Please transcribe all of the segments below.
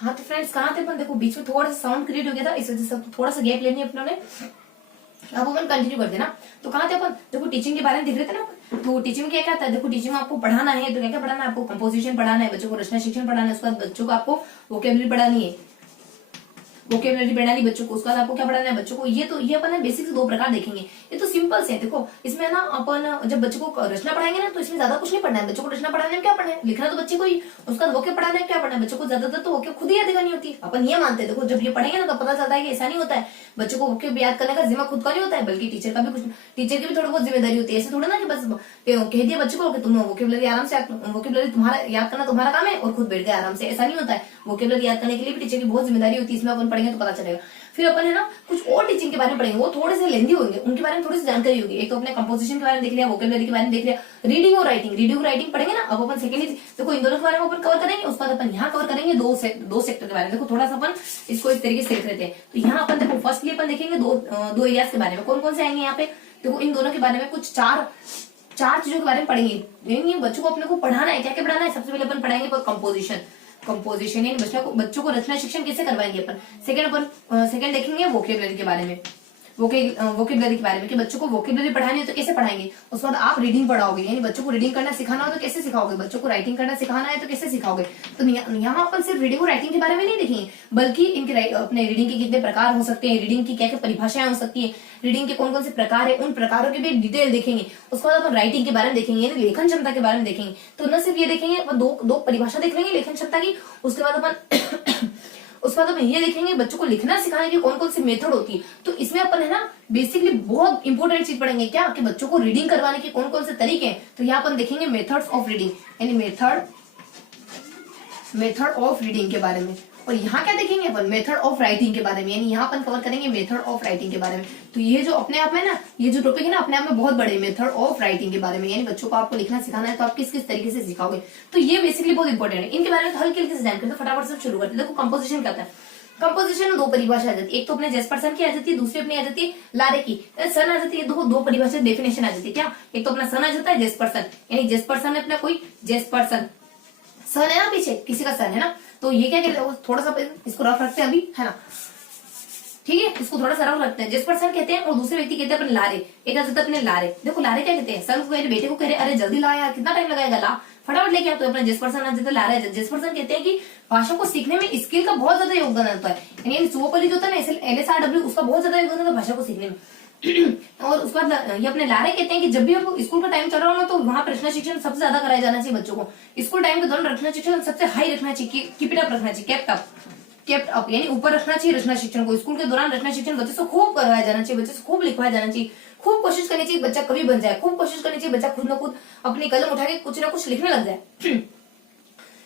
हाँ तो फ्रेंड्स कहाँ थे अपन, देखो बीच में थोड़ा सा साउंड क्रिएट हो गया था, इस वजह से थोड़ा सा गैप लेनी है अपनों ने। अब अपन कंटिन्यू करते ना, तो कहाँ थे अपन, देखो टीचिंग के बारे में दिख रहे थे ना। तो टीचिंग में क्या क्या था, देखो टीचिंग में आपको पढ़ाना है, तो क्या क्या पढ़ाना है आपको, कंपोजिशन पढ़ाना है, बच्चों को रचना शिक्षण पढ़ाना है, उसके बाद बच्चों को आपको वोकेबुलरी पढ़ानी है, वोकेबुलरी पढ़ानी बच्चों को। उसके बाद आपको क्या पढ़ाना है बच्चों को, ये अपन बेसिक से दो प्रकार देखेंगे। ये तो सिंपल से है, देखो इसमें ना अपन जब बच्चों को रचना पढ़ाएंगे ना, तो इसमें ज्यादा कुछ नहीं पढ़ना है बच्चों को। रचना पढ़ाने में क्या पढ़ना है, लिखना तो बच्चे को ही। उसका वोके पढ़ाने में क्या पढ़ना है बच्चों को, ज्यादातर तो वोके खुद ही याद करनी होती है। अपन ये मानते हैं, देखो जब ये पढ़ेंगे ना तो पता चलता है कि ऐसा नहीं होता है, बच्चों को वोके याद करने का जिम्मा खुद का नहीं होता है, बल्कि टीचर का भी कुछ, टीचर की भी थोड़ी बहुत जिम्मेदारी होती है। ऐसे थोड़ा ना कि बस कह दिया बच्चों को कि तुम वोकेबुलरी आराम से, वोकेबुलरी तुम्हारा याद करना तुम्हारा काम है और खुद बैठ गए आराम से, ऐसा नहीं होता है। वोकेबुलरी याद करने के लिए भी टीचर की बहुत जिम्मेदारी होती है, इसमें अपन पढ़ेंगे तो पता चलेगा। फिर अपन है ना कुछ और टीचिंग के बारे में पढ़ेंगे, वो थोड़े से लेंदी होंगे, उनके बारे में थोड़ी सी जानकारी होगी। एक तो अपने कंपोजिशन के बारे में देख लिया, वोकेबुलरी के बारे में देख लिया, रीडिंग और राइटिंग पढ़ेंगे ना। अब अपन सेकेंडली देखो इन दोनों के बारे में अपन कवर करेंगे, उसके बाद अपन यहाँ कवर करेंगे दो सेक्टर के बारे में। देखो थोड़ा सा अपन इसको इस तरीके से देख लेते हैं। तो यहाँ अपन देखो फर्स्टली अपन देखेंगे दो एरियाज के बारे में। कौन कौन से आएंगे यहाँ पे, देखो इन दोनों के बारे में कुछ चार चीजों के बारे में पढ़ेंगे। बच्चों को अपने को पढ़ाना है, क्या क्या पढ़ाना है। सबसे पहले अपन पढ़ाएंगे कंपोजिशन यानी बच्चों को रचना शिक्षण कैसे करवाएंगे अपन। सेकंड देखेंगे वोकेबुलरी के बारे में, वोकेबुलरी के बारे में कि बच्चों को वोकेबुलरी पढ़ानी है तो कैसे पढ़ाएंगे। उसके बाद आप रीडिंग पढ़ाओगे, यानी बच्चों को रीडिंग करना सिखाना हो तो कैसे सिखाओगे, बच्चों को राइटिंग करना सिखाना है तो कैसे सिखाओगे। तो यहाँ अपन सिर्फ रीडिंग और राइटिंग के बारे में नहीं देखेंगे, बल्कि इनके अपने रीडिंग के कितने प्रकार हो सकते हैं, रीडिंग की क्या क्या परिभाषाएं हो सकती है, रीडिंग के कौन कौन से प्रकार है, उन प्रकारों की भी डिटेल देखेंगे। उसके बाद अपन राइटिंग के बारे में देखेंगे, यानी लेखन क्षमता के बारे में देखेंगे। तो न सिर्फ ये देखेंगे, अपन दो परिभाषा देख लेंगे लेखन क्षमता की। उसके बाद अपन ये देखेंगे बच्चों को लिखना सिखाने की कौन कौन सी मेथड होती है। तो इसमें अपन है ना बेसिकली बहुत इंपॉर्टेंट चीज पढ़ेंगे, क्या कि बच्चों को रीडिंग करवाने के कौन कौन से तरीके हैं। तो यहाँ अपन देखेंगे मेथड्स ऑफ रीडिंग, यानी मेथड ऑफ रीडिंग के बारे में। और यहाँ क्या देखेंगे अपन, मेथड ऑफ राइटिंग के बारे में, यानी यहाँ अपन कवर करेंगे मेथड ऑफ राइटिंग के बारे में। तो ये जो अपने आप में ना, ये जो टॉपिक है ना अपने आप में बहुत बड़े, मेथड ऑफ राइटिंग के बारे में, यानी बच्चों को आपको लिखना सिखाना है तो आप किस किस तरीके से सिखाओगे। तो ये बेसिकली बहुत इंपॉर्टेंट है। इनके बारे में हल्की हल्की से जानकारी, तो फटाफट से शुरू करते हैं। देखो कंपोजिशन क्या होता है। कंपोजिशन में दो परिभाषा आ जाती है, एक तो अपने जेस्पर्सन की आ जाती है, दूसरी अपनी आ जाती है लारे की, सन आ जाती है। दो परिभाषा डेफिनेशन आ जाती है। क्या, एक तो अपना सन आ जाता है जेस्पर्सन, यानी जेस्पर्सन है अपना कोई जेस्पर्सन, सन है ना पीछे किसी का सन है ना। तो ये क्या कहते हैं, थोड़ा सा इसको रफ रखते हैं अभी है ना, ठीक है, इसको थोड़ा सा रफ रखते हैं। जेस्पर्सन कहते हैं और दूसरे व्यक्ति कहते हैं अपने लारे, एक आ जाता है अपने लारे। देखो लारे क्या कहते हैं, सन को बेटे को कह रहे अरे जल्दी ला यार, कितना टाइम लगाएगा, ला फटाफट लेके आ। तो अपने जेस्पर्सन आ जाता है लारे। जेस्पर्सन कहते हैं कि भाषा को सीखने में स्किल का बहुत ज्यादा योगदान होता है, यानी सुवोपोली जो होता है ना LSRW, उसका बहुत ज्यादा योगदान होता है भाषा को सीखने में। और उसके बाद ये अपने लारे कहते हैं कि जब भी आपको स्कूल का टाइम चल रहा हो ना, तो वहां पर रचना शिक्षण सबसे ज्यादा कराया जाना चाहिए बच्चों को। स्कूल टाइम के दौरान रचना शिक्षण सबसे हाई रखना चाहिए, कीप इट अप रखना चाहिए, केप्ट अप यानी ऊपर रखना चाहिए रचना शिक्षण को। स्कूल के दौरान रचना शिक्षण बच्चों से खूब करवाया जाना चाहिए, बच्चों से खूब लिखवाया जाना चाहिए, खूब कोशिश करनी चाहिए बच्चा कवि बन जाए, खूब कोशिश करनी चाहिए बच्चा खुद न खुद अपनी कलम उठा के कुछ ना कुछ लिखने लग जाए।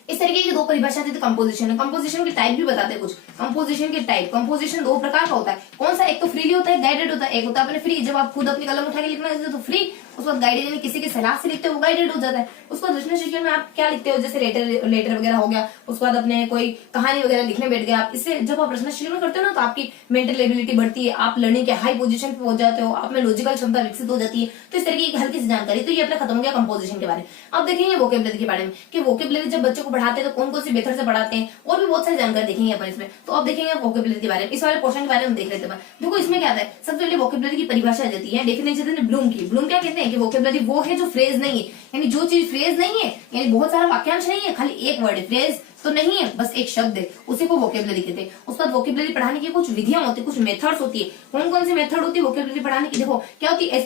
इस तरीके की दो परिभाषा थी। कंपोजिशन, कंपोजिशन के टाइप भी बताते हैं कुछ। कंपोजिशन के टाइप, कंपोजिशन दो प्रकार का होता है। कौन सा, एक तो फ्रीली होता है, गाइडेड होता है। एक होता है अपने फ्री, जब आप खुद अपनी कलम उठा के लिखना है तो फ्री, उसके बाद गाइडेड यानी किसी की सलाह से लिखते हो, वो गाइडेड हो जाता है। उसके बाद रचना शिक्षण में आप क्या लिखते हो, जैसे लेटर वगैरह हो गया, उसके बाद अपने कोई कहानी वगैरह लिखने बैठ गए आप। इससे जब आप रचना शिक्षण करते हो ना, तो आपकी मेंटल एबिलिटी बढ़ती है, आप लर्निंग के हाई पोजीशन पे पहुंच जाते हो, आप में लॉजिकल क्षमता विकसित हो जाती है। तो इस तरीके की हल्की सी जानकारी। तो ये अपना खत्म हो गया कंपोजिशन के बारे में। अब देखेंगे वोकेबुलरी के बारे में कि वोकेबुलरी जब बच्चों को पढ़ाते हैं तो कौन कौन सी मेथड से पढ़ाते हैं, और भी बहुत सारी जानकारी देखेंगे अपन इसमें। तो अब देखेंगे वोकेबुलरी के बारे में, इस वाले पोर्शन के बारे में देख लेते हैं। देखो इसमें क्या आता है, सबसे पहले वोकेबुलरी की परिभाषा आ जाती है, डेफिनेशन ब्लूम की। ब्लूम क्या कहते हैं कि वोकेबुलरी वो है जो फ्रेज नहीं है, यानी जो चीज फ्रेज नहीं है, यानी बहुत सारा वाक्यांश नहीं है, खाली एक वर्ड है, फ्रेज तो नहीं है, बस एक शब्द है, उसी को वोकेबुलरी कहते हैं। उसके बाद वोकेबुलरी पढ़ाने की कुछ विधियां होती है, कुछ मेथड्स होती है। कौन कौन सी मेथड होती है वोकेबुलरी पढ़ाने की, देखो क्या होती है,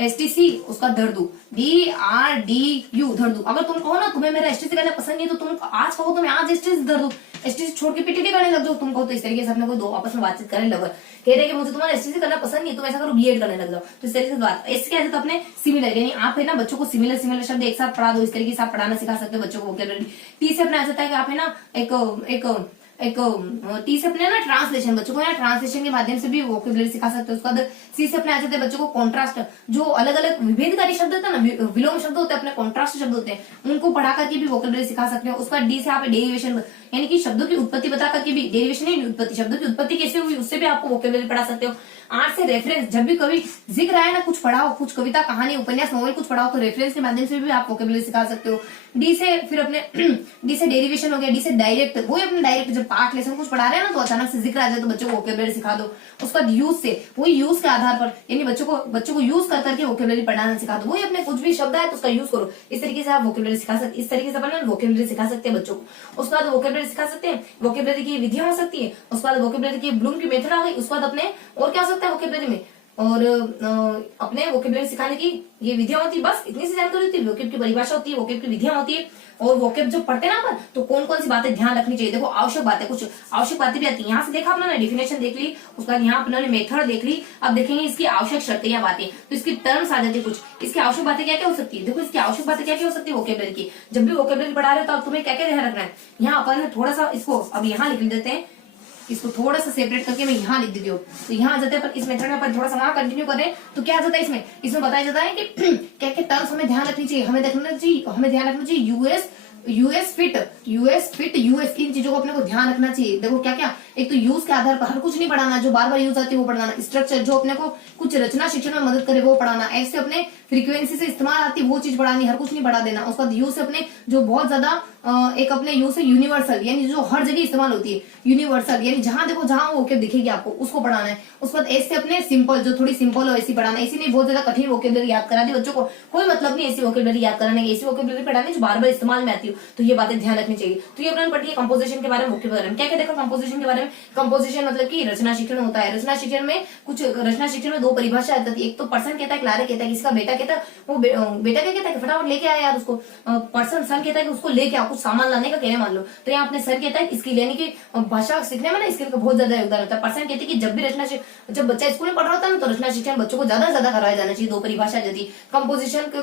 STC उसका दर्दू, DRDU दर्दू। अगर तुम कहो ना तुम्हें मेरा STC करना पसंद नहीं, तो तुम आज कहो तो मैं आज STC दर्दू, STC छोड़ के PTT करने लग जाओ तुम कहो। तो इस तरीके से अपने को दो आपस में बातचीत करने लगे, कह रहे कि मुझे तुम्हारा STC करना पसंद नहीं, तुम ऐसा करो BEd करने लग जाओ। तो इस तरीके से बात। इसके आगे तो अपने सिमिलर, यानी आप है ना बच्चों को सिमिलर शब्द एक साथ पढ़ा दो, इस तरीके से आप पढ़ाना सिखा सकते हो बच्चों को वोकेबुलरी। टी से अपने आ जाता है कि आप है ना एक टी से अपने ना ट्रांसलेशन, बच्चों को ना ट्रांसलेशन के माध्यम से भी वोकेबुलरी सिखा सकते हो। उसके बाद सी से अपने आ जाते हैं बच्चों को कॉन्ट्रास्ट, जो अलग अलग विभेदकारी शब्द होता है ना, विलोम शब्द होते हैं, अपने कॉन्ट्रास्ट शब्द होते हैं, उनको पढ़ा करके भी वोकेबुलरी सिखा सकते हो। उसका डी से आप डेरिवेशन, यानी कि शब्दों की उत्पत्ति बता करके भी, डेरिवेशन नहीं उत्पत्ति, शब्दों की उत्पत्ति कैसे हुई उससे भी आपको वोकेबुलरी पढ़ा सकते हो। आर्ट से रेफरेंस, जब भी कभी जिक्र आए ना, कुछ पढ़ाओ, कुछ कविता, कहानी, उपन्यास, नॉवेल कुछ पढ़ाओ तो रेफरेंस के माध्यम से भी आप वोकेबुलरी सिखा सकते हो। डी से फिर अपने डी से डेरिवेशन हो गया, डी से डायरेक्ट, वही अपने डायरेक्ट जब पार्ट लेसन कुछ पढ़ा रहे हैं ना तो अचानक से जिक्र आ जाए तो बच्चों को वोकेबुलरी सिखा दो। उसके बाद यूज से, वही यूज के आधार पर, यानी बच्चों को यूज कर करके वोकेबुलरी पढ़ाना सिखा दो। वही अपने कुछ भी शब्द है तो उसका यूज करो, इस तरीके से आप वोकेबुलरी सिखा सकते, इस तरीके से अपन वोकेबुलरी सिखा सकते हैं बच्चों को। उसके बाद वोकेबुलरी सिखा सकते हैं, वोकेबुलरी की विधियां हो सकती है, उसके बाद वोकेबुलरी की ब्लूम की मेथड आ गई, उसके बाद अपने और क्या हो सकता है वोकेबुलरी में, और अपने वोकेबुलरी सिखाने की ये विधियां होती है, बस इतनी सी जानकारी होती है। वोकेब की परिभाषा होती है, वोकेब की विधियां होती है, और वोकेब जब पढ़ते हैं ना अपन तो कौन कौन सी बातें ध्यान रखनी चाहिए। देखो आवश्यक बातें, कुछ आवश्यक बातें भी आती है। यहाँ से देखा अपना डिफिनेशन देख ली, उसके बाद यहाँ अपने मेथड देख ली, अब देखेंगे इसकी आवश्यक शर्तें या बातें, तो इसकी टर्म्स आ जाती है कुछ। इसकी आवश्यक बातें क्या क्या हो सकती है, देखो इसकी आवश्यक बातें क्या क्या हो सकती है वोकेबुलरी की। जब भी वोकेबुलरी पढ़ा रहे हो तो अब तुम्हें क्या क्या ध्यान रखना है। यहाँ अपन थोड़ा सा इसको अब यहाँ लिख देते हैं, इसको थोड़ा सा सेपरेट करके मैं यहाँ लिख देती हूँ, तो यहाँ आ जाते हैं। पर इस मेथड में अपन थोड़ा सा वहां कंटिन्यू कर रहे हैं तो क्या आ जाता है इसमें बताया जाता है कि क्या क्या टर्म्स हमें ध्यान रखनी चाहिए, हमें ध्यान रखना चाहिए यूएस फिट, इन चीजों को अपने को ध्यान रखना चाहिए। देखो क्या क्या, एक तो यूज के आधार पर हर कुछ नहीं पढ़ाना, जो बार बार यूज आती है वो पढ़ाना। स्ट्रक्चर, जो अपने को कुछ रचना शिक्षण में मदद करे वो पढ़ाना। ऐसे अपने फ्रीक्वेंसी से इस्तेमाल आती है वो चीज पढ़ानी, हर कुछ नहीं पढ़ा देना। उसके बाद यूज से अपने जो बहुत ज्यादा एक अपने यूज से यूनिवर्सल, यानी जो हर जगह इस्तेमाल होती है, यूनिवर्सल यानी जहां देखो जहां वो दिखेगी आपको उसको पढ़ाना है। उसके बाद ऐसे अपने सिंपल, जो थोड़ी सिंपल हो ऐसी पढ़ाना, ऐसी नहीं बहुत ज्यादा कठिन वोकेबुलरी याद करा दी बच्चों को, कोई मतलब नहीं ऐसी वोकेबुलरी याद कराने की, ऐसी वोकेबुलरी पढ़ाने जो बार बार इस्तेमाल में आती हो, तो ये बातें ध्यान रखनी चाहिए। तो ये अपने पढ़िए कंपोजिशन के बारे में, वोकेबुलरी में क्या क्या देखो कंपोजिशन के बारे में। कंपोजिशन मतलब कि रचना शिक्षण होता है। रचना शिक्षण में दो परिभाषा आती है, एक तो पर्सन कहता है, क्लारे कहता है, किसका बेटा कहता है, वो बेटा क्या कहता है फटाफट लेके आया यार उसको, पर्सन सन कहता है कि उसको लेके आओ, कुछ सामान लाने का कहने मान लो, तो यहाँ अपने सर कहता है इसकी, यानी कि भाषा सीखने में ना इसके बहुत ज्यादा योगदान होता है। पर्सन कहते हैं कि जब बच्चा स्कूल में पढ़ रहा होता है ना तो रचना शिक्षण बच्चों को ज्यादा कराया जाना चाहिए। दो परिभाषा आ जाती है। कंपोजिशन के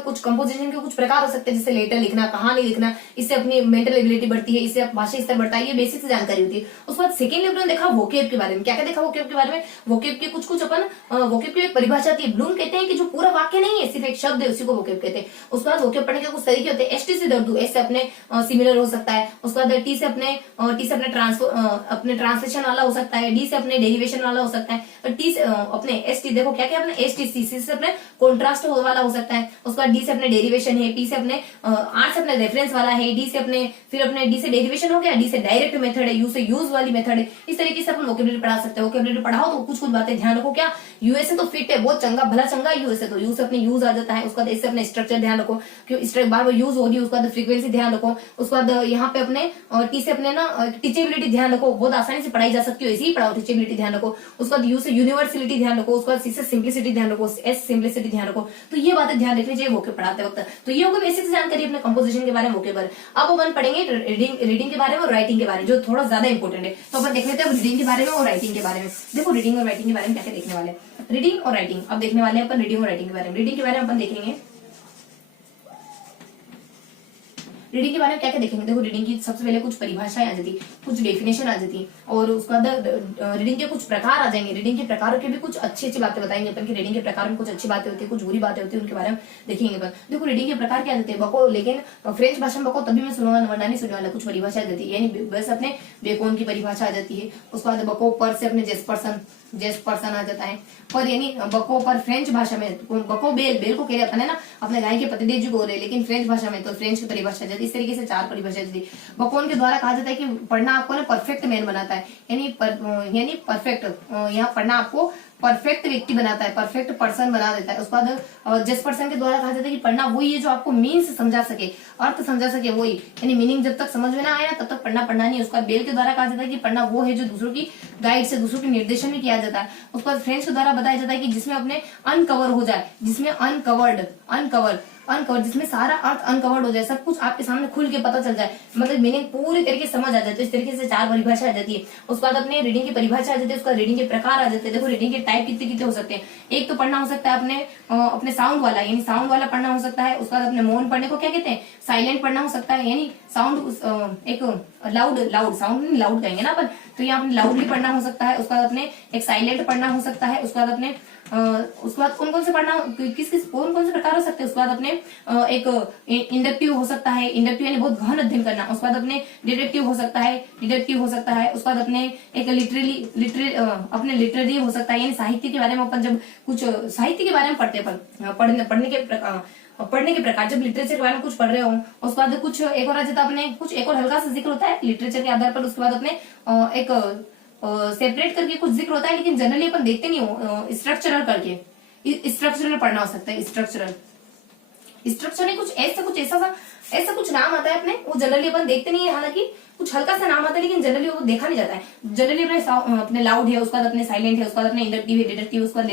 कुछ प्रकार हो सकते हैं, जैसे लेटर लिखना, कहानी लिखना, इससे अपनी मेंटल एबिलिटी बढ़ती है, इससे भाषा स्तर बढ़ता है, ये बेसिक से जानकारी होती है। उसके बाद सेकेंड लेवल देखा वोकेब के बारे में, क्या क्या देखा वोकेब के बारे में। वोकेब की कुछ अपन वोकेब की एक परिभाषा आती है। ब्लूम कहते हैं कि जो पूरा वाक्य नहीं है, सिर्फ एक शब्द है, उसी को वोकेब कहते हैं। उसके बाद वोकेब पढ़ने के कुछ तरीके होते हैं। एस टी से दर्दू, एस से अपने सिमिलर हो सकता है। उसके बाद टी से अपने ट्रांसलेशन वाला हो सकता है। डी से अपने डेरिवेशन वाला हो सकता है। और टी से अपने एस टी, देखो क्या क्या अपने एस टी, सी से अपने कॉन्ट्रास्ट वाला हो सकता है। उसके बाद डी से अपने डेरिवेशन है। पी से अपने आर से अपने रेफरेंस वाला है। डी से डी से डेरिवेशन हो गया। डी से डायरेक्ट मेथड है। यू से यूज वाली मेथड है। इस तरीके से अपन वोकेबुलरी पढ़ा सकते हैं। वोकेबुलरी पढ़ाओ तो कुछ बातें ध्यान रखो। क्या यूएसए तो फिट है, बहुत चंगा भला चंगा यूएसए, तो यू से अपने यूज आ जाता है। उसके बाद इससे अपने स्ट्रक्चर ध्यान रखो, क्यों बार बार यूज होगी। उसके बाद फ्रीक्वेंसी ध्यान रखो। उसके बाद यहाँ पे अपने टी से अपने ना टीचेबिलिटी ध्यान रखो, बहुत आसानी से पढ़ाई जा सकती है, इसी ही पढ़ाओ, टीचेबिलिटी ध्यान रखो। उसके बाद यू से यूनिवर्सलिटी ध्यान रखो। उसके बाद सी से सिंप्लिसिटी ध्यान रखो। एस सिंप्लिसिटी ध्यान रखो। तो ये बातें ध्यान रखनी चाहिए वोकेब पढ़ाते वक्त। तो ये होगा बेसिक जानकारी अपने कंपोजिशन के बारे में, वोकेब। अब अपन पढ़ेंगे रीडिंग के बारे में और राइटिंग के बारे में, जो थोड़ा ज्यादा इंपॉर्टेंट है। तो अपन देख लेते हैं रीडिंग के बारे में और राइटिंग के बारे में। देखो रीडिंग और राइटिंग के बारे में क्या क्या देखने वाले हैं। रीडिंग और राइटिंग अब देखने वाले हैं अपन। रीडिंग और राइटिंग के बारे में, रीडिंग के बारे में अपन देखेंगे। रीडिंग के बारे में क्या क्या देखेंगे। देखो रीडिंग की सबसे पहले कुछ परिभाषाएं आ जाती है, कुछ डेफिनेशन आ जाती है, और उसके बाद रीडिंग के कुछ प्रकार आ जाएंगे। रीडिंग के प्रकारों के भी कुछ अच्छी बातें बताएंगे अपन की। रीडिंग के प्रकार में कुछ अच्छी बातें होती है, कुछ बुरी बातें होती है, उनके बारे में देखेंगे अपन। देखो रीडिंग के प्रकार क्या होते हैं। बको, लेकिन फ्रेंच भाषा में बको तभी मैं सुनूंगा, वरना नहीं सुनने वाला। कुछ परिभाषा आ जाती है, यानी बस अपने बेकोन की परिभाषा आ जाती है। उसके बाद बको पर से अपने जेस पर्सन आ जाता है। पर यानी बको पर फ्रेंच भाषा में बको बेल को कह रहे अपन है ना, अपने गाय के पतिदेव जी को रहे, लेकिन फ्रेंच भाषा में तो फ्रेंच की परिभाषा आ जाती है। इस तरीके से चार परिभाषा दी। बकोन के द्वारा कहा जाता है कि पढ़ना आपको ना परफेक्ट मैन बनाता है, यानी परफेक्ट, यहाँ पढ़ना आपको परफेक्ट व्यक्ति बनाता है, परफेक्ट पर्सन बना देता है। उसके बाद जिस पर्सन के द्वारा कहा जाता है कि पढ़ना वही है जो आपको मीन्स समझा सके, अर्थ समझा सके, वही, यानी मीनिंग जब तक समझ में ना आया तब तक पढ़ना नहीं। उसका बेल के द्वारा कहा जाता है कि पढ़ना वो है जो दूसरों की गाइड से, दूसरों के निर्देशन में किया जाता है। उसके बाद फ्रेंच के द्वारा बताया जाता है कि जिसमें अपने अनकवर हो जाए, जिसमें अनकवर जिसमें सारा अर्थ अनकवर्ड हो जाए, सब कुछ आपके सामने खुल के पता चल जाए, मतलब मीनिंग पूरी तरीके से समझ आ जाए। तो इस तरीके से चार परिभाषा आ जाती है। उसके बाद अपने रीडिंग की परिभाषा आ जाती है। उसका रीडिंग के प्रकार आ जाते हैं। देखो रीडिंग के टाइप कितने हो सकते हैं। एक तो पढ़ना हो सकता है अपने साउंड वाला, यानी साउंड वाला पढ़ना हो सकता है। उसके बाद अपने मौन पढ़ने को क्या कहते हैं, साइलेंट पढ़ना हो सकता है, यानी साउंड एक लाउड साउंड, लाउड कहेंगे ना अपन, तो यहाँ अपने लाउडली पढ़ना हो सकता है। उसके बाद अपने एक साइलेंट पढ़ना हो सकता है। उसके बाद अपने उसके बाद कौन कौन से पढ़ना, किस किस कौन कौन से प्रकार हो सकते हैं। उसके बाद अपने एक इंडक्टिव हो सकता है, इंडक्टिव यानी बहुत गहन अध्ययन करना। उसके बाद अपने डिडक्टिव हो सकता है, डिडक्टिव हो सकता है। उसके बाद अपने एक अपने लिटरेरी हो सकता है, यानी साहित्य के बारे में अपन जब कुछ साहित्य के बारे में पढ़ते हैं, पढ़ने के प्रकार, जब लिटरेचर के बारे में कुछ पढ़ रहे हो। उसके बाद कुछ एक और आ जाता है अपने, कुछ एक और हल्का सा जिक्र होता है लिटरेचर के आधार पर। उसके बाद अपने एक सेपरेट करके कुछ जिक्र होता है, लेकिन जनरली अपन देखते नहीं हो, स्ट्रक्चरल करके, स्ट्रक्चरल पढ़ना हो सकता है। स्ट्रक्चरल नहीं, कुछ ऐसा कुछ नाम आता है अपने, वो जनरली अपन देखते नहीं है, हालांकि कुछ हल्का सा नाम आता है, लेकिन जनरली वो देखा नहीं जाता है। जनरली अपने लाउड है, उसके बाद अपने साइलेंट है, उसके बाद अपने इंडक्टिव है, डिडक्टिव, उसके बाद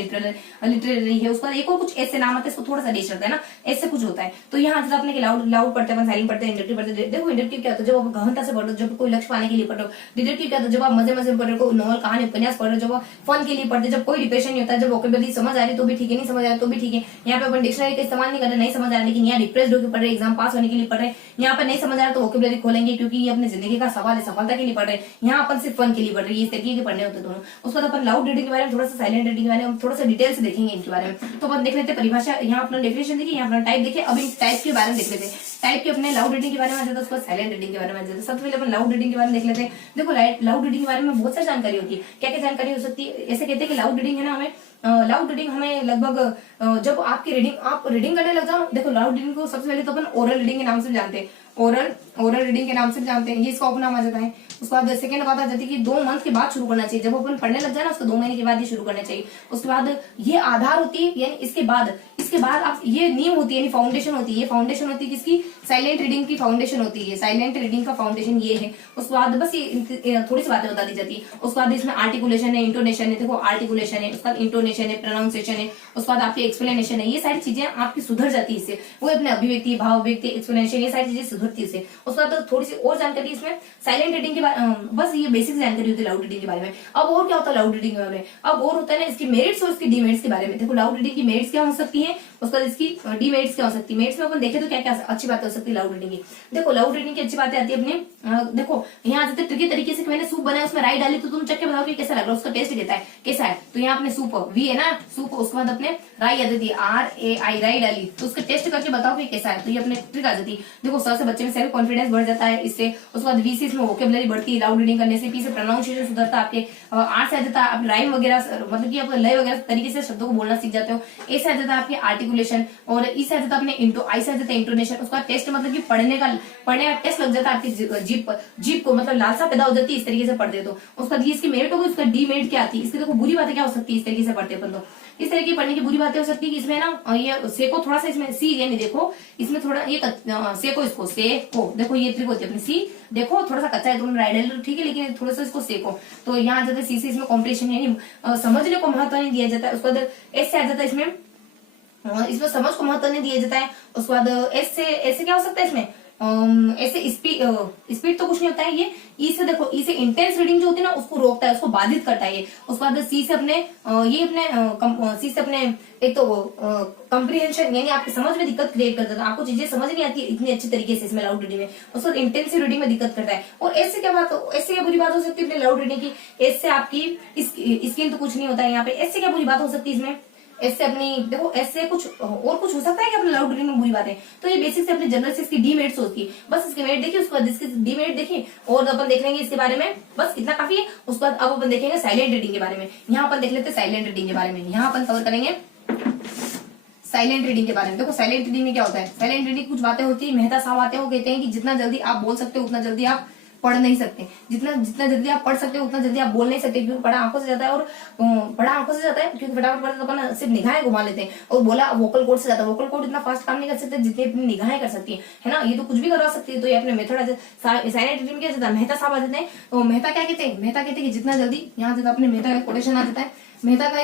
लिटरेरी है, उसके बाद एक और कुछ ऐसे नाम आते हैं, इसको थोड़ा सा डेश रहता है ना, ऐसे कुछ होता है। तो यहाँ जैसे अपने लाउड पढ़ते हैं, साइलेंट पढ़ते हैं, इंडक्टिव पढ़ते हैं। देखो इंडक्टिव क्या होता है, जब आप गहनता से पढ़ो, जब कोई लक्ष्य पाने के लिए पढ़ो। डिडक्टिव क्या होता है, जब आप मजे मजे में पढ़ रहे हो, नॉवल, कहानी, उपन्यास पढ़ रहे हो, जब फन के लिए पढ़ते, जब कोई डिप्रेशन नहीं होता, जब वोकेबुलरी समझ आ रही तो भी ठीक है, नहीं समझ आ रही तो भी ठीक है। यहाँ पे अपन डिक्शनरी का इस्तेमाल नहीं कर रहे, नहीं समझ आ रहा, लेकिन यहाँ डिप्रेस्ड होकर पढ़ रहे, एग्जाम पास होने के लिए पढ़ रहे। यहाँ पे नहीं समझ आ रहा तो वोकेबुलरी खोलेंगे, क्योंकि ये अपने जिंदगी का सवाल है, सफलता के लिए पढ़ रहे हैं। यहाँ अपन सिर्फ फन के लिए पढ़ रहे हैं, इस तरीके के पढ़ने होते हैं दोनों। उसके बाद अपन लाउड रीडिंग के बारे में, थोड़ा सा साइलेंट रीडिंग के बारे में थोड़ा सा डिटेल से देखेंगे इनके बारे में। तो अपन देख लेते हैं परिभाषा, यहाँ अपना डेफिनेशन देखिए, यहाँ अपना टाइप देखिए। अब इन टाइप के बारे में देख लेते हैं। टाइप के अपने लाउड रीडिंग के बारे में आ जाता है, उसके बाद साइलेंट रीडिंग के बारे में आ जाता है। सबसे पहले अपन लाउड रीडिंग के बारे में देख लेते हैं। देखो लाउड रीडिंग के बारे में बहुत सारी जानकारी होती है। क्या क्या जानकारी हो सकती है, ऐसे कहते हैं कि लाउड रीडिंग है ना, हमें लाउड रीडिंग हमें लगभग जब आपकी आप रीडिंग करने लग जाओ। देखो लाउड रीडिंग को सबसे पहले तो अपन ओरल रीडिंग के नाम से जानते हैं, ओरल रीडिंग के नाम से जानते हैं, ये इसका उपनाम आ जाता है। उसके बाद सेकंड बात आ जाती है कि 2 मंथ के बाद शुरू करना चाहिए, जब अपन पढ़ने लग जाए ना, उसको 2 महीने के बाद ही शुरू करना चाहिए। उसके बाद ये आधार होती है, यानी इसके बाद आप ये नींव होती है, यानी फाउंडेशन होती है। ये फाउंडेशन होती है किसकी, साइलेंट रीडिंग की फाउंडेशन होती है। साइलेंट रीडिंग का फाउंडेशन ये है। उसके बाद बस ये थोड़ी सी बातें बता दी जाती है। उसके बाद इसमें आर्टिकुलेशन है, इंटोनेशन है। देखो आर्टिकुलेशन है, उसके बाद इंटोनेशन है, प्रोनाउंसिएशन है, उसके बाद आपकी एक्सप्लेनेशन है। ये सारी चीजें आपकी सुधर जाती है इससे, वो अपने अभिव्यक्ति, भाव व्यक्ति, एक्सप्लेनेशन, ये सारी चीजें सुधरती है इससे। उसके बाद थोड़ी सी और जानकारी इसमें साइलेंट रीडिंग के बारे, बस ये बेसिक जानकारी होती है लाउड रीडिंग के बारे में। अब और क्या होता है लाउड रीडिंग के बारे में, अब और होता है ना इसकी मेरिट्स और इसकी डीमेरिट्स के बारे में। देखो लाउड रीडिंग की मेरिट्स क्या हो सकती है, उसके बाद इसकी डीमेरिट्स क्या हो सकती है। मेरिट्स में अपन देखें तो क्या क्या अच्छी बातें हो सकती है लाउड रीडिंग की। देखो लाउड रीडिंग की अच्छी बातें आती है अपने, देखो यहाँ आते ट्रिकी तरीके से, मैंने सूप बनाया, उसमें राई डाली, तो तुम चख के बताओ कि कैसा लग रहा है, उसका टेस्ट देता है कैसा है। तो यहाँ अपने सूप वी है ना, सूप, उसके बाद अपने राई आ जाती है, RAI, राई डाली, तो उसका टेस्ट करके बताओ कि कैसा है। तो ये अपने ट्रिक आ जाती है। देखो स से बच्चे में सेल्फ कॉन्फिडेंस बढ़ जाता है इससे। उसके बाद V से इसमें वोकेबुलरी बढ़ती है लाउड रीडिंग करने से। P से प्रोनाउंसिएशन सुधरता है आपके। R से आ जाता है आप राइम वगैरह, मतलब कि आप लय वगैरह तरीके से शब्दों को बोलना सीख जाते हो। A से आ जाता है आपके आर्टिकुलेशन, और E से आ जाता है अपने I से आ जाता है इंटोनेशन। उसका टेस्ट मतलब कि पढ़ने का टेस्ट लग जाता है आपकी जीप को, मतलब लालसा पैदा हो जाती है इस तरीके से पढ़ते तो। उसका ये इसकी मेरिट होगी, उसका डीमेरिट क्या आती है। इसकी देखो बुरी बातें क्या हो सकती है इस तरीके से पढ़ते अपन तो। इस तरह की पढ़ने की बुरी बातें हो सकती है कि इसमें ना ये सेको थोड़ा सा, इसमें सी यानी देखो इसमें थोड़ा ये सेको, इसको सेको, देखो ये ट्रिक होती है अपनी सी, देखो थोड़ा सा कच्चा है, तुमने राइडल ठीक है, लेकिन थोड़ा सा इसको सेको। तो यहाँ आ जाता है सी से इसमें कॉम्पिटिशन, यानी समझने को महत्व नहीं दिया जाता है। उसके बाद एस से आ जाता है इसमें समझ को महत्व नहीं दिया जाता है। उसके बाद ऐसे क्या हो सकता है इसमें, ऐसे स्पीड तो कुछ नहीं होता है। ये ई से देखो, ई से इंटेंस रीडिंग जो होती है ना, उसको रोकता है, उसको बाधित करता है ये। उसके बाद सी से अपने सी से अपने एक तो कम्प्रीहेंशन, यानी आपकी समझ में दिक्कत क्रिएट करता है, आपको चीजें समझ नहीं आती है इतनी अच्छी तरीके से इसमें लाउड रीडिंग में। उसको इंटेंसिव रीडिंग में दिक्कत करता है। और ऐसे क्या बुरी बात हो सकती है लाउड रीडिंग की, ऐसे आपकी स्किन तो कुछ नहीं होता है यहाँ पे। ऐसे क्या बुरी बात हो सकती है इसमें, ऐसे अपनी देखो, ऐसे कुछ और कुछ हो सकता है कि अपने लाउड रीडिंग में बुरी बात है। तो ये बेसिक से अपने जनरल से इसकी डीमेरिट्स होती है, बस इसके मेरिट देखिए, उसके बाद इसकी डीमेरिट देखिए, और अपन देख लेंगे इसके बारे में, बस इतना काफी है। उसके बाद अब अपन देखेंगे साइलेंट रीडिंग के बारे में। यहाँ अपन देख लेते हैं साइलेंट रीडिंग के बारे में, यहाँ अपन कवर करेंगे साइलेंट रीडिंग के बारे में। देखो साइलेंट रीडिंग में क्या होता है, साइलेंट रीडिंग कुछ बातें होती है, मेहता साहब आते हैं, वो कहते हैं कि जितना जल्दी आप बोल सकते हो उतना जल्दी आप पढ़ नहीं सकते, जितना जल्दी आप पढ़ सकते हो उतना जल्दी आप बोल नहीं सकते, क्योंकि पढ़ा आंखों से जाता है, और पढ़ा आंखों से जाता है क्योंकि फटाफट पढ़ते तो अपन सिर्फ निगाहें घुमा लेते हैं, और बोला वोकल कोड से जाता है। वोकल कोड इतना फास्ट काम नहीं कर सकते जितनी अपनी निगाहें कर सकती है ना, ये तो कुछ भी करवा सकती है। तो ये अपने मेथड साइलेंट रीडिंग क्या जाता है, मेहता साहब आ जाते हैं। तो मेहता क्या कहते हैं, मेहता कहते हैं कि जितना जल्दी, यहाँ जाता अपने मेहता का कोटेशन आ जाता है, मेहता का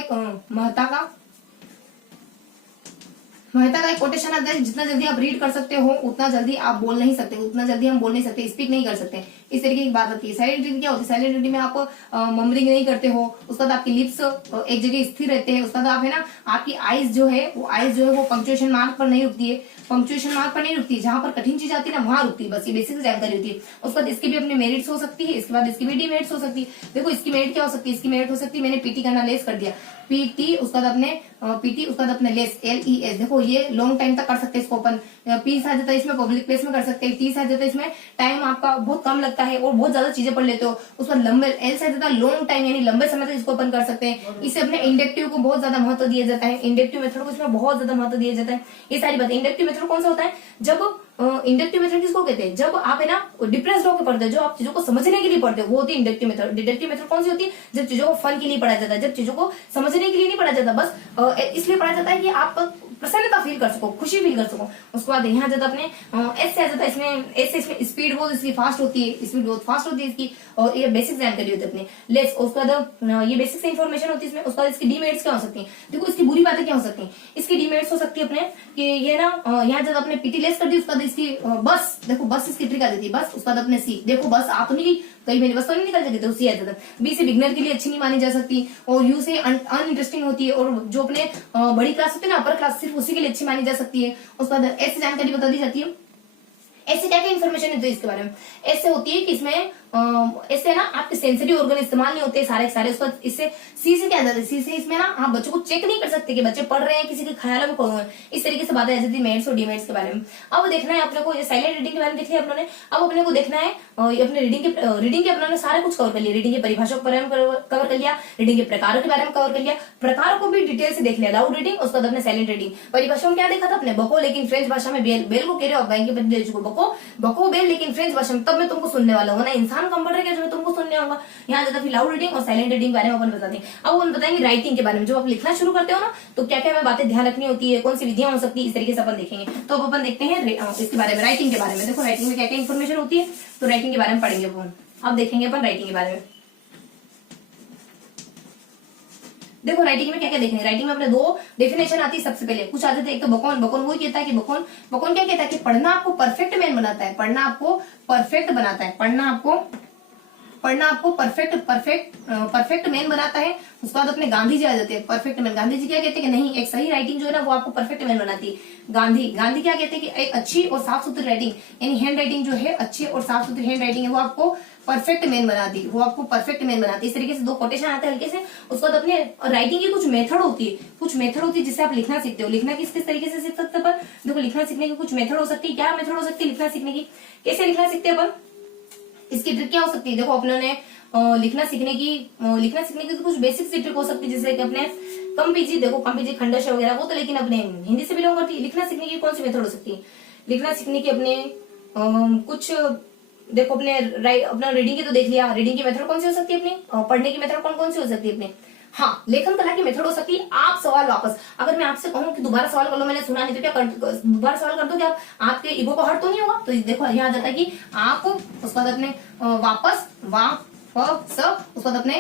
एक कोटेशन आता है, जितना जल्दी आप रीड कर सकते हो उतना जल्दी आप बोल नहीं सकते, उतना जल्दी हम बोल नहीं सकते, स्पीक नहीं कर सकते, इस तरीके की बात होती है। साइलेंट रीडिंग क्या होती है, साइलेंट रीडिंग में आप ममरिंग नहीं करते हो, उसके बाद आपकी लिप्स एक जगह स्थिर रहते हैं, उसके बाद आप है ना, आपकी आईज जो है वो पंक्चुएशन मार्क पर नहीं रुकती है, पंक्चुएशन मार्क पर नहीं रुकती, जहां पर कठिन चीज आती है ना वहां रुकती है, बस ये बेसिक जानकारी होती है। उसके बाद इसके भी अपने मेरिट्स हो सकती है, इसके बाद इसकी भी डीमेरिट्स हो सकती है। देखो इसकी मेरिट क्या हो सकती है, इसकी मेरिट हो सकती है, मैंने पीटी करना लेस कर दिया, पीटी उसके बाद अपने पीटी उसके बाद अपने लेस LES। देखो ये लॉन्ग टाइम तक कर सकते हैं इसको अपन, पीस आ जाता है इसमें, पब्लिक प्लेस में कर सकते हैं, 30 आ जाता है इसमें, टाइम आपका बहुत कम लगता है और बहुत ज्यादा चीजें पढ़ लेते हो। उसका लंबे एल से ज्यादा लॉन्ग टाइम यानी लंबे समय तक इसको अपन कर सकते हैं। इससे अपने इंडक्टिव को बहुत ज्यादा महत्व दिया जाता है, इंडक्टिव मेथड को इसमें बहुत ज्यादा महत्व दिया जाता है। ये सारी बातें, इंडक्टिव मेथड कौन सा होता है, जब इंडक्टिव मेथड किसको कहते हैं, जब आप है ना डिप्रेस्ड होकर पढ़ते हो, जो आप चीजों को समझने के लिए पढ़ते हो, वो होती है इंडक्टिव मेथड। डिडक्टिव मेथड कौन सी होती है, जब चीजों को फन के लिए पढ़ा जाता है, जब चीजों को समझने के लिए नहीं पढ़ा जाता, बस इसलिए पढ़ा जाता है कि आप प्रसन्नता फील कर सको, खुशी फील कर सको। उसके बाद यहाँ जाता अपने एस से आ जाता है, इसमें एस से इसमें स्पीड बहुत इसकी फास्ट होती है, स्पीड बहुत फास्ट होती है इसकी, और ये बेसिक जानकारी होती है अपने लेस। उसके बाद ये बेसिक से इन्फॉर्मेशन होती है इसमें। उसके बाद इसकी डीमेरिट्स क्या हो सकती है, देखो इसकी बुरी बातें क्या हो सकती है, इसकी डीमेरिट्स हो सकती है अपने कि ये ना यहाँ जब अपने पीटी लेस कर दी, उसके बाद इसकी बस, देखो बस इसकी ट्रिक आ जाती है, बस। उसके बाद अपने सी, देखो बस आ तो नहीं, कई महीने बस तो नहीं निकल जाती, तो सी आ जाता है। बी से बिगनर के लिए अच्छी नहीं मानी जा सकती, और यू से अनइंटरेस्टिंग होती है, और जो अपने बड़ी क्लास होती है ना अपर क्लास, सिर्फ उसी के लिए अच्छी मानी जा सकती है। उसके बाद ऐसी जानकारी बता दी जाती है। ऐसे क्या क्या इन्फॉर्मेशन होती है इसके बारे में, ऐसे होती है कि इसमें इससे ना आपके सेंसिटिव ऑर्गन इस्तेमाल नहीं होते सारे सारे। उसका इससे सी से क्या आ जाता है, सी से इसमें ना आप बच्चों को चेक नहीं कर सकते कि बच्चे पढ़ रहे हैं, किसी के ख्याल में पढ़ रहे हैं। इस तरीके से बातें आ जाती है मेरिट्स और डीमेरिट्स के बारे में। अब देखना है अपने को, ये साइलेंट रीडिंग के बारे में देख लिया अपनों ने। अब अपने को देखना है अपने रीडिंग के अपनों ने सारा कुछ कवर कर लिया। रीडिंग के परिभाषा के बारे में कवर कर लिया, रीडिंग के प्रकारों के बारे में कवर कर लिया, प्रकारों को भी डिटेल से देख लिया, लाउड रीडिंग, उसके बाद अपने साइलेंट रीडिंग। परिभाषा में क्या देखा था अपने, बको लेकिन फ्रेंच भाषा में बेल, बेल को कह रहे हो आप बको, बको बेल लेकिन फ्रेंच भाषा में, तब मैं तुमको सुनने वाला हूँ ना, इंसान कम पढ़ रहे क्या जो तुमको सुनने होगा। यहाँ ज्यादा फिर लाउड रीडिंग और साइलेंट रीडिंग के बारे में अपन बताते हैं। अब अपन बताएंगे राइटिंग के बारे में, जब आप लिखना शुरू करते हो ना तो क्या क्या बातें ध्यान रखनी होती है, कौन सी विधियां हो सकती है, इस तरीके से अपन देखेंगे। तो अब अपन देखते हैं इसके बारे में, राइटिंग के बारे में। देखो राइटिंग में क्या क्या इन्फॉर्मेशन होती है, तो राइटिंग के बारे में पढ़ेंगे अपन। अब देखेंगे अपन राइटिंग के बारे में। देखो राइटिंग में क्या क्या देखेंगे, राइटिंग में अपने दो डेफिनेशन आती है। सबसे पहले कुछ आते थे, एक तो बकौन, बकौन वो कहता है कि बकौन क्या कहता है कि पढ़ना आपको परफेक्ट मैन बनाता है, पढ़ना आपको परफेक्ट बनाता है, पढ़ना आपको परफेक्ट मैन बनाता है। उसके बाद अपने गांधी जी आ जाते हैं, परफेक्ट मैन। गांधी जी क्या कहते हैं कि नहीं, एक सही राइटिंग जो है ना वो आपको परफेक्ट मैन बनाती है। गांधी क्या कहते हैं कि एक अच्छी और साफ सुथरी राइटिंग यानी हैंड राइटिंग जो है, अच्छी और साफ सुथरी हैंड राइटिंग है, वो आपको परफेक्ट मैन बनाती है, वो आपको परफेक्ट मैन बनाती है। इस तरीके से दो कोटेशन आते हैं हल्के से। उसके बाद अपने राइटिंग की कुछ मेथड होती है, जिससे आप लिखना सीखते हो। लिखना किस तरीके से सीख सकते हैं अपन, देखो लिखना सीखने की कुछ मेथड हो सकती है। क्या मेथड हो सकती है लिखना सीखने की, कैसे लिखना सीखते हैं अपन, इसकी ट्रिक क्या हो सकती है। देखो अपनों ने लिखना सीखने की तो कुछ बेसिक सी ट्रिक हो सकती है, जैसे कि अपने कम पीजी खंडश वगैरह, वो तो लेकिन अपने हिंदी से बिलोंग करती है। लिखना सीखने की कौन सी मेथड हो सकती है, लिखना सीखने की अपने कुछ देखो अपना रीडिंग की तो देख लिया, रीडिंग की मेथड कौन सी हो सकती है अपनी, पढ़ने की मेथड कौन सी हो सकती है अपनी। हाँ, लेखन कला की मेथड हो सकती है आप सवाल वापस, अगर मैं आपसे कहूँ कि दोबारा सवाल कर लो, मैंने सुना नहीं तो क्या दोबारा सवाल कर दो, क्या आपके ईगो को हर्ट तो नहीं होगा। तो देखो यहाँ आ जाता है कि आप उसके बाद अपने वापस उसके बाद अपने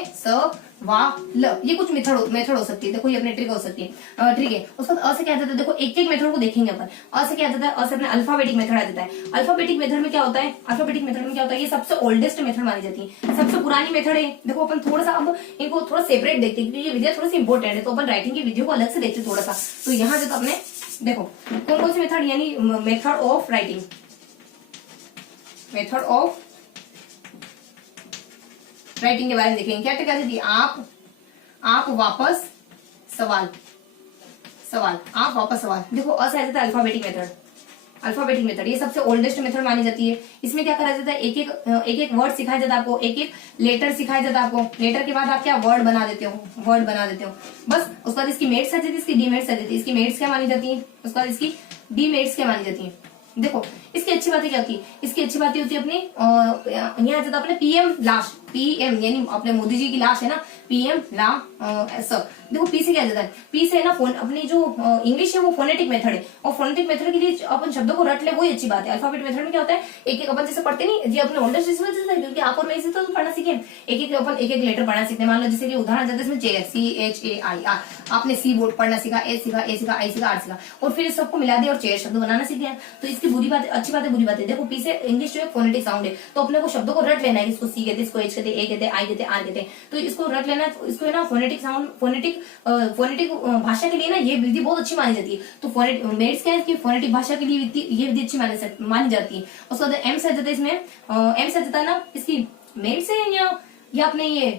ये कुछ मेथड हो सकती है। देखो ये अपने ट्रिक हो सकती है, ट्रिक है। उसके बाद से क्या जाता है, देखो एक एक मेथड को देखेंगे अपन। अ से क्या जाता है, अ से अपने अल्फाबेटिक मेथड आ जाता है। अल्फाबेटिक मेथड में क्या होता है, ये सबसे ओल्डेस्ट मेथड मानी जाती है, सबसे पुरानी मेथड है। देखो अपन थोड़ा सा अब इनको थोड़ा सेपरेट देखते हैं, क्योंकि ये विधियां थोड़ी सी इंपॉर्टेंट है, तो अपन राइटिंग की विधियों को अलग से देखते हैं थोड़ा सा। तो यहाँ जाता अपने देखो कौन सी मेथड, यानी method of writing, method of writing के बारे में देखेंगे। क्या क्या थी, आप वापस सवाल, आप वापस सवाल। देखो अ से आ जाता है अल्फाबेटिक मेथड, ये सबसे ओल्डेस्ट मेथड मानी जाती है। इसमें क्या करा जाता है, एक एक वर्ड सिखाया जाता है आपको, एक एक लेटर सिखाया जाता है आपको। लेटर के बाद आप क्या वर्ड बना देते हो, बस। उसके बाद इसकी मेरिट्स आ जाती है, इसकी डीमेरिट्स आ जाती है। इसकी मेरिट्स क्या मानी जाती है, उसके बाद इसकी डीमेरिट्स क्या मानी जाती है। देखो इसकी अच्छी बातें क्या होती है, इसकी अच्छी बातें होती है अपनी यहाँ जाता अपने पीएम लाश, पीएम यानी अपने मोदी जी की लाश है ना, पीएम सर। देखो पी से क्या जाता है, पी से है ना अपनी जो इंग्लिश है वो फोनेटिक मेथड है, और फोनेटिक मेथड के लिए अपन शब्दों को रट ले वही अच्छी बात है। अल्फाबेट मेथड में क्या होता है, एक एक अपन जैसे पढ़ते नहीं जी, अपने ओल्डेस्ट क्योंकि आप और मैं इसे तो पढ़ना सीखे, एक एक लेटर पढ़ना सीखते। मान लो जैसे कि उदाहरण जाता है इसमें चेयर, CHAIR, आपने सी बोर्ड पढ़ना सीखा, ए सीखा, आई सीखा, आर सीखा, और फिर सबको मिला दिया और चेयर शब्द बनाना सीख गया। तो इसकी बुरी बात अच्छी बात है बुरी बात है। देखो पी से इंग्लिश जो है फोनेटिक साउंड है, तो अपने को शब्दों को रट लेना है, इसको सी कहते हैं, इसको एच कहते हैं, ए कहते हैं, आई कहते हैं, आर कहते हैं। तो इसको रट लेना, इसको है ना फोनेटिक साउंड, फोनेटिक भाषा के लिए ना ये विधि बहुत अच्छी मानी जाती है। तो मेरिट्स क्या है कि फोनेटिक भाषा के लिए ये विधि अच्छी मानी जाती है। उसके बाद एम से आ जाता है, इसमें एम से आ जाता है ना इसकी मेरिट से या अपने ये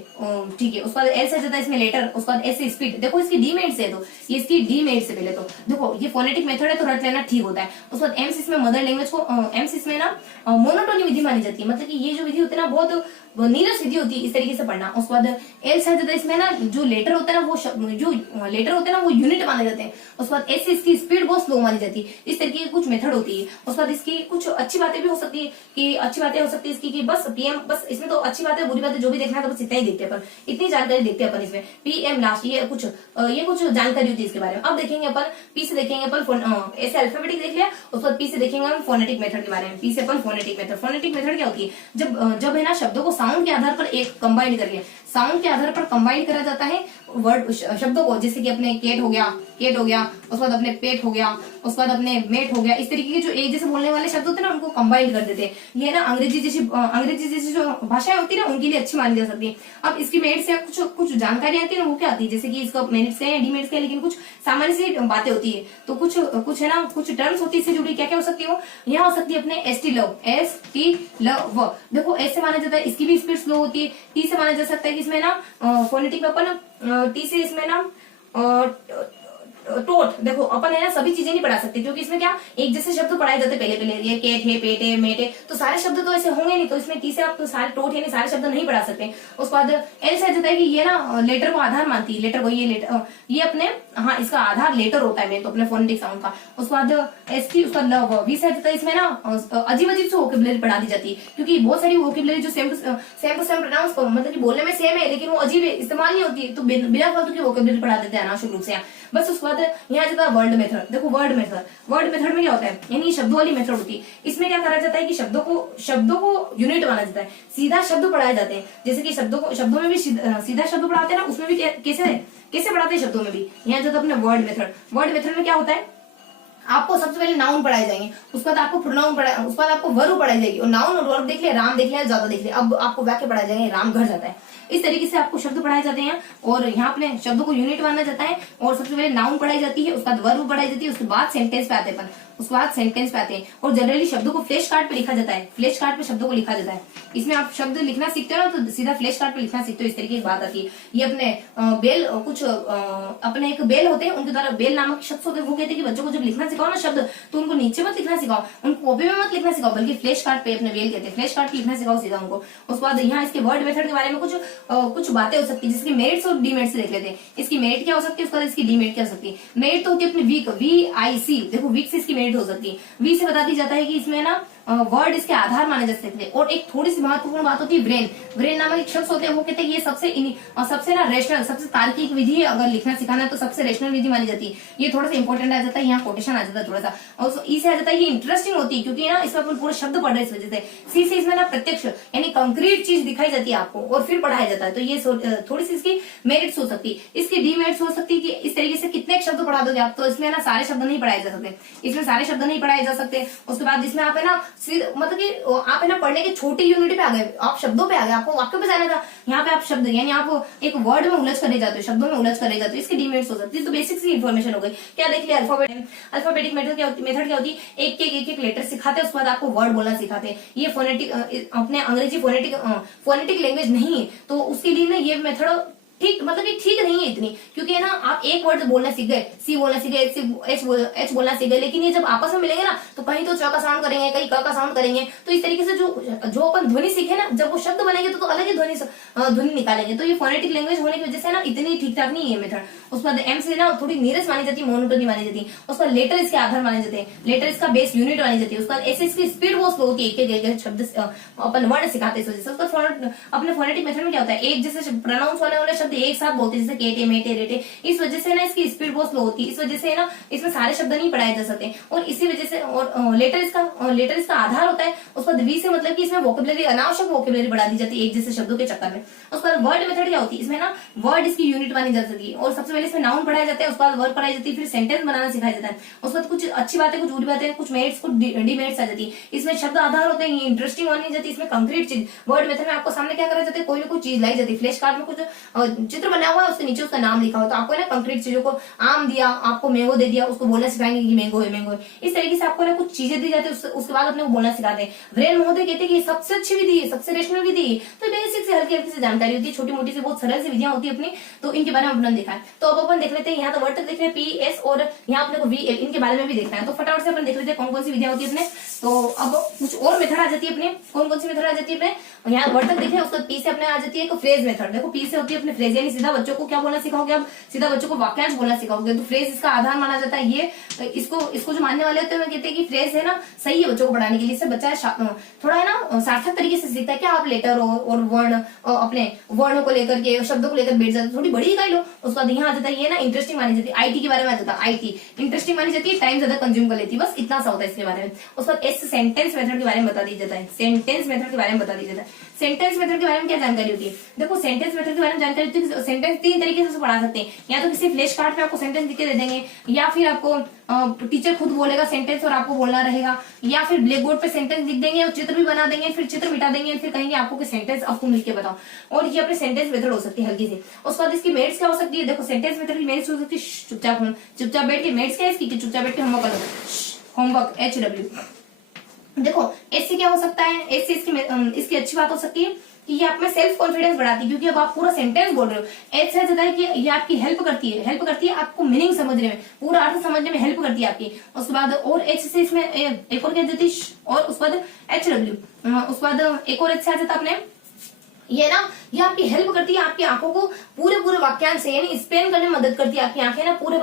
ठीक है। उसके बाद एल से जाता है इसमें लेटर, उसके बाद एस से स्पीड। देखो इसकी डी मेरिट से, तो ये इसकी डी मेरिट से पहले तो देखो ये फोनेटिक मेथड है तो रट लेना ठीक होता है। उसके बाद एम से इसमें मदर लैंग्वेज को, एम से इसमें ना मोनोटोनी विधि मानी जाती है, मतलब कि ये जो विधि होती है ना बहुत नीरस विधि होती है, इस तरीके से पढ़ना। उसके बाद एल से जाता है इसमें ना जो लेटर होता है ना वो जो लेटर होते हैं ना वो यूनिट माने जाते हैं। उसके बाद एस से इसकी स्पीड बहुत स्लो मानी जाती है। इस तरीके की कुछ मेथड होती है। उसके बाद इसकी कुछ अच्छी बातें भी हो सकती है कि अच्छी बातें हो सकती है इसकी कि बस पीएम, बस इसमें तो अच्छी बातें बुरी बातें जो भी देखना है तो बस इतना ही देखते हैं अपन, इतनी जानकारी देखते हैं अपन इसमें। पीएम लास्ट ये कुछ जानकारी होती है इसके बारे में। अब देखेंगे अपन पी से, देखेंगे अपन ऐसे अल्फाबेटिक देख लिया। उसके बाद पी से देखेंगे हम फोनेटिक मेथड के बारे में। पी से अपन फोनेटिक मेथड, फोनेटिक मेथड क्या होती है जब है ना शब्दों को साउंड के आधार पर एक कंबाइन करके, साउंड के आधार पर कंबाइन करा जाता है वर्ड शब्दों को, जैसे कि अपने केट हो गया, उसके बाद अपने पेट हो गया, उसके बाद अपने मेट हो गया। इस तरीके के जो एक जैसे बोलने वाले शब्द होते हैं ना उनको कंबाइन कर देते हैं। ये ना अंग्रेजी जैसी जो भाषाएं होती है ना उनके लिए अच्छी मानी जा सकती है। अब इसकी मेरिट से कुछ जानकारी आती है ना वो क्या आती है, जैसे कि इसका मेरिट से डी मेरिट से, लेकिन कुछ सामान्य सी बातें होती है। तो कुछ है ना कुछ टर्म्स होती है इससे जुड़ी, क्या क्या हो सकती है वो यहाँ हो सकती है अपने एस टी लव। देखो एस से माना जाता है इसकी भी स्पीड स्लो होती है। टी से माना जा सकता है कि इसमें ना फोनेटिक में अपन टी से इसमें ना टोट, देखो अपन है ना सभी चीजें नहीं पढ़ा सकते क्योंकि इसमें क्या एक जैसे शब्द पढ़ाए जाते पहले ये केट है, पेट है, मेट है, तो सारे शब्द तो ऐसे होंगे नहीं। तो इसमें टी से आप तो सारे टोट है सारे शब्द नहीं पढ़ा सकते। उसके बाद एल से जाता है कि ये ना लेटर को आधार मानती है, लेटर को ये अपने हाँ इसका आधार लेटर होता है मेन तो अपने फोनेटिक साउंड का। उसके बाद एस टी, उसका लव। वी से जाता है इसमें ना अजीब से वोकेबुलरी पढ़ा दी जाती है क्योंकि बहुत सारी वोकेबुलरी जो सेम टू सेम प्रोनाउंस मतलब कि बोलने में सेम है लेकिन वो अजीब इस्तेमाल नहीं होती, तो बिना फालतू की वोकेबुलरी पढ़ा देते हैं अनावश्यक रूप से बस। उसके बाद यहाँ जाता है वर्ड मेथड। देखो वर्ड मेथड में क्या होता है, यानी शब्दों वाली मेथड होती है। इसमें क्या करा जाता है कि शब्दों को यूनिट माना जाता है, सीधा शब्द पढ़ाए जाते हैं। जैसे कि शब्दों में भी सीधा शब्द पढ़ाते हैं ना, उसमें भी कैसे पढ़ाते हैं शब्दों में भी। यहाँ जाता है अपने वर्ड मेथड में क्या होता है, आपको सबसे पहले नाउन पढ़ाए जाएंगे, उसके बाद आपको प्रोनाउन उसके बाद आपको वर्ब पढ़ाई जाएगी। और नाउन और वर्ब देख लिया, राम देख लिया, ज्यादा देख लिया, अब आपको वाक्य पढ़ाए जाएंगे, राम घर जाता है। इस तरीके से आपको शब्द पढ़ाए जाते हैं और यहाँ अपने शब्दों को यूनिट माना जाता है। और सबसे पहले नाउन पढ़ाई जाती है, उसके बाद वर्ब पढ़ाई जाती है, उसके बाद सेंटेंस पे आते हैं और जनरली शब्दों को फ्लैश कार्ड पे लिखा जाता है, फ्लैश कार्ड पे शब्दों को लिखा जाता है। इसमें आप शब्द लिखना सीखते हो ना तो सीधा फ्लैश कार्ड पे लिखना सीखते हो, इस तरीके की बात आती है। ये अपने बेल अपने एक बेल होते हैं, उनके द्वारा बेल नामक शब्द होते हैं, वो कहते हैं कि बच्चों को जब लिखना सिखाओ ना शब्द तो उनको नीचे मत लिखना सिखाओ, उनको कॉपी में मत लिखना सिखाओ, बल्कि फ्लैश कार्ड पे, अपने बेल कहते हैं फ्लैश कार्ड पे लिखना सिखाओ सीधा उनको। उसके बाद यहाँ इसके वर्ड मेथड के बारे में कुछ बातें हो सकती है, जिसकी मेरिट्स और डीमेरिट्स देख लेते हैं। इसकी मेरिट क्या हो सकती है, उसके बाद इसकी डीमेरिट क्या हो सकती है। मेरिट तो होती है अपनी वीक, VIC, देखो वीक से इसकी मेरिट हो सकती है। वी से बता दी जाता है कि इसमें ना वर्ड इसके आधार माने जा सकते हैं। और एक थोड़ी सी महत्वपूर्ण बात होती है ब्रेन नामक एक शख्स होते हैं, वो कहते हैं ये सबसे ना रेशनल, सबसे तार्किक विधि है, अगर लिखना सिखाना है तो सबसे रेशनल विधि मानी जाती है। ये थोड़ा सा इंपॉर्टेंट आ जाता है, यहाँ कोटेशन आ जाता है थोड़ा सा। और ई से आ जाता है ये इंटरेस्टिंग होती है क्योंकि ना इसमें अपन पूरे शब्द पढ़ रहे हैं इस वजह से। सी से इसमें ना प्रत्यक्ष यानी कंक्रीट चीज दिखाई जाती है आपको और फिर पढ़ाया जाता है, तो ये थोड़ी सी इसकी मेरिट्स हो सकती है। इसकी डीमेरिट्स हो सकती है कि इस तरीके से कितने शब्द पढ़ा दोगे आप, तो इसमें ना सारे शब्द नहीं पढ़ाए जा सकते, इसमें सारे शब्द नहीं पढ़ाए जा सकते। उसके बाद इसमें आप है ना मतलब कि आप है ना पढ़ने के छोटी यूनिट पे आ गए, आप शब्दों पे आ गए, आपको वाक्य पे जाना था, यहाँ पे आप शब्द यानी आप एक वर्ड में उलझ कर जाते हो, शब्दों में उलझ कर जाते हो, इसकी डीमेरिट्स हो सकती है। तो बेसिक सी इन्फॉर्मेशन हो गई। क्या देख लिया, अल्फाबेटिक मेथड क्या होती है, एक लेटर सिखाते हैं, उसके बाद आपको वर्ड बोलना सिखाते हैं। ये फोनेटिक अपने अंग्रेजी फोनेटिक लैंग्वेज नहीं है, तो उसके लिए ना ये मेथड ठीक मतलब कि ठीक नहीं है इतनी, क्योंकि ना आप एक वर्ड बोलना सीख गए, सी बोलना सीख गए, एच बोलना सीख गए, लेकिन ये जब आपस में मिलेंगे ना तो कहीं तो च का साउंड करेंगे, कहीं क का साउंड करेंगे। तो इस तरीके से जो अपन ध्वनि सीखे ना, जब वो शब्द बनेंगे तो अलग ही ध्वनि निकालेंगे। तो ये फोनेटिक लैंग्वेज होने की वजह से ना इतनी ठीक ठाक नहीं है मेथड। उसके बाद एम से ना थोड़ी नीरस मानी जाती है, मोनोटोनी मानी जाती है। उसका लेटर इसके आधार माने जाते हैं, लेटर इसका बेस यूनिट मानी जाती है। उसका ऐसे इसकी स्पीड बहुत स्लो होती है, एक शब्द अपन वर्ड सिखाते हैं इस वजह से। उसका अपने फोनेटिक मेथड में क्या होता है, एक जैसे प्रोनाउंस वाले शब्द होते हैं एक साथ बोलते हैं, जैसे केटे मेटे रेटे। इस वजह से ना इसकी स्पीड बहुत स्लो होती है, इस वजह से ना इसमें सारे शब्द नहीं पढ़ाए जा सकते। और इसी वजह से और लेटर इसका आधार होता है। उसके बाद वी से मतलब कि इसमें वोकेबुलरी, अनावश्यक वोकेबुलरी बढ़ा दी जाती है एक जैसे शब्दों के चक्कर में। उसके बाद वर्ड मेथड क्या होती है, इसमें ना वर्ड इसकी यूनिट मानी जा सकती है। और सबसे पहले इसमें नाउन पढ़ाया जाता है, उसके बाद वर्ब पढ़ाई जाती है, फिर सेंटेंस बनाना सिखाया जाता है। उसके बाद कुछ अच्छी बातें, कुछ बुरी बातें, कुछ मेरिट्स, कुछ डिमेरिट्स आ जाती है। इसमें शब्द आधार होते हैं, इंटरेस्टिंग मानी जाती है। इसमें कंक्रीट चीज वर्ड मेथड में आपको सामने क्या करा जाता है, कोई ना कोई चीज लाई जाती है। फ्लैश कार्ड में कुछ चित्र बना हुआ है, उसके नीचे उसका नाम लिखा हो, तो आपको ना कंक्रीट चीजों को, आम दिया आपको, मैंगो दे दिया, उसको बोलना सिखाएंगे कि मैंगो है मैंगो है। इस तरीके से आपको ना कुछ चीजें दी जाती है, उसके बाद अपने को बोलना सिखाते हैं। व्रेन महोदय कहते हैं कि सबसे अच्छी विधि है, सबसे रेशनल विधि है। तो बेसिक से हल्की हल्की से जानकारी होती है, छोटी मोटी से बहुत सरल सी विधियां होती है अपनी, तो इनके बारे में अपन देखा है। तो अब अपन देख लेते हैं, यहाँ तो वर्ड तक देख रहे हैं पी एस, और यहाँ अपने को वी एल, इनके बारे में भी देखना है। तो फटाफट से अपन देख लेते हैं कौन कौन सी विधियां होती है अपने। तो अब कुछ और मेथड आ जाती है अपने, कौन कौन सी मेथड आ जाती है अपने, यहाँ वर्ड तक देखे, उसके पी से अपने आ जाती है एक फ्रेज मेथड। देखो पी से होती है अपने फ्रेज, यानी सीधा बच्चों को क्या बोलना सिखाओगे, आप सीधा बच्चों को वाक्यांश बोलना सिखाओगे। तो फ्रेज इसका आधार माना जाता है। ये इसको जो मानने वाले होते हैं कहते हैं कि फ्रेज है ना सही है बच्चों को पढ़ाने के लिए, इससे बच्चा थोड़ा है ना सार्थक तरीके से सीखता है। क्या आप लेटर और वर्ण, अपने वर्णों को लेकर के, शब्दों को लेकर बैठ जाते, थोड़ी बड़ी इकाई लो। उसके बाद यहाँ आ जाता है ये ना इंटरेस्टिंग मानी जाती है, आईटी के बारे में आ जाता है, आईटी इंटरेस्टिंग मानी जाती है, टाइम ज्यादा कंज्यूम कर लेती है, बस इतना सा होता है इसके बारे में। उसके बाद एस सेंटेंस मेथड के बारे में बता दी जाता है, सेंटेंस मेथड के बारे में बता दी जाता है। सेंटेंस मेथड के बारे में क्या जानकारी होती है, देखो सेंटेंस मेथड के बारे में जानकारी होती है। सेंटेंस तीन तरीके से पढ़ा सकते हैं, या तो किसी फ्लैश कार्ड पे आपको सेंटेंस लिख के दे देंगे, या फिर आपको टीचर खुद बोलेगा सेंटेंस और आपको बोलना रहेगा, या फिर ब्लैक बोर्ड पे सेंटेंस लिख देंगे और चित्र भी बना देंगे, फिर चित्र मिटा देंगे, फिर कहेंगे आपको कि सेंटेंस अब तुम लिख के बताओ। और ये अपने सेंटेंस मेथड हो सकती है हल्की से। उसके बाद इसकी मेरिट्स क्या हो सकती है, देखो सेंटेंस मेथड की मेरिट्स हो सकती है चुपचाप बैठ के, मेरिट्स क्या है इसकी, चुपचाप बैठ के होमवर्क करो, होमवर्क HW। देखो एस से क्या हो सकता है, एस से इसकी अच्छी बात हो सकती है कि ये आप में सेल्फ कॉन्फिडेंस बढ़ाती है, क्योंकि अब आप पूरा सेंटेंस बोल रहे हो। एच से ज्यादा है कि ये आपकी हेल्प करती है आपको मीनिंग समझने में, पूरा अर्थ समझने में हेल्प करती है आपकी। उसके बाद और एच से इसमें एक और क्या देती है, और उसके बाद HW, उसके बाद एक और एच से आ जाता अपने ये ना, ये आपकी हेल्प करती है, आपकी आंखों को पूरे वाक्यांश से यानी स्पेन करने में मदद करती है। आपकी आंखें ना पूरे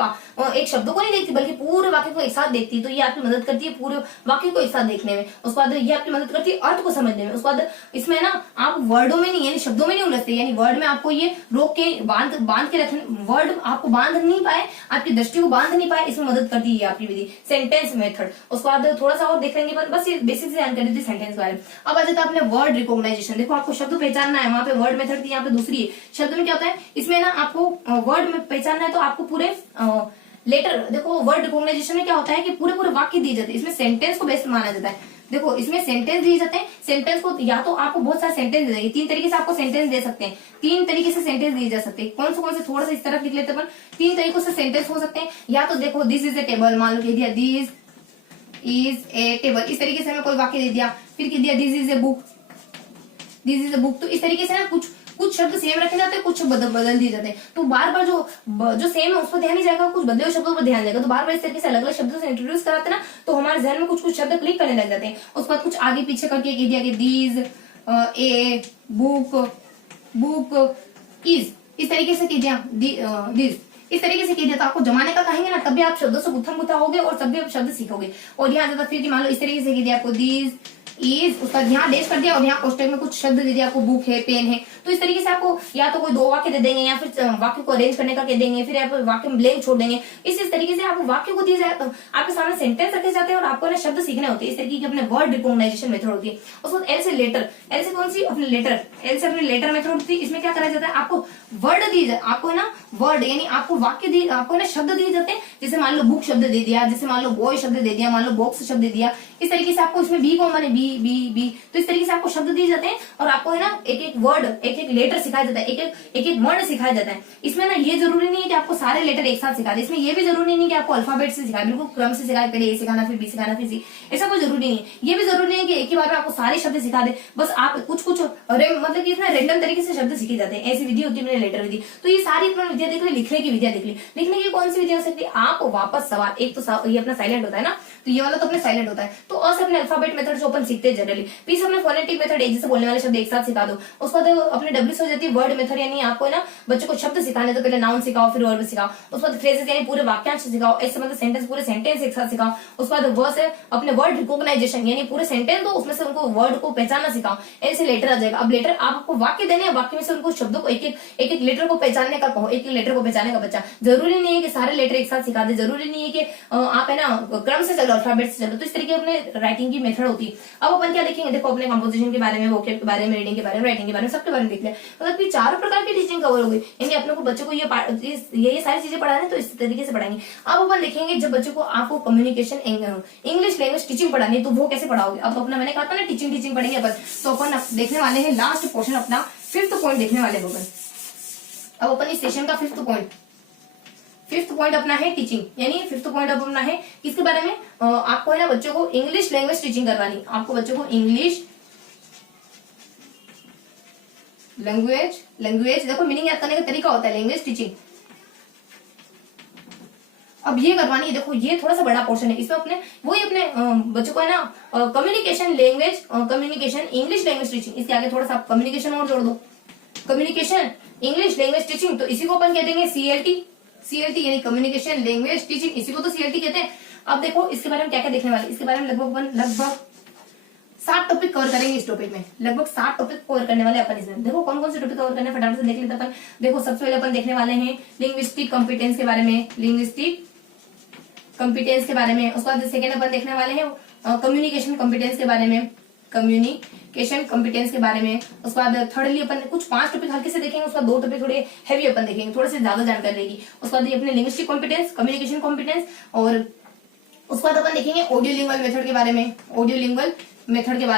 एक शब्दों को नहीं देखती बल्कि पूरे वाक्य को एक साथ देखती है, तो ये आपकी मदद करती है पूरे वाक्य को एक साथ देखने में। उसके बाद ये आपकी मदद करती है अर्थ को समझने में। उसके बाद इसमें ना आप वर्डों में नहीं यानी शब्दों में नहीं उलझते, यानी वर्ड में आपको ये रोक के बांध के रखने, वर्ड आपको बांध नहीं पाए, आपकी दृष्टि को बांध नहीं पाए, इसमें मदद करती है आपकी विधि सेंटेंस मेथड। उसके बाद थोड़ा सा और देख लेंगे, बस ये बेसिक से जानकारी थी सेंटेंस के बारे में। अब आ जाता है अपने वर्ड रिकॉग्नाइजेशन। देखो आपको शब्द पहचानना है, वहां पे वर्ड मेथड थी, यहाँ पे दूसरी है। शब्द में क्या होता है, इसमें ना आपको वर्ड में पहचानना है, तो आपको पूरे लेटर, देखो वर्ड रिकॉग्नाइजेशन में क्या होता है कि पूरे वाक्य दिए जाते हैं, इसमें सेंटेंस को बेस्ट माना जाता है। देखो इसमें सेंटेंस दिए जाते हैं, सेंटेंस को या तो आपको बहुत सारे सेंटेंस दे देंगे, तीन तरीके से आपको सेंटेंस दे सकते हैं, तीन तरीके से सेंटेंस दिए जा सकते हैं। कौन से थोड़ा सा इस तरफ लिख लेते हैं, तीन तरीकों से सेंटेंस हो सकते हैं। या तो देखो दिस इज ए टेबल, मान लो कह दिया दिस इज ए टेबल, इस तरीके से हमें कोई वाक्य दे दिया, फिर कह दिया this is a book, this is a book. तो इस तरीके से ना कुछ शब्द सेम रखे जाते हैं, कुछ बदल दिए जाते हैं। तो बार बार जो सेम है उस पर ध्यान नहीं जाएगा, कुछ बदले हुए शब्दों पर ध्यान जाएगा। तो बार बार इस तरीके से अलग अलग शब्दों से इंट्रोड्यूस कराते हैं ना, तो हमारे जहन में कुछ शब्द क्लिक करने लग जाते हैं। उसके बाद कुछ आगे पीछे करके कह दिया कि दीज ए बुक इज, इस तरीके से कह दिया दिस, इस तरीके से कह दिया। तो आपको जमाने का कहेंगे ना, तभी आप शब्दों से गुत्थम होगे और तभी आप शब्द सीखोगे। और यहाँ ज्यादा फिर मान लो इस तरीके से कह दिया आपको दीज इज, उसका यहाँ डेश कर दिया और यहाँ कोष्टक में कुछ शब्द दे दिया आपको, बुक है, पेन है। तो इस तरीके से आपको या तो कोई दो वाक्य दे देंगे, या फिर वाक्य को अरेंज करने का कह देंगे, फिर आप वाक्य में ब्लैंक छोड़ देंगे। इस तरीके से आपको वाक्य को दिया जाए, तो आपके सामने सेंटेंस रखे जाते हैं और आपको ना शब्द सीखने होते हैं। इस तरीके की अपने वर्ड रिकॉग्नाइजेशन मेथड होती है। उसके बाद एल से लेटर, एल से कौन सी, अपने लेटर, एल से अपनी लेटर मेथड होती है। इसमें क्या करा जाता है, आपको वर्ड दिए जाए, आपको ना वर्ड यानी आपको वाक्य दिए, आपको ना शब्द दिए जाते हैं। जैसे मान लो बुक शब्द दे दिया, जैसे मान लो बॉय शब्द दे दिया, मान लो बॉक्स शब्द दे दिया। इस तरीके से आपको इसमें बी कौन माने, बी बी बी। तो इस तरीके से आपको शब्द दिए जाते हैं और आपको है ना एक एक वर्ड, एक एक लेटर सिखाया जाता है, एक एक वर्ण सिखाया जाता है। इसमें ना ये जरूरी नहीं है कि आपको सारे लेटर एक साथ सिखा दे, इसमें ये भी जरूरी नहीं है कि आपको अल्फाबेट से सिखाए, बिल्कुल क्रम से सिखाए, पहले ए सिखाना फिर बी सिखाना फिर सी, ऐसा कोई जरूरी नहीं है। ये भी जरूरी नहीं है कि एक ही बार में आपको सारे शब्द सिखा दे, बस आप कुछ मतलब कि इसमें रेंडम तरीके से शब्द सीखे जाते हैं। ऐसी विधि होती है लेटर विधि। तो ये सारी अपनी विद्या देख ली, लिखने की विद्या देख ली। लिखने की कौन सी विद्या हो सकती है, आप वापस सवाल, एक तो ये अपना साइलेंट होता है ना, तो ये वाला तो अपने साइलेंट होता है। तो अ से अपने अल्फाबेट मेथड जो अपन सीखे सीखते हैं जनरली। पीस अपने फोनेटिक मेथड, एक जैसे बोलने वाले शब्द एक साथ सिखा दो। उसके बाद अपने डब्ल्यू से हो जाती है वर्ड मेथड, यानी आपको ना बच्चों को शब्द सिखाने तो पहले नाउन सिखाओ, फिर वर्ब सिखाओ। उसके बाद फ्रेजेस यानी पूरे वाक्यांश सिखाओ, ऐसे मतलब सेंटेंस, पूरे सेंटेंस एक साथ सिखाओ। उसके बाद वर्ड है अपने वर्ड रिकॉग्नाइजेशन, यानी पूरे सेंटेंस दो, उसमें से उनको वर्ड को पहचानना सिखाओ। ऐसे लेटर आ जाएगा। अब लेटर आपको वाक्य देने हैं, वाक्य में से उनको शब्दों को एक लेटर को पहचानने का कहो, एक लेटर को पहचानने का बच्चा। जरूरी नहीं है कि सारे लेटर एक साथ सिखा दे, जरूरी नहीं है कि आप है ना क्रम से चलो, अल्फाबेट से चलो। तो इस तरीके अपने राइटिंग की मेथड होती है। अब अपन क्या देखेंगे, देखो अपने कंपोजिशन के बारे में, वोकैब के बारे में, रीडिंग के बारे में, राइटिंग के बारे में, सबके बारे में देख लिया। मतलब कि चारों प्रकार की टीचिंग कवर हो गई। यानी अपने को बच्चों को ये सारी चीजें पढ़ाने तो इस तरीके से पढ़ाएंगे। अब अपन देखेंगे जब बच्चों को आपको कम्युनिकेशन इंग्लिश लैंग्वेज टीचिंग पढ़ानी तो वो कैसे पढ़ाओगे। अब अपना मैंने कहा था ना टीचिंग पढ़ेंगे अपन, तो अपन देखने वाले हैं लास्ट पोर्शन, अपना 5th पॉइंट देखने वाले अपन। अब अपन इस सेशन का 5th पॉइंट अपना है टीचिंग, यानी 5th पॉइंट अब अपना है किसके बारे में, आपको है ना बच्चों को इंग्लिश लैंग्वेज टीचिंग करवानी। आपको बच्चों को इंग्लिश लैंग्वेज देखो मीनिंग याद करने का तरीका होता है लैंग्वेज टीचिंग। अब ये करवानी है। देखो ये थोड़ा सा बड़ा पोर्शन है, इसमें अपने बच्चों को है ना कम्युनिकेशन इंग्लिश लैंग्वेज टीचिंग, इसके आगे थोड़ा सा कम्युनिकेशन और जोड़ दो, कम्युनिकेशन इंग्लिश लैंग्वेज टीचिंग, तो इसी को अपन कह देंगे CLT यानी कम्युनिकेशन लैंग्वेज टीचिंग, इसी को तो CLT कहते हैं। अब देखो इसके बारे में क्या क्या देखने वाले, इसके बारे में लगभग 7 टॉपिक कवर करेंगे। इस टॉपिक में लगभग 7 टॉपिक कवर करने वाले अपन इसमें। देखो कौन कौन से टॉपिक कवर करने फटाफट से देख लेते अपन। देखो सबसे पहले अपन देखने वाले हैं लिंग्विस्टिक कॉम्पिटेंस के बारे में, उसके बाद सेकेंड अपन देखने वाले हैं कम्युनिकेशन कॉम्पिटेंस के बारे में, उसके बाद थर्डली अपन कुछ 5 टॉपिक हल्के से देखेंगे, उसके बाद 2 टॉपिक थोड़े हैवी अपन देखेंगे, थोड़े से ज्यादा जानकारी रहेगी। उसके बाद ये अपने लिंग्विस्टिक कॉम्पिटेंस, कम्युनिकेशन कॉम्पिटेंस, और उसके बाद अपन देखेंगे ऑडियो लिंगुअल मेथड के बारे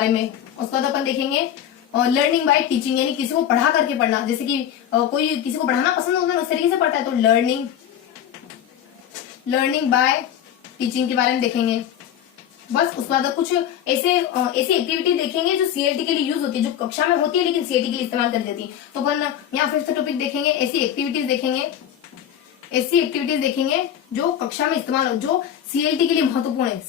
में, उसके बाद अपन देखेंगे लर्निंग बाय टीचिंग, यानी किसी को पढ़ा करके पढ़ना, जैसे कि कोई किसी को पढ़ाना पसंद होता है उस तरीके से पढ़ता है, तो लर्निंग बाय टीचिंग के बारे में देखेंगे। बस उसके बाद कुछ ऐसी एक्टिविटी देखेंगे जो CLT के लिए यूज होती है, जो कक्षा में होती है लेकिन CLT के लिए इस्तेमाल कर जाती है। तो अपन यहाँ 5th टॉपिक देखेंगे, ऐसी एक्टिविटीज देखेंगे जो कक्षा में इस्तेमाल हो, जो CLT के लिए महत्वपूर्ण है।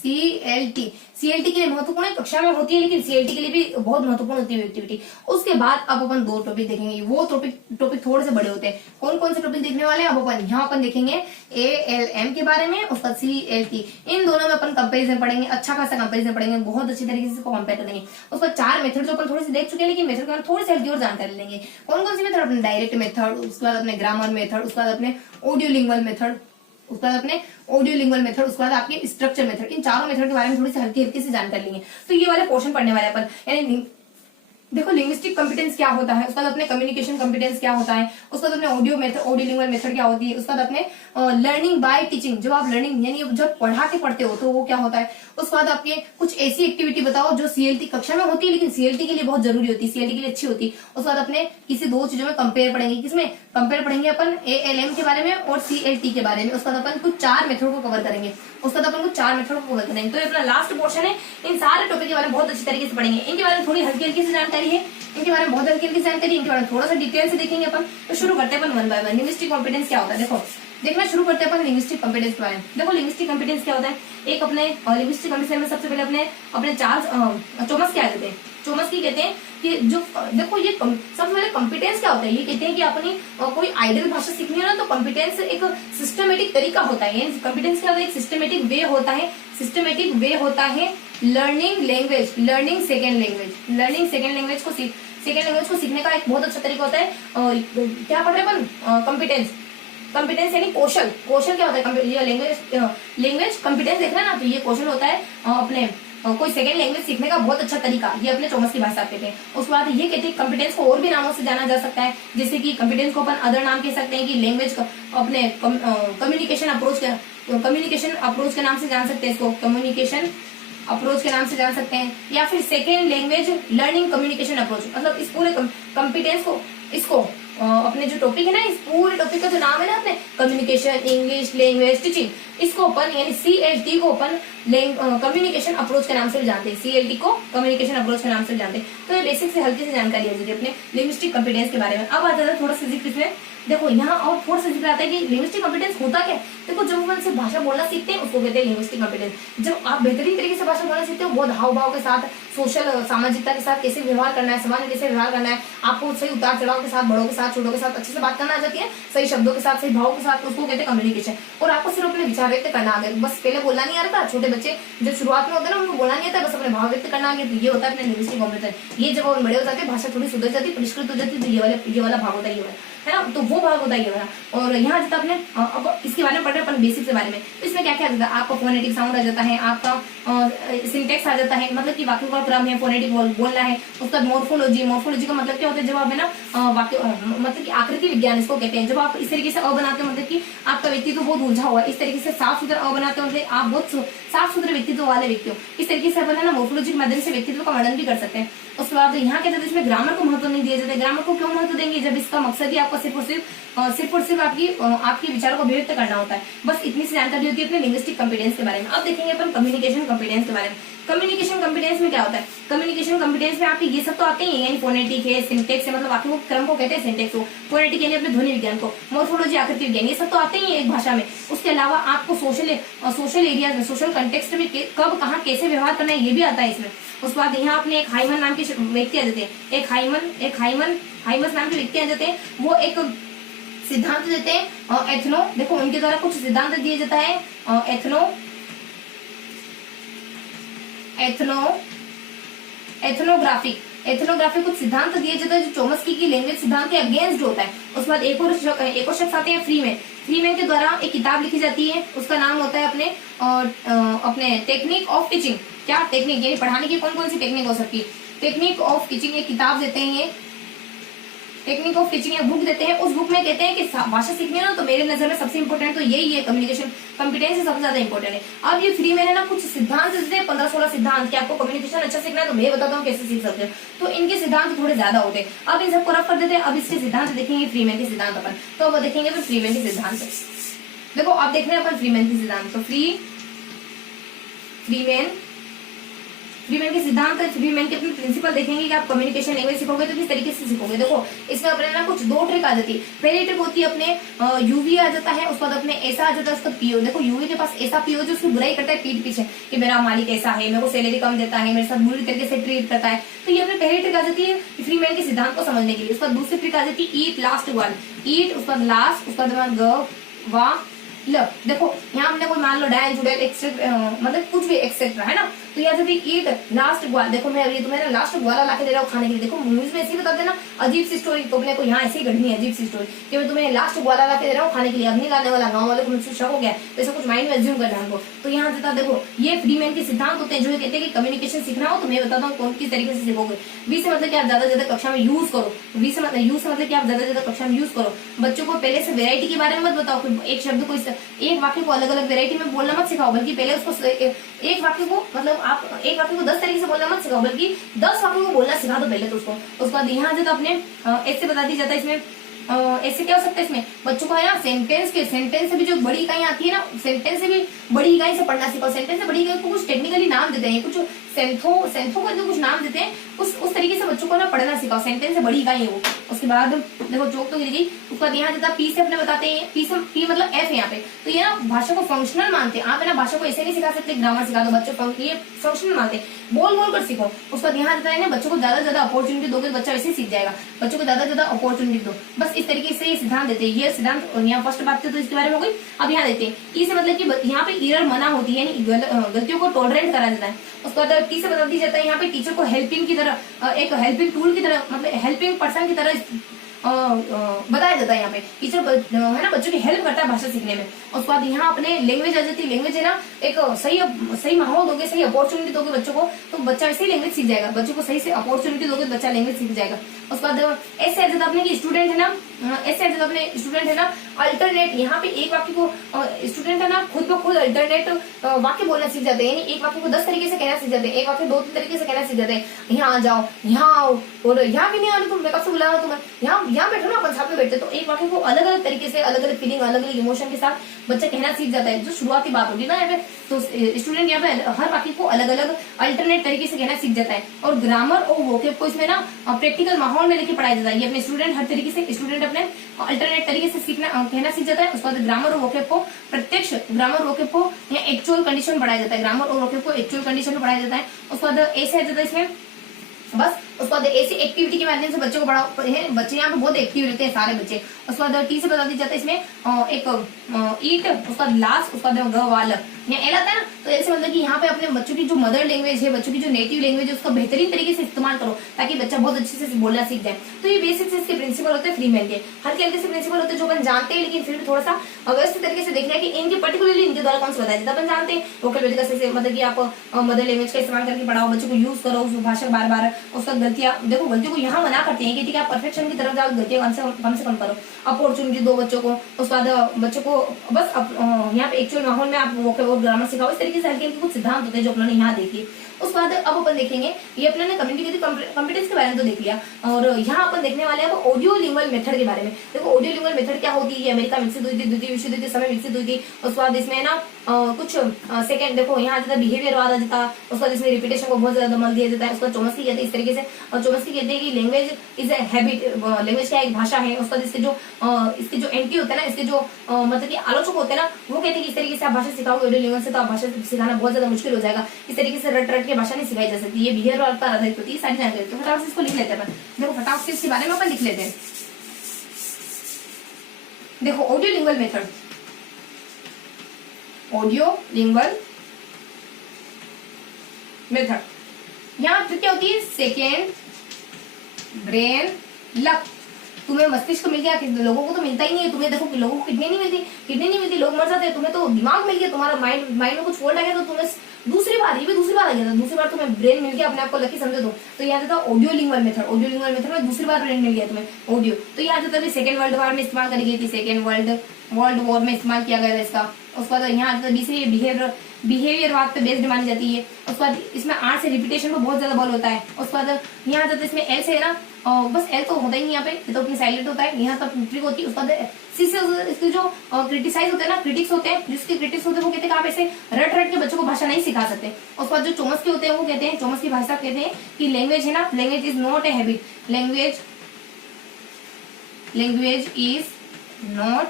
CLT के लिए महत्वपूर्ण है, कक्षा में होती है लेकिन CLT के लिए भी बहुत महत्वपूर्ण होती है एक्टिविटी। उसके बाद अब अपन 2 टॉपिक देखेंगे, वो टॉपिक थोड़े से बड़े होते हैं। कौन कौन से टॉपिक देखने वाले हैं अब अपन, यहाँ अपन देखेंगे ALM के बारे में, उसका CLT, इन दोनों में अपन कंपेरिजन पढ़ेंगे, अच्छा खासा कंपेरिजन पढ़ेंगे, बहुत अच्छी तरीके से कंपेयर करेंगे। उसका 4 मेथड जो अपन थोड़ी सी देख चुके हैं, लेकिन मेथड के बारे में थोड़ी सी हल्की और जानकारी लेंगे। कौन कौन सी मेथड, अपने डायरेक्ट मेथड, उसके बाद अपने ग्रामर मेथड, उसके बाद अपने ऑडियो लिंगुअल मेथड, उसके बाद आपके स्ट्रक्चर मेथड, इन चारों मेथड के बारे में थोड़ी सी हल्की से जानकारी लेंगे। तो ये वाले पोर्शन पढ़ने वाले अपन, यानी देखो लिंग्विस्टिक कॉम्पिटेंस क्या होता है, उसके बाद अपने कम्युनिकेशन कॉम्पिटेंस क्या होता है, उसके बाद अपने ऑडियो लिंगुअल मेथड क्या होती है, उसके बाद अपने लर्निंग बाय टीचिंग, जब आप लर्निंग यानी जब पढ़ा के पढ़ते हो तो वो क्या होता है। उसके बाद आपके कुछ ऐसी एक्टिविटी बताओ जो CLT कक्षा में होती है लेकिन CLT के लिए बहुत जरूरी होती है, CLT के लिए अच्छी होती है। उसके बाद अपने किसी 2 चीजों में कंपेयर पढ़ेंगे, किसमें कंपेयर पढ़ेंगे अपन, ALM के बारे में और CLT के बारे में। उसके बाद अपन कुछ 4 मेथड को कवर करेंगे, तो ये अपना लास्ट पोर्शन है। इन सारे टॉपिक के बारे में बहुत अच्छी तरीके से पढ़ेंगे, इनके बारे में थोड़ी हल्की से जानकारी है, इनके बारे में बहुत हल्की जानकारी, इनके बारे में थोड़ा सा डिटेल से देखेंगे अपन। तो शुरू करते हैं अपन 1 बाय 1। लिंग्विस्टिक कॉम्पिटेंस क्या होता है, देखना शुरू करते हैं अपन लिंग्विस्टिक कॉम्पिटेंस के बारे में। देखो लिंग्विस्टिक कॉम्पिटेंस क्या होता है, एक अपने लिंग्विस्टिक कॉम्पिटेंस में सबसे पहले अपने चार्ल्स चॉमस्की आ जाते हैं। चॉमस्की कहते हैं कि जो देखो ये सबसे पहले कॉम्पिटेंस क्या होता है, ये कहते हैं कि अपनी कोई आइडियल भाषा सीखनी हो ना, तो कॉम्पिटेंस एक सिस्टमेटिक तरीका होता है। कॉम्पिटेंस क्या होता है, एक सिस्टमेटिक वे होता है लर्निंग सेकेंड लैंग्वेज को सीखने का एक बहुत अच्छा तरीका होता है। क्या पढ़ रहे हैं अपन, कॉम्पिटेंस यानी कौशल क्या होता है, ये लैंग्वेज कॉम्पिटेंस देखना ना, तो ये कौशल होता है अपने कोई सेकेंड लैंग्वेज सीखने का बहुत अच्छा तरीका, ये अपने चॉमस्की भाई साहब कहते हैं। उसके बाद ये कहते हैं कॉम्पिटेंस को और भी नामों से जाना जा सकता है, जैसे कि कॉम्पिटेंस को अपन अदर नाम कह सकते हैं, कि लैंग्वेज अपने कम्युनिकेशन अप्रोच के नाम से जान सकते हैं, इसको कम्युनिकेशन अप्रोच के नाम से जान सकते हैं, या फिर second language learning communication approach. मतलब इस पूरे कॉम्पिटेंस को, इसको अपने जो टॉपिक है ना, इस पूरे टॉपिक का जो नाम है ना अपने कम्युनिकेशन इंग्लिश लैंग्वेज टीचिंग, इसको अपन यानी CLT को अपन कम्युनिकेशन अप्रोच के नाम से भी जानते हैं, CLT को कम्युनिकेशन अप्रोच के नाम से जानते हैं। तो ये बेसिक से हल्की से जानकारी है अपने लिंग्विस्टिक कॉम्पिटेंस के बारे में। अब आ जाता है थोड़ा सा जिक्र में, देखो यहाँ और थोड़ा सा जिक्र आता है कि लिंग्विस्टिक कॉम्पिटेंस होता क्या है। देखो जब अपन से भाषा बोलना सीखते हैं उसको कहते हैं लिंग्विस्टिक कॉम्पिटेंस। जब आप बेहतरीन तरीके से भाषा बोलना सीखते हो, बहुत हाव भाव के साथ सोशल सामाजिकता के साथ कैसे व्यवहार करना है, समाज में कैसे व्यवहार करना है, आपको सही उतार चढ़ाव के साथ, बड़ों के साथ, छोटों के साथ अच्छे से बात करना आ जाती है, सही शब्दों के साथ, सही भाव के साथ, उसको कहते हैं कम्युनिकेशन। और आपको सिर्फ अपने विचार व्यक्त करना आ गया, बस पहले बोलना नहीं आ रहा था। छोटे बच्चे जब शुरुआत में होते हैं ना, उनको बोलना नहीं आता, बस अपने भाव व्यक्त करना आ गया, तो ये होता है अपने लिंग्विस्टिक कॉम्पिटेंस। ये जब वो बड़े हो जाते हैं, भाषा थोड़ी सुधर जाती है, परिष्कृत हो जाती है, तो ये वाला भाग होता है, ये वाला है ना, तो वो भाग होता है ये वाला। और यहाँ जब आपने अब इसके बारे में पढ़ रहे अपन बेसिक के बारे में, तो इसमें क्या क्या आता है, आपका फोनेटिक साउंड आ जाता है, आपका सिंटेक्स आ जाता है, मतलब कि वाक्यों का क्रम है, फोनेटिक बोलना है। उसका मोर्फोलॉजी, मोर्फोलॉजी का मतलब क्या होता है, जब आप है ना वाक्य मतलब कि आकृति विज्ञान इसको कहते हैं, जब आप इस तरीके से अ बनाते हो, मतलब कि आपका व्यक्तित्व बहुत उलझा हुआ है, इस तरीके से साफ सुथरा अ बनाते हो, मतलब आप बहुत साफ सुथरे व्यक्तित्व वाले व्यक्ति हो, इस तरीके से अपन है ना मोर्फोलॉजी के माध्यम से व्यक्तित्व का वर्णन भी कर सकते हैं। उसके बाद यहाँ क्या जाता है, इसमें ग्रामर को महत्व नहीं दिया जाता है। ग्रामर को क्यों महत्व देंगे, जब इसका मकसद ही आपका सिर्फ और सिर्फ आपके विचारों को अभिव्यक्त करना होता है। बस इतनी सी जानकारी होती है अपने लिंग्विस्टिक कॉम्पिटेंस के बारे में। अब देखेंगे अपन कम्युनिकेशन कॉम्पिटेंस के बारे में। कम्युनिकेशन कॉम्पिटेंस में क्या होता है, कम्युनिकेशन कॉम्पिटेंस में आपके ये सब तो आते ही है, यानी फोनेटिक है, सिंटेक्स है, मतलब वाक्य को क्रम को कहते हैं सिंटेक्स को, फोनेटिक यानी अपने ध्वनि विज्ञान को, मोर्फोलॉजी आकृति विज्ञान, ये सब तो आते ही है एक भाषा में। उसके अलावा आपको सोशल एरिया में, सोशल कंटेक्स्ट में कब कहाँ कैसे व्यवहार करना है, ये भी आता है इसमें। उसके बाद यहाँ अपने एक हाइमन नाम के व्यक्ति आ जाते हैं, एक हाइमस नाम के व्यक्ति आ जाते हैं, वो एक सिद्धांत देते हैं एथनो, देखो उनके द्वारा कुछ सिद्धांत दिया जाता है, एथनोग्राफिक कुछ सिद्धांत दिए जाते हैं, जो चोम्स्की की लैंग्वेज सिद्धांत के अगेंस्ट होता है। उसके बाद एक और शख्स आते हैं फ्रीमैन के द्वारा एक किताब लिखी जाती है, उसका नाम होता है अपने टेक्निक ऑफ टीचिंग। क्या टेक्निक, यानी पढ़ाने की कौन कौन सी टेक्निक हो सकती है, टेक्निक ऑफ टीचिंग एक किताब देते हैं, ये टेक्निक ऑफ टीचिंग एक बुक देते हैं। उस बुक में कहते हैं कि भाषा सीखनी है ना, तो मेरे नजर में सबसे इंपॉर्टेंट तो यही है, कम्युनिकेशन कॉम्पिटेंस सबसे ज्यादा इंपॉर्टेंट है। अब ये फ्रीमैन है ना कुछ सिद्धांत देते हैं, 15-16 सिद्धांत, कि आपको कम्युनिकेशन अच्छा सीखना है तो मैं बताता हूँ कैसे सीख सकते हो, तो इनके सिद्धांत थोड़े ज्यादा होते हैं। अब इन सबको रफ कर देते हैं। अब इसके सिद्धांत देखेंगे, फ्रीमैन के सिद्धांत अपन, तो अब देखेंगे फिर फ्रीमैन के सिद्धांत। देखो अब देख रहे हैं अपन फ्रीमैन के सिद्धांत, तो फ्रीमैन के सिद्धांत, फ्रीमैन के अपने प्रिंसिपल देखेंगे कि आप कम्युनिकेशन लैंग्वेज सीखोगे तो किस तरीके से सीखोगे। देखो इसमें अपने ना कुछ 2 ट्रिक आ जाती है। पहली ट्रिक होती है अपने यूवी आ जाता है, उसके बाद अपने ऐसा आ जाता है, उसका पीओ। देखो यूवी के पास ऐसा पीओ जो उसकी बुराई करता है पीठ पीछे, कि मेरा मालिक ऐसा है, मेरे को सैलरी कम देता है, मेरे साथ बुरी तरीके से ट्रीट करता है। तो ये अपनी पहली ट्रिक आ जाती है फ्रीमैन के सिद्धांत को समझने के लिए। उसका दूसरी ट्रिक आ जाती है ईट लास्ट वन, ईट उसका लास्ट, उसका देखो यहाँ हमने कोई मान लो डायल जुड़ेल मतलब कुछ भी एक्सेट्रा है ना, तो यहाँ से भी ईट लास्ट ग्वाल। देखो मैं अभी तुम्हें लास्ट ग्वाला ला के दे रहा हूँ खाने के लिए। देखो मूवीज में ऐसे ही बताते ना, अजीब सी स्टोरी, तो अपने को यहाँ ऐसे ही गढ़नी है अजीब सी स्टोरी, कि मैं तुम्हें लास्ट ग्वाला ला के दे रहा हूँ खाने के लिए, अब नहीं लाने वाला, गाँव वाले को मुझसे शक हो गया, तो ऐसा कुछ माइंड में एज्यूम करना है हमको। तो यहाँ देता देखो ये फ्रीमैन के सिद्धांत होते हैं, जो कहते हैं कि कम्युनिकेशन सीखना हो तो मैं बताता हूँ कौन किस तरीके से सीखोगे। वी से मतलब कि आप ज्यादा से ज्यादा कक्षा में यूज करो, वी से मतलब कि आप ज्यादा से ज्यादा कक्षा में यूज करो। बच्चों को पहले से वेरायटी के बारे में मत बताओ, एक शब्द को एक वाक्य को अलग अलग वेरायटी में बोलना मत सिखाओ, बल्कि पहले उसको एक वाक्य को मतलब आप एक वाक्य को 10 तरीके से बोलना मत सिखाओ, बल्कि 10 वाक्यों को बोलना सिखा दो पहले तो उसको। उसके बाद यहाँ से तो अपने ऐसे बता दी जाता है इसमें, ऐसे क्या हो सकता है इसमें बच्चों को है ना सेंटेंस से भी जो बड़ी इकाई आती है ना, सेंटेंस से भी बड़ी इकाई से पढ़ना सिखाओ। सेंटेंस से बड़ी इकाई को कुछ टेक्निकली नाम देते हैं, कुछ सेंथो को जो कुछ नाम देते हैं, उस तरीके से बच्चों को ना पढ़ना सिखाओ। सेंटेंस से बड़ी इकाई है वो। उसके बाद देखो चौक तो गिर गई। उसके बाद यहाँ जाता पी से अपने बताते हैं, पी मतलब एफ है यहाँ पे, तो ये ना भाषा को फंक्शनल मानते हैं। आप है ना भाषा को ऐसे नहीं सिखा सकते ग्रामर सिखा दो बच्चों, ये फंक्शनल मानते हैं, बोल कर सीखो। उसके बाद यहाँ जाता है ना बच्चों को ज्यादा से ज्यादा अपॉर्चुनिटी दोगे तो बच्चा वैसे ही सीख जाएगा, बच्चों को ज्यादा से ज्यादा अपॉर्चुनिटी दो। बस इस तरीके से ये सिद्धांत देते हैं। ये सिद्धांत यहाँ फर्स्ट बात तो इसके बारे में हो गई। अब यहाँ देते हैं ई से मतलब कि यहाँ पे एरर मना होती है, यानी गलतियों को टॉलरेट करा जाता है। उसके बाद टी से बता दी जाता है यहाँ पे टीचर को हेल्पिंग की तरह, एक हेल्पिंग टूल की तरह, मतलब हेल्पिंग पर्सन की तरह बताया जाता है। यहाँ पे टीचर है ना बच्चों की हेल्प करता है भाषा सीखने में। उसके बाद यहाँ अपने लैंग्वेज आ जाती है। लैंग्वेज है ना एक सही माहौल दोगे, सही अपॉर्चुनिटी दोगे बच्चों को, तो बच्चा वैसे ही लैंग्वेज सीख जाएगा। बच्चों को सही से अपॉर्चुनिटी दोगे तो बच्चा लैंग्वेज सीख जाएगा। उसके बाद ऐसे आ जाता अपने की स्टूडेंट है ना, ऐसे आ जाता अपने स्टूडेंट है ना अल्टरनेट। यहाँ पे एक वाक्य को स्टूडेंट है ना खुद ब खुद अल्टरनेट वाक्य बोलना सीख जाते हैं, यानी एक वाक्य को 10 तरीके से कहना सीख जाते हैं, एक वाक्य 2-3 तरीके से कहना सीख जाते हैं। यहाँ आ जाओ, यहाँ आओ, और यहाँ भी नहीं आने तुम, मैं कब से बुला रहा हूँ तुम्हें, यहाँ बैठो ना, अपन साथ में बैठते। तो एक वाक्य को अलग अलग तरीके से, अलग अलग फीलिंग, अलग अलग इमोशन के साथ बच्चा कहना सीख जाता है। जो शुरुआती बात होगी ना यहाँ पे, तो स्टूडेंट यहाँ पे हर वाक्य को अलग अलग अल्टरनेट तरीके से कहना सीख जाता है। और ग्रामर और वोकेब को इसमें ना प्रैक्टिकल माहौल में लेके पढ़ाया जाता है। ये अपने स्टूडेंट हर तरीके से स्टूडेंट अपने अल्टरनेट तरीके से सीखना कहना सीख जाता है। उसके बाद ग्रामर और वोकैब को प्रत्यक्ष ग्रामर वोकैब को या एक्चुअल कंडीशन पढ़ाया जाता है, ग्रामर और वोकैब को एक्चुअल कंडीशन में पढ़ाया जाता है। उसके बाद ऐसे आ जाता है इसमें बस। उसके बाद ऐसी एक्टिविटी के माध्यम से बच्चों को बड़ा बच्चे यहाँ पे बहुत एक्टिव रहते हैं सारे बच्चे। उसके बाद टी से बता दी जाता है इसमें एक ईट, उसके बाद लास्ट, उसके बाद गवाल यहाँ एल आता है ना। तो ऐसे मतलब कि यहाँ पे अपने बच्चों की जो मदर लैंग्वेज है, बच्चों की जो नेटिव लैंग्वेज है, उसका बेहतरीन तरीके से इस्तेमाल करो ताकि बच्चा बहुत अच्छे से बोलना सीख जाए। तो ये बेसिक इसके प्रिंसिपल होते हैं फ्रीमैन के, हल्के हल्के से प्रिंसिपल होते हैं जो अपन जानते हैं, लेकिन फिर भी थोड़ा सा व्यवस्थित तरीके से देखना है कि इनके पर्टिकुलरली इनके द्वारा कौन सा बताया जाता है। अपन जानते हैं वोकैबुलरी का से मतलब कि आप मदर लैंग्वेज का इस्तेमाल करके पढ़ाओ, बच्चों को यूज करो उस भाषा बार बार। उसका गलतियां देखो, गलतियों को यहाँ मना करते हैं कि ठीक है आप परफेक्शन की तरफ जाओ, गलतियां कम से कम करो। अपॉर्चुनिटी दो बच्चों को, उसके बाद बच्चों को बस यहाँ पे एक्चुअल माहौल में आप वोकैब ग्रामर सिखाओ। इस तरीके से हल्के हल्के कुछ सिद्धांत होते हैं जो अपने यहाँ देखिए। उसके बाद अब अपन देखेंगे ये अपने ने कम्युनिकेटिव कॉम्पिटेंस के बारे में तो देख लिया, और यहाँ अपन देखने वाले हैं अब ऑडियो लिंगुअल मेथड के बारे में। देखो ऑडियो लिंगुअल मेथड क्या होती है, अमेरिका में विकसित हुई थी, द्वितीय विश्व युद्ध के समय विकसित हुई थी। उसके बाद इसमें ना कुछ सेकंड देखो यहाँ आता बिहेवियर वाद आ जाता, उसके बाद इसमें रिपीटेशन को बहुत ज्यादा मल दिया जाता है। उसके बाद चोमस्की कहते हैं इस तरीके से, और चोमस्की कहते हैं कि language is a habit, language क्या एक भाषा है। उसके बाद इसके जो एंटी होते हैं ना, इसके जो मतलब कि आलोचक होते हैं ना, वो कहते हैं कि इस तरीके से आप भाषा सिखाओगे ऑडियो लिंगुअल से तो आप भाषा सिखाना बहुत ज्यादा मुश्किल हो जाएगा। इस तरीके से रट रट के भाषा नहीं सिखाई जा सकती, ये बिहेवियर पर आधारित होती है सारी जानकारी। तो फटाफट से इसको लिख लेते हैं अपन। देखो फटाफट से इसके बारे में अपन लिख लेते हैं। देखो audio lingual method, audio lingual method, यहाँ ट्रिक क्या होती है, सेकेंड ब्रेन लक। तुम्हें मस्तिष्क मिल गया, लोगों को तो मिलता ही नहीं है। तुम्हें देखो लोगों को किडनी नहीं मिलती, लोग मर जाते हैं। तुम्हें तो दिमाग मिल गया, तुम्हारा माइंड में कुछ फॉल्ट आ गया तो तुम्हें दूसरी बार आ गया था, दूसरी बार तुम्हें ब्रेन मिल गया, अपने आप को लकी समझो तो यहाँ था audio lingual method. Audio lingual method में दूसरी बार ब्रेन मिल गया तुम्हें ऑडियो। तो यहाँ था सेकंड वर्ल्ड वॉर में इस्तेमाल करी गई थी, सेकंड वर्ल्ड वॉर में इस्तेमाल किया गया था इसका। उसके बाद यहाँ बिहेवियरवाद पे बेस्ड मानी जाती है। उसके बाद इसमें आर से रिपीटेशन पे बहुत ज्यादा बल होता है। उसके बाद यहाँ जाता है इसमें एल से ना बस एल तो होता ही नहीं यहाँ पे, ये तो अपनी साइलेंट होता है, यहाँ तक ट्रिक होती है। उसके बाद सी से इसके जो क्रिटिसाइज होते हैं ना, क्रिटिक्स होते हैं, जिसके क्रिटिक्स होते हैं वो कहते हैं कि आप ऐसे रट के बच्चों को भाषा नहीं सिखा सकते। उसके बाद जो चोमस्की होते हैं वो कहते हैं, चोमस्की भाई साहब कहते हैं कि लैंग्वेज है ना, language is not a habit, language is not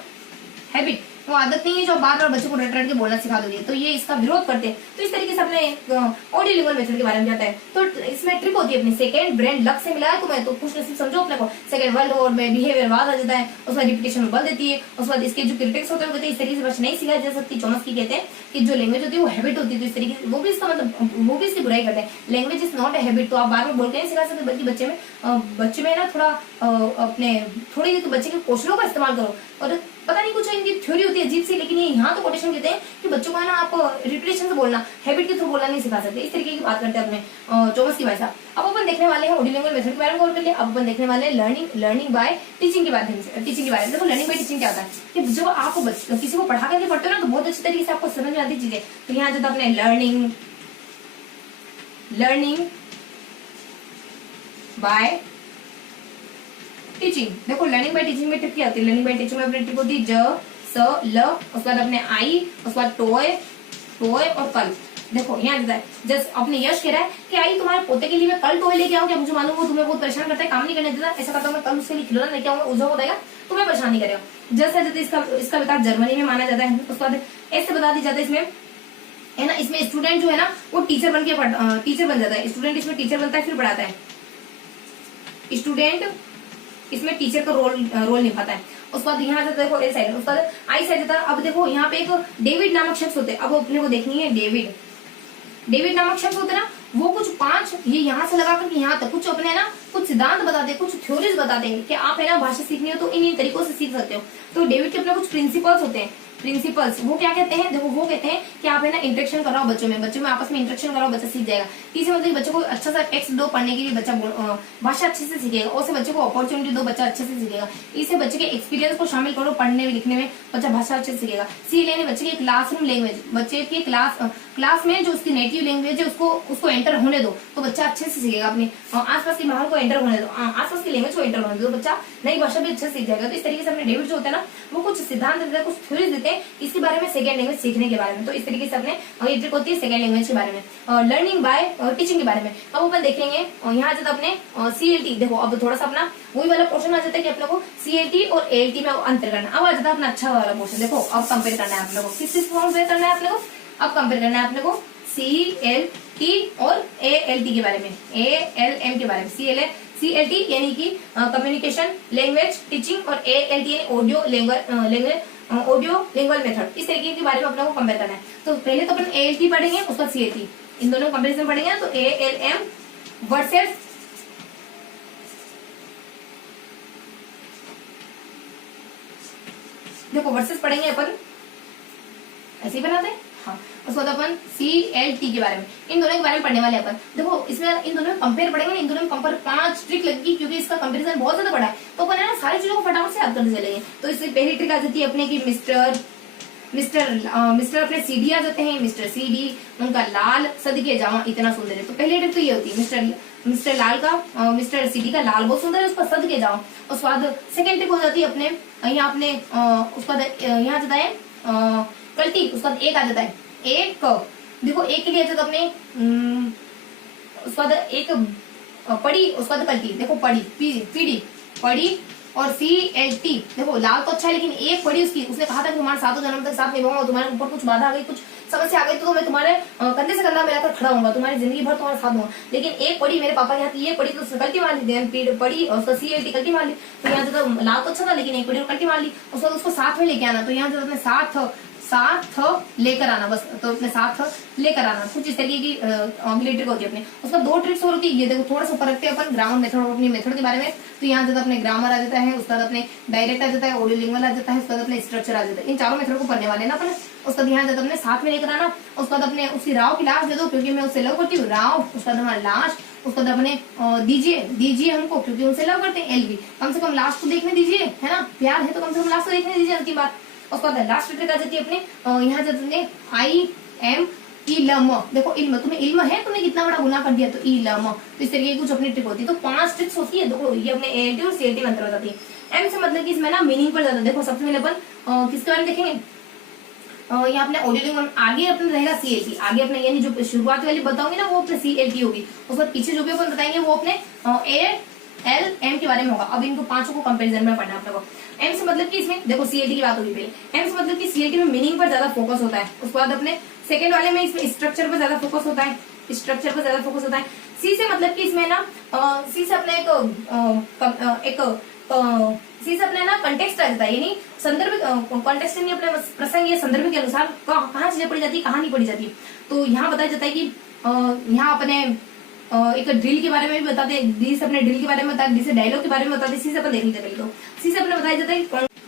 habit, वो आदत नहीं है जो बार बार बच्चों को रट के बोलना सिखा दोगे। तो ये इसका विरोध करते हैं। तो इस तरीके से अपने ऑडियो लिंगुअल मेथड के बारे में जाता है। तो इसमें ट्रिक होती है अपनी सेकंड ब्रेन लक से मिला है तुम्हें तो कुछ नसीब समझो अपने को। सेकंड वर्ल्ड वॉर में बिहेवियर वाद आ जाता है, उसका रिपीटेशन में बल देती है। उसके बाद इसके जो क्रिटिक्स होते हैं इस तरीके से बच्चे नहीं सिखाई जा सकती। चोमस्की कहते हैं कि जो लैंग्वेज होती है वो हैबिट होती है, तो इस तरीके से वो भी इसका मतलब वो भी इसकी बुराई करते हैं। Language is not a habit, तो आप बार बार बोल के नहीं सिखा सकते, बल्कि बच्चे में ना थोड़ा अपने थोड़ी बच्चे के कौशलों का इस्तेमाल करो। और पता नहीं कुछ इनकी थ्योरी होती है अजीब सी, लेकिन ये यहाँ तो कोटेशन कहते हैं कि बच्चों को है ना आप रिपीटेशन से बोलना, हैबिट के थ्रू बोलना नहीं सिखा सकते। इस तरीके की बात करते हैं अपने चोमस्की भाई साहब। अब अपन देखने वाले हैं ऑडियो लिंगुअल मेथड के बारे में गौर कर लिया। अब अपन देखने वाले हैं लर्निंग बाय टीचिंग के बारे में। देखो लर्निंग बाय टीचिंग क्या होता है कि जब आप किसी को पढ़ा करके पढ़ते हो ना तो बहुत अच्छी तरीके से आपको समझ में आती चीजें। तो यहाँ जब अपने लर्निंग बाय टीचिंग, देखो लर्निंग बाय टीचिंग में ट्रिक क्या होती है। लर्निंग बाय टीचिंग में अपनी ट्रिक होती है ज स ल, उसके बाद अपने आई, उसके बाद टोय और कल। देखो यहाँ जस्ट अपने यश कह रहा है कि आई तुम्हारे पोते के लिए मैं कल टोय लेके आऊँ, क्या मुझे मालूम वो तुम्हें बहुत परेशान करता है, काम नहीं करने देता, ऐसा करता हूँ मैं कल उसके लिए खिलौना लेके आऊंगा, उजो हो जाएगा, तुम्हें परेशान नहीं करेगा। जैसे इसका विकास जर्मनी में माना जाता है। उसके बाद ऐसे बता दी जाता है इसमें है ना, इसमें स्टूडेंट जो है ना वो टीचर बन जाता है। स्टूडेंट इसमें टीचर बनता है फिर पढ़ाता है। स्टूडेंट इसमें टीचर का रोल निभाता है। उसके बाद यहाँ जाता है देखो ए साइड, उसके बाद आई साइड जाता है। अब देखो यहाँ पे एक डेविड नामक शख्स होते हैं। अब अपने को देखनी है डेविड नामक शख्स होते हैं ना, वो कुछ 5 ये यहाँ से लगा करके यहाँ तक कुछ अपने ना कुछ सिद्धांत बताते हैं, कुछ थ्योरीज बताते हैं कि आप है ना भाषा सीखनी हो तो इन तरीकों से सीख सकते हो। तो डेविड के अपने कुछ प्रिंसिपल्स होते हैं। प्रिंसिपल्स वो क्या कहते हैं, देखो वो कहते हैं कि आप है ना इंटरेक्शन कराओ बच्चों में आपस में इंटरेक्शन कराओ, बच्चा सीख जाएगा। तीसरे मतलब बच्चों को अच्छा सा टेक्स्ट दो पढ़ने के लिए, बच्चा भाषा अच्छे से सीखेगा। उससे बच्चे को अपॉर्चुनिटी दो, बच्चा अच्छे से सीखेगा। इससे बच्चे के एक्सपीरियंस को शामिल करो पढ़ने में लिखने में, बच्चा भाषा अच्छे से सीखेगा। सी लेने बच्चे की क्लासरूम लैंग्वेज, बच्चे की क्लास में जो उसकी नेटिव लैंग्वेज है उसको एंटर होने दो, तो बच्चा अच्छे से सीखेगा। अपने आसपास के माहौल को एंटर होने दो, आसपास की लैंग्वेज को एंटर होने दो, तो बच्चा नई भाषा भी अच्छे से सीख जाएगा। तो इस तरीके से अपने डेविड जो होता है ना, वो कुछ सिद्धांत देते हैं, कुछ थ्योरीज देते हैं इसके बारे में, सेकंड लैंग्वेज सीखने के बारे में। तो इस तरीके से अपने ये ट्रिक होती है सेकंड लैंग्वेज के बारे में, लर्निंग बाय टीचिंग के बारे में। अब अपन देखेंगे यहाँ जाता अपने CLT। देखो अब थोड़ा सा अपना वही वाला पोर्शन आ जाता है कि अपने को CLT और ALT में अंतर करना। अब आ जाता है अपना अच्छा वाला पोर्शन। देखो अब कंपेयर करना है अपने को, किस फॉर्म में करना है अपने को, अब कंपेयर करना है अपने को CLT और ALT के बारे में, ALM के बारे में। CLT यानी कि कम्युनिकेशन लैंग्वेज टीचिंग, और ALT यानी ऑडियो लिंगुअल मेथड। इस तरीके के बारे में अपने को कंपेयर करना है। तो पहले तो अपन ALT पढ़ेंगे, उसका CLT, इन दोनों कंपेरिजन पढ़ेंगे। तो ALM वर्सेस देखो वर्सेस पढ़ेंगे अपन, ऐसे ही बनाते हैं। हाँ, उसके बाद अपन CLT के बारे में, इन दोनों के बारे में पढ़ने वाले अपन। देखो इसमें इन दोनों में कंपेयर पढ़ेंगे ना, इन दोनों में कंपेयर 5 ट्रिक लगेगी, क्योंकि इसका कंपैरिजन बहुत ज्यादा बड़ा है। तो अपन है ना सारी चीजों को फटाफट से याद करते चलेंगे। तो इससे पहली ट्रिक आ जाती है अपने की मिस्टर अपने CD आ जाते हैं, मिस्टर CD उनका लाल सदके जावा इतना सुंदर है। तो पहली ट्रिक तो ये होती है मिस्टर लाल का मिस्टर CD का लाल बहुत सुंदर है, उसका सदके जाओ। उसके बाद सेकेंड ट्रिक हो जाती है अपने यहाँ अपने उसका यहाँ जाता है कल्टी, उसका एक आ जाता है एक। देखो एक के लिए आ जाता अपने उसका एक पड़ी, उसका कल्टी। देखो पड़ी PD पड़ी, और CLT देखो लाल तो अच्छा है, लेकिन एक पड़ी उसने कहा था कि तुम्हारे सातों जन्म तक साथ निभाऊंगा, तुम्हारे ऊपर कुछ बाधा आ गई, कुछ समस्या आ गई तो मैं तुम्हारे कंधे से कंधा मिलाकर खड़ा होऊंगा, तुम्हारी जिंदगी भर तुम्हारा साथ दूंगा। लेकिन एक पड़ी मेरे पापा के हाथ, ये पड़ी तो कल्टी मार ली, पड़ी और उसका CLT कल्टी मार ली। तो यहाँ से तो लाल तो अच्छा था, लेकिन एक पड़ी और कल्टी मार ली। उसको साथ में लेके आना, तो यहाँ से अपने साथ लेकर आना, बस तो अपने साथ लेकर आना, कुछ इस तरीके की अगली ट्रिक होती है अपने। उसका 2 ट्रिक्स और होती है। ये देखो थोड़ा सा परखते हैं अपन ग्रामर मेथड और अपनी मेथड के बारे में। तो यहाँ जाता अपने ग्रामर आ जाता है, उसका अपने डायरेक्ट आ जाता है, ऑडियो लिंगुअल आ जाता है, उसका अपने स्ट्रक्चर आ जाता है। इन चारों मेथड को पढ़ने वाले ना अपन। उसका ध्यान जाता अपने साथ में लेकर आना। उसका अपने उसकी राव की लास्ट दे दो, क्योंकि मैं उससे लव करती हूँ, राव। उसका हमारा लास्ट, उसका अपने दीजिए हमको, क्योंकि उनसे लव करते हैं। LV कम से कम लास्ट को देखने दीजिए, है ना, प्यार है तो कम से कम लास्ट को देखने दीजिए अंतिम बार। उसके बाद लास्ट ट्रिक आ जाती है अपने यहाँ जाते IM इलम। देखो इल्म, तुम्हें इल्म है, तुमने कितना बड़ा गुनाह कर दिया, तो इलम। तो इस तरीके की कुछ अपनी ट्रिक होती है। तो 5 ट्रिक्स होती है। देखो ये अपने ALT और CLT में अंतर हो जाती है। M से मतलब कि इसमें ना मीनिंग पर ज्यादा। देखो सबसे पहले अपन किसके बारे में देखेंगे, यहाँ अपने ऑडियो लिंगुअल, आगे अपने रहेगा CLT, आगे अपने यानी जो शुरुआत वाली बताऊंगी ना वो अपने CLT होगी। उसके बाद पीछे जो भी अपन बताएंगे वो अपने ALM के बारे में होगा। अब इनको 5 को कंपैरिजन में पढ़ना है अपने को। M से मतलब कि इसमें देखो CLT की बात होगी पहले। M से मतलब कि CLT में मीनिंग पर ज्यादा फोकस होता है। उसके बाद अपने सेकंड वाले में इसमें स्ट्रक्चर पर ज्यादा फोकस होता है, स्ट्रक्चर पर ज्यादा फोकस होता है। C से मतलब कि इसमें ना C से अपने C से अपने ना कंटेक्स्ट आ जाता है, यानी संदर्भ, कॉन्टेक्स्ट यानी अपने प्रसंग या संदर्भ के अनुसार कहाँ चीजें पढ़ी जाती है, कहाँ नहीं पढ़ी जाती। तो यहाँ बताया जाता है कि यहाँ अपने एक ड्रिल के बारे में भी बताते हैं, डी से अपने ड्रिल के बारे में बताते, डी से डायलॉग के बारे में बताते, सी से अपन देख लेते पहले। तो सी से अपने बताया जाता है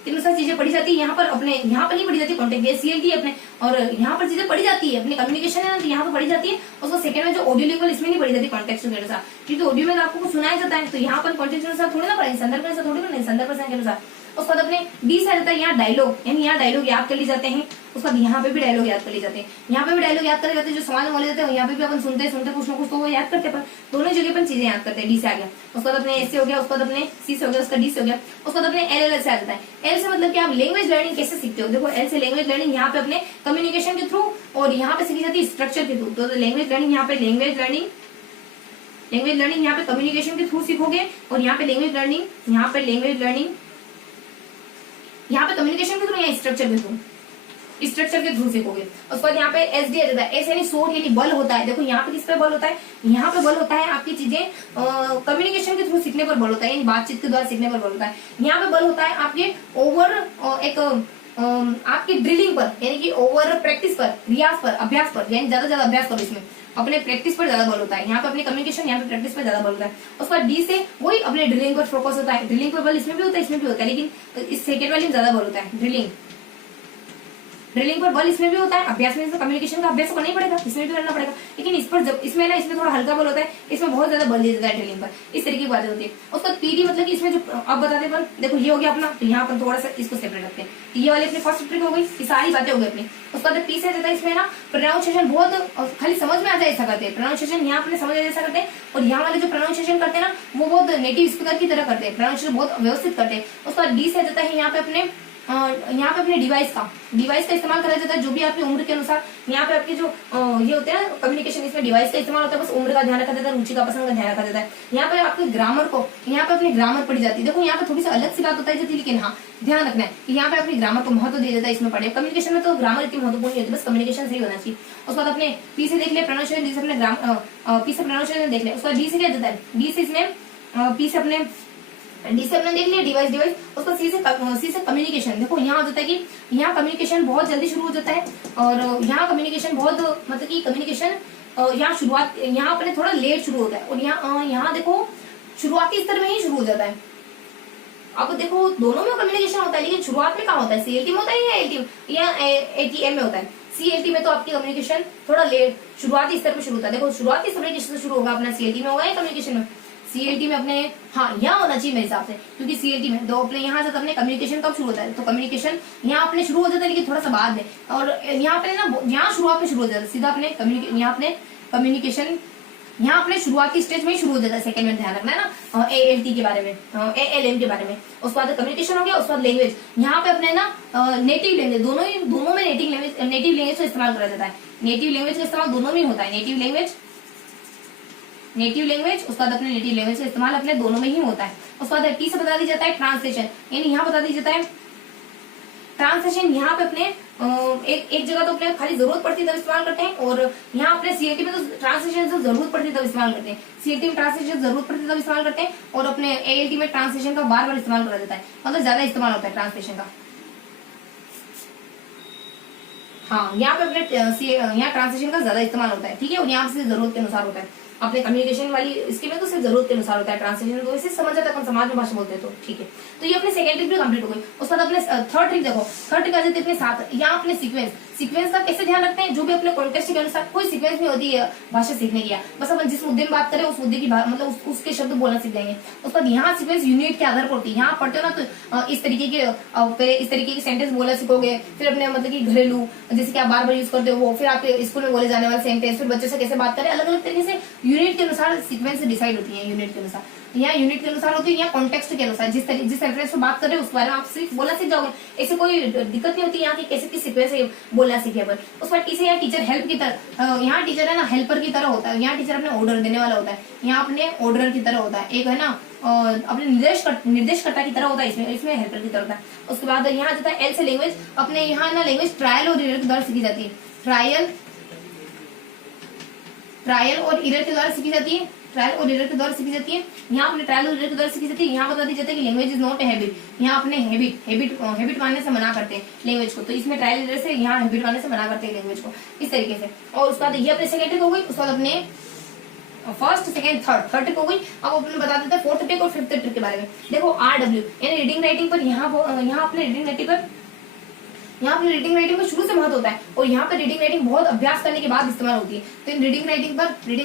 कितनी सारी चीजें पढ़ी जाती है। यहाँ पर अपने यहाँ पर नहीं पढ़ी जाती कॉन्टेक्ट, CLT अपने, और यहाँ पर चीजें पढ़ी जाती है अपनी कम्युनिकेशन है ना, तो यहाँ पर पढ़ी जाती है। उसको सेकंड में जो ऑडियो लिंगुअल इसमें नहीं पढ़ी जाती कॉन्टेक्स्ट के अनुसार, क्योंकि ऑडियो में आपको कुछ सुनाया जाता है, तो यहाँ पर कॉन्टेक्स्ट के अनुसार थोड़ी ना पढ़ेंगे, संदर्भ के अनुसार थोड़ी ना, संदर्भ के अनुसार। उसके बाद अपने डी से आ जाता है यहाँ डायलॉग, यानी यहाँ डायलॉग याद कर ली जाते हैं। उसके बाद यहाँ पे भी डायलॉग याद कर ली जाते हैं, यहाँ पे भी डायलॉग याद करे जाते हैं, जो सवाल बोले जाते हैं यहाँ पे भी अपन सुनते कुछ ना कुछ तो वो याद करते हैं, दोनों जगह अपन चीजें याद करते हैं। डी से आ गया, उसके बाद अपने एस से हो गया, उसके बाद अपने सी से हो गया, उसका डी से हो गया, उसके बाद अपने एल से आ जाता है। एल से मतलब कि आप लैंग्वेज लर्निंग कैसे सीखते हो। देखो एल से लैंग्वेज लर्निंग यहाँ पे अपने कम्युनिकेशन के थ्रू, और यहाँ पे सीखी जाती है स्ट्रक्चर के थ्रू। तो लैंग्वेज लर्निंग यहाँ पे लैंग्वेज लर्निंग यहाँ पे कम्युनिकेशन के थ्रू सीखोगे, और यहाँ पे लैंग्वेज लर्निंग यहाँ पे कम्युनिकेशन के थ्रू, यहाँ स्ट्रक्चर के थ्रू सीखोगे। उसके बाद यहाँ पे एस डी आ जाता है, एस यानी सोर यानी बल होता है। देखो यहाँ पे किस पे बल होता है, यहाँ पे बल होता है आपकी चीजें कम्युनिकेशन के थ्रू सीखने पर बल होता है, यानी बातचीत के द्वारा सीखने पर बल होता है। यहाँ पे बल होता है आपके आपकी ड्रिलिंग पर, यानी कि ओवर प्रैक्टिस पर, रियाज पर, अभ्यास पर, यानी ज्यादा अभ्यास करो, इसमें अपने प्रैक्टिस पर ज्यादा बल होता है। यहाँ पे अपने कम्युनिकेशन, यहाँ पे प्रैक्टिस पर ज्यादा बल होता है। उसके बाद डी से वही अपने ड्रिलिंग पर फोकस होता है। ड्रिलिंग पर बल इसमें भी होता है, इसमें भी होता है, लेकिन इस सेकेंड वाले में ज्यादा बल होता है। ड्रिलिंग ड्रिलिंग पर बल इसमें भी होता है, अभ्यास में कम्युनिकेशन का अभ्यास करना ही पड़ेगा, इसमें भी करना पड़ेगा। लेकिन इस पर जब इसमें ना इसमें थोड़ा हल्का बल होता है, इसमें बहुत ज्यादा बल दिया जाता है ड्रिलिंग पर, इस तरीके की बातें होती है। उसका पीडी मतलब कि इसमें जो अब बताते पर देखो ये हो गया अपना, तो यहाँ पर थोड़ा सा इसको सेपरेट रखते हैं। ये वाली अपनी फर्स्ट ट्रिक हो गई, ये सारी बातें हो गई अपनी। उसका बाद पी से जाता है इसमें ना प्रोनाउंसिएशन बहुत खाली समझ में आ जाए ऐसा करते हैं, प्रोनाउंसिएशन यहाँ अपने समझ आ जाए ऐसा करते हैं। और यहाँ वाले जो प्रोनाउंसिएशन करते हैं ना वो बहुत नेटिव स्पीकर की तरह करते हैं, प्रोनाउंसिएशन बहुत व्यवस्थित करते हैं। उसका डी से जाता है यहाँ पे अपने डिवाइस का इस्तेमाल करा जाता है, जो भी आपकी उम्र के अनुसार। यहाँ पे आपके जो ये होते हैं ना कम्युनिकेशन, इसमें डिवाइस का इस्तेमाल होता है, बस उम्र का ध्यान रखा जाता है, रुचि का पसंद का ध्यान रखा जाता है। यहाँ पे आपके ग्रामर को, यहाँ पे अपनी ग्रामर पढ़ी जाती है। देखो यहाँ पे थोड़ी सी अलग सी बात होता है, लेकिन हाँ ध्यान रखना है कि यहाँ पे अपनी ग्रामर को महत्व दिया जाता है, इसमें पढ़े। कम्युनिकेशन में तो ग्रामर इतनी महत्वपूर्ण नहीं होती, बस कम्युनिकेशन सही होना चाहिए। उसके बाद अपने पी से देख लिया प्रोनाउंसिएशन, डी से अपने पी से प्रोनाउंसिएशन देख लिया। उसका डी से क्या जाता है, डी से इसमें पी से अपने डी से अपने देख लिया डिवाइस। उसका सी से कम्युनिकेशन। देखो यहाँ हो जाता है कि यहाँ कम्युनिकेशन बहुत जल्दी शुरू हो जाता है, और यहाँ कम्युनिकेशन बहुत मतलब कि कम्युनिकेशन यहाँ शुरुआत यहाँ अपने थोड़ा लेट शुरू होता है, और यहाँ देखो शुरुआती स्तर में ही शुरू हो जाता है। अब देखो दोनों में कम्युनिकेशन होता है, लेकिन शुरुआत में कहाँ होता है, सीएलटी में होता है या एलटी या एटीएम में होता है। सीएलटी में तो आपकी कम्युनिकेशन थोड़ा लेट शुरुआती स्तर में शुरू होता है। देखो शुरुआती स्तर में किससे शुरू होगा अपना, सीएलटी में होगा या कम्युनिकेशन में? सीएलटी में अपने, हाँ यहाँ होना चाहिए मेरे हिसाब से, क्योंकि सीएलटी में तो अपने यहाँ से अपने कम्युनिकेशन कब शुरू होता है, तो कम्युनिकेशन यहाँ अपने शुरू हो जाता है, लेकिन थोड़ा सा बाद में। और यहाँ पे ना यहाँ शुरुआत में शुरू हो जाता है सीधा अपने यहाँ अपने कम्युनिकेशन यहाँ अपने शुरुआती स्टेज में ही शुरू हो जाता है। सेकंड में ध्यान रखना है ना एएलटी के बारे में, एएलएम के बारे में। उसके बाद कम्युनिकेशन हो गया। उसके बाद लैंग्वेज, यहाँ पे अपने ना नेटिव लैंग्वेज, दोनों में नेटिव लैंग्वेज का इस्तेमाल करा जाता है। नेटिव लैंग्वेज का इस्तेमाल दोनों में होता है, नेटिव लैंग्वेज उसके बाद अपने नेटिव लैंग्वेज का इस्तेमाल अपने दोनों में ही होता है। उसके बाद टी से बता दी जाता है ट्रांसलेशन, यानी यहाँ बता दी जाता है ट्रांसलेशन। यहाँ पे अपने एक जगह तो अपने खाली जरूरत पड़ती है तब इस्तेमाल करते हैं, और यहाँ अपने सीएलटी में तो ट्रांसलेशन जब जरूरत पड़ती है तब इस्तेमाल करते हैं। सीएलटी में ट्रांसलेशन जरूरत पड़ती है तब इस्तेमाल करते हैं, और अपने एएलटी में ट्रांसलेशन का बार बार इस्तेमाल करा जाता है, मतलब ज्यादा इस्तेमाल होता है ट्रांसलेशन का। हाँ यहाँ पे अपने यहाँ ट्रांसलेशन का ज्यादा इस्तेमाल होता है, ठीक है, और यहाँ से जरूरत के अनुसार होता है। अपने कम्युनिकेशन वाली इसके में तो सिर्फ जरूरत के अनुसार होता है ट्रांसलेशन, तो इसे समझ जाता है अपन समाज में भाषा बोलते हैं तो ठीक है। तो ये अपने सेकंड ट्रिक भी कंप्लीट हो गई। उसके बाद अपने थर्ड ट्रिक देखो, थर्ड ट्रिक आ जाती है अपने साथ। यहाँ अपने सीक्वेंस का कैसे ध्यान रखते हैं, जो भी अपने कॉन्टेक्स्ट के अनुसार कोई सीक्वेंस नहीं होती है भाषा सीखने की, बस अपन जिस मुद्दे में बात करें उस मुद्दे की मतलब उसके शब्द बोलना सीख जाएंगे। उसके बाद यहाँ सीक्वेंस यूनिट के आधार पर होती है। यहाँ पढ़ते हो ना तो इस तरीके के सेंटेंस बोलना सीखोगे, फिर अपने मतलब की घरेलू जैसे कि आप बार बार यूज करते हो वो, फिर आपके स्कूल में बोले जाने वाले सेंटेंस, फिर बच्चों से कैसे बात करें, अलग अलग तरीके से यूनिट के अनुसार सीक्वेंस डिसाइड होती है। यूनिट के अनुसार यहाँ यूनिट के अनुसार होती है, यहाँ कॉन्टेक्स्ट के अनुसार जिस सेंटेंस पे बात कर रहे हो उस बारे में आप सिर्फ बोलना सीख जाओगे। ऐसे कोई दिक्कत नहीं होती यहाँ की कैसे किस सीक्वेंस से बोलना सीखे अपन। उस पर इसे यहाँ टीचर हेल्प की तरह, यहाँ टीचर है ना हेल्पर की तरह होता है। यहाँ टीचर अपने ऑर्डर देने वाला होता है, यहाँ अपने ऑर्डर की तरह होता है। एक है ना अपने निर्देशकर्ता की तरह होता है, इसमें हेल्पर की तरह होता है। उसके बाद यहाँ जाता है एल से लैंग्वेज। अपने यहाँ ना लैंग्वेज ट्रायल और एरर के द्वारा सीखी जाती है। ट्रायल और एरर के द्वारा सीखी जाती है। ट्रायल और एरर के द्वारा सीखी जाती है। यहाँ अपने ट्रायल और एरर के द्वारा सीखी जाती है। यहाँ बता दी जाता है कि language is not a habit. यहाँ अपने हैबिट मानने से मना करते हैं लैंग्वेज को, तो इसमें ट्रायल एरर से यहाँ हैबिट मानने से मना करते हैं लैंग्वेज को इस तरीके से। और उसके बाद ये अपने सेकेंड ट्रिक हो गई। उसके बाद अपने फर्स्ट सेकेंड थर्ड ट्रिक हो गई। अब अपने बता देते हैं फोर्थ ट्रिक और फिफ्थ ट्रिक के बारे में। देखो RW यानी रीडिंग राइटिंग पर, यहाँ अपने रीडिंग राइटिंग पर रीडिंग राइटिंग में शुरू से महत्व होता है, और यहाँ पे रीडिंग राइटिंग बहुत अभ्यास करने के बाद इस्तेमाल होती है। तो इन रीडिंग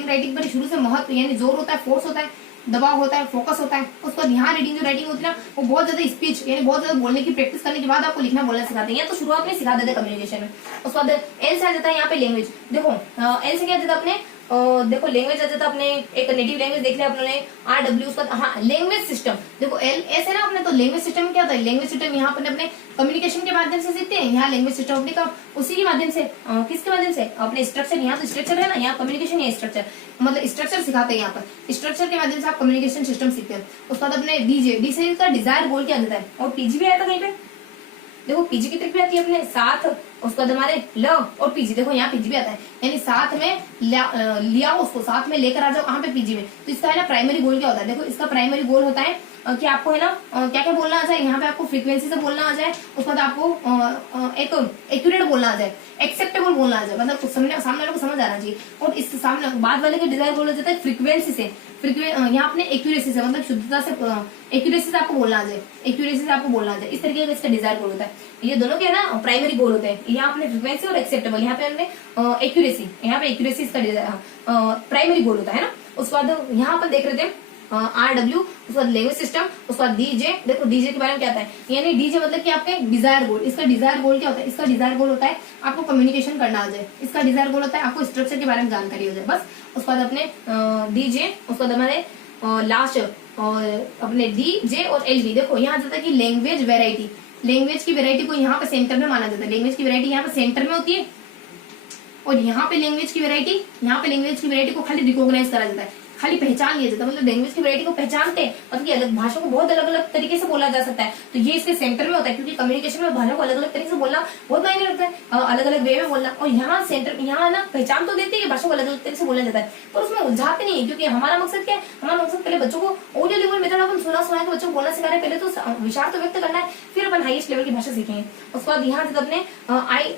राइटिंग पर शुरू से महत्व यानी जोर होता है, फोर्स होता है, दबाव होता है, फोकस होता है। उसके बाद यहाँ रीडिंग जो राइटिंग होती है ना वो बहुत ज्यादा स्पीच यानी बहुत ज्यादा बोलने की प्रैक्टिस करने के बाद आपको लिखना बोलना सिखाते हैं, तो शुरुआत में सिखा देते हैं कम्युनिकेशन में। उसके बाद एल से आ जाता है यहाँ पे लैंग्वेज। देखो एल से क्या आ जाता है अपने देखो लैंग्वेज आ जाता है अपने एक नेटिव लैंग्वेज देख लिया अपने RW। उसका हाँ लैंग्वेज सिस्टम देखो एल ऐसे ना अपने, तो लैंग्वेज सिस्टम में क्या होता है, लैंग्वेज सिस्टम यहाँ अपने कम्युनिकेशन के माध्यम से सीखते हैं। यहाँ लैंग्वेज सिस्टम अपने का उसी के माध्यम से किसके माध्यम से अपने स्ट्रक्चर, यहाँ तो स्ट्रक्चर है ना, यहाँ कम्युनिकेशन या स्ट्रक्चर मतलब स्ट्रक्चर सिखाते हैं। यहाँ पर स्ट्रक्चर के माध्यम से आप कम्युनिकेशन सिस्टम सीखते हैं। उसके बाद अपने डी से का डिजायर गोल क्या देता है, और पीजी भी आया था कहीं पे। देखो पीजी की ट्रिक भी आती है अपने साथ। उसके बाद हमारे ल और पीजी, देखो यहाँ पीजी भी आता है यानी साथ में लिया उसको साथ में लेकर आ जाओ, कहाँ पे पीजी में। तो इसका है ना प्राइमरी गोल क्या होता है, देखो इसका प्राइमरी गोल होता है कि आपको है ना क्या क्या बोलना आ जाए, यहाँ पे आपको फ्रीक्वेंसी से बोलना आ जाए, उसके बाद आपको एक एक्यूरेट बोलना आ जाए, एक्सेप्टेबल बोलना आ जाए, मतलब सामने वाले को समझ आना चाहिए। और इस सामने बाद वाले का डिजायर बोला जाता है फ्रीक्वेंसी से, यहाँ अपने एक्यूरेसी से, मतलब शुद्धता से, एक्यूरेसी से आपको बोलना आ जाए, एक्यूरेसी से आपको बोलना आ जाए, इस तरीके का इसका डिजायर गोल होता है। ये दोनों के ना प्राइमरी गोल होते हैं, यहाँ अपने फ्रीक्वेंसी और एक्सेप्टेबल, यहाँ पे हमने एक्यूरेसी, यहाँ पे एक्यूरेसी इसका प्राइमरी गोल होता है ना। उसके बाद यहाँ पर देख रहे थे RW, उसके बाद लैंग्वेज सिस्टम, उसके बाद DJ। देखो DJ के बारे में क्या आता है, यानी DJ मतलब कि आपके डिजायर गोल। इसका डिजायर गोल क्या होता है, इसका डिजायर गोल होता है आपको कम्युनिकेशन करना आ जाए, इसका डिजायर गोल होता है आपको स्ट्रक्चर के बारे में जानकारी हो जाए, बस। उसके बाद अपने DJ, उसके बाद हमारे लास्ट अपने DJ और LV। देखो यहाँ जाता है कि लैंग्वेज वेराइटी, लैंग्वेज की वेराइटी को यहाँ पे सेंटर में माना जाता है, लैंग्वेज की वेराइटी यहाँ पे सेंटर में होती है, और यहाँ पे लैंग्वेज की वेराइटी, यहाँ पे लैंग्वेज की वेराइटी को खाली रिकॉग्नाइज करा जाता है, खाली पहचान लिया जाता है, मतलब लैंग्वेज की वैरायटी को पहचानते हैं, मतलब कि अलग भाषा को बहुत अलग अलग तरीके से बोला जा सकता है, तो ये इसके सेंटर में होता है, क्योंकि कम्युनिकेशन में भाषा को अलग अलग तरीके से बोलना बहुत मायने रखता है, अलग अलग वे में बोलना। और यहाँ सेंटर, यहाँ ना पहचान तो देते हैं कि भाषा को अलग अलग तरीके से बोला जाता है, पर उसमें उलझाते नहीं है, क्योंकि हमारा मकसद क्या है, हमारा मकसद पहले बच्चों को ऑडियो लेवल मेथड अपन सुना के बच्चों को बोलना सिखा रहे हैं, पहले तो विचार तो व्यक्त करना है, फिर अपन हाईएस्ट लेवल की भाषा सीखेंगे। उसके बाद यहाँ अपने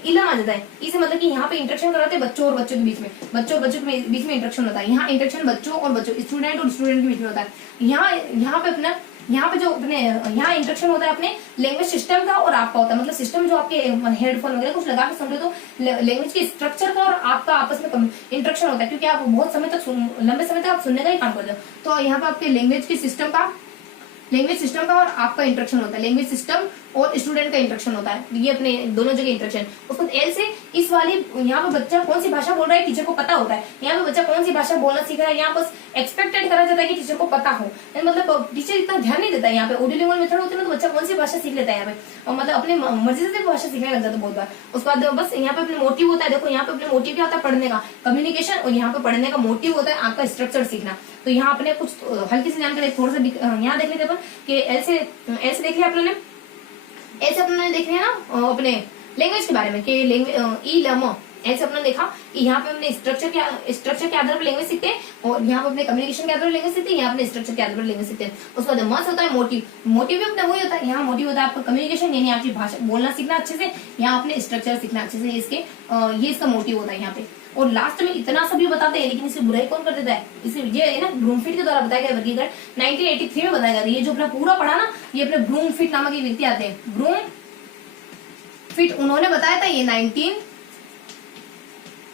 इलम आ जाता है, इसे मतलब कि यहाँ पे इंटरेक्शन कराते हैं बच्चों और बच्चों के बीच में, बच्चों और बच्चों के बीच में इंटरेक्शन होता है, यहाँ इंटरेक्शन बच्चों और बच्चों, स्टूडेंट और स्टूडेंट के बीच में होता है। यहाँ पे अपना, यहाँ पे जो अपने यहाँ इंटरेक्शन होता है अपने लैंग्वेज सिस्टम का और आपका होता है, मतलब सिस्टम जो आपके हेडफोन वगैरह कुछ लगा के सुन रहे हो तो लैंग्वेज के स्ट्रक्चर का और आपका आपस में इंटरेक्शन होता है, क्योंकि आप बहुत समय तक लंबे समय तक आप सुनने का ही काम करते हो, तो यहाँ पे आपके लैंग्वेज सिस्टम का और आपका इंटरेक्शन होता है, लैंग्वेज सिस्टम और स्टूडेंट का इंटरेक्शन होता है, ये अपने दोनों जगह इंटरेक्शन। उसको एल से इस वाली, यहाँ पे बच्चा कौन सी भाषा बोल रहा है टीचर को पता होता है, यहाँ पे बच्चा कौन सी भाषा बोलना सीख रहा है, यहाँ बस एक्सपेक्टेड करा जाता है कि टीचर को पता हो, मतलब टीचर इतना ध्यान नहीं देता है। यहाँ पे ऑडियो लिंगुअल मेथड होती है ना, तो बच्चा कौन सी भाषा सीख लेता है यहाँ पे, और मतलब अपनी मर्जी से भाषा सीखने लग जाता है बहुत बार। उसके बाद बस यहाँ पे अपने मोटिव होता है, देखो यहाँ पे अपने मोटिव क्या होता है, पढ़ने का, कम्युनिकेशन, और यहाँ पे पढ़ने का मोटिव होता है आपका स्ट्रक्चर सीखना। तो यहाँ अपने कुछ हल्की सी जानकारी थोड़ा सा यहाँ देख लेते अपन कि एल से देख लिया अपने, ऐसे अपने देख रहे हैं ना अपने लैंग्वेज के बारे में कि लैंग्वेज ऐसे अपने देखा कि यहाँ पे हमने स्ट्रक्चर के आधार पर लैंग्वेज सीखते हैं, और यहाँ पे अपने कम्युनिकेशन के आधार पर लैंग्वेज सीखते हैं, यहाँ अपने स्ट्रक्चर के आधार पर लैंग्वेज सीखते हैं। उसके बाद मस्ट होता है मोटिव भी अपना वही होता है, यहाँ मोटिव होता है आपका कम्युनिकेशन, यानी आपकी भाषा बोलना सीखना अच्छे से, यहाँ अपने स्ट्रक्चर सीखना अच्छे से, इसके ये इसका मोटिव होता है यहाँ पे। और लास्ट में इतना सब भी बताते हैं, लेकिन इसकी बुराई कौन कर देता है, इसे ये है ना ब्रूमफील्ड के द्वारा बताया गया वर्गीकरण 1983 में बताया गया। ये जो अपना पूरा पढ़ा ना, ये अपने ब्रूमफील्ड नामक एक व्यक्ति आते हैं, ब्रूमफील्ड, उन्होंने बताया था ये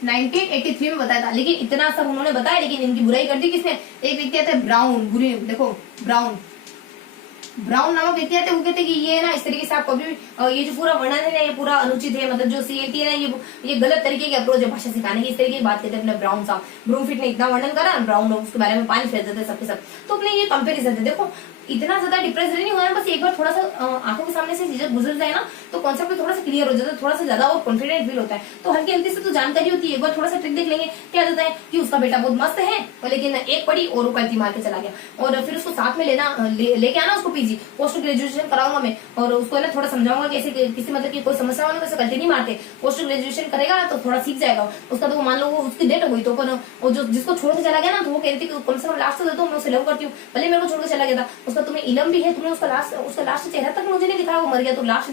1983 में बताया था, लेकिन इतना सब उन्होंने बताया, लेकिन इनकी बुराई कर दी किसने, एक व्यक्ति आते हैं ब्राउन, बुरी देखो ब्राउन नामक व्यक्ति आते हैं, वो कहते हैं कि ये ना इस तरीके से आप कभी ये जो पूरा वर्णन है ना, ये पूरा अनुचित है, मतलब जो CLT है ना, ये गलत तरीके की अप्रोच है भाषा सिखाने की, इस तरीके की बात करते हैं अपने ब्राउन साहब। ब्रूमफील्ड ने इतना वर्णन करा, ब्राउन उसके बारे में पानी फेर देते सबके सब। तो अपने ये कंपेरिजन है, देखो इतना ज्यादा डिप्रेस नहीं होना, बस एक बार थोड़ा सा आंखों के सामने से चीजें गुजर जाए ना, तो कॉन्सेप्ट थोड़ा सा क्लियर हो जाता है, थोड़ा सा ज्यादा और कॉन्फिडेंट फील होता है। तो हल्की हल्की से तो जानकारी होती है, एक बार थोड़ा सा ट्रिक देख लेंगे, क्या होता है कि उसका बेटा बहुत मस्त है, लेकिन एक पढ़ी और वो गलती मार के चला गया, और फिर उसको साथ में लेके आना उसको PG पोस्ट ग्रेजुएशन कराऊंगा मैं, और उसको ना थोड़ा समझाऊंगा कैसे किसी मतलब की कोई समस्या हो ना, वैसे गलती नहीं मारते, पोस्ट ग्रेजुएशन करेगा तो थोड़ा सीख जाएगा उसका। तो मान लो वो उसकी डेट हो गई, तो और जो जिसको छोड़ के चला गया ना, तो वो कहती है कम से कम लास्ट दे दो, मैं उसे लव करती हूँ, भले मेरे को छोड़ के चला गया था, उसका तुम्हें इलम भी है, तुमने उसका लास्ट चेहरा तक मुझे नहीं दिखाया, वो मर गया तो लास्ट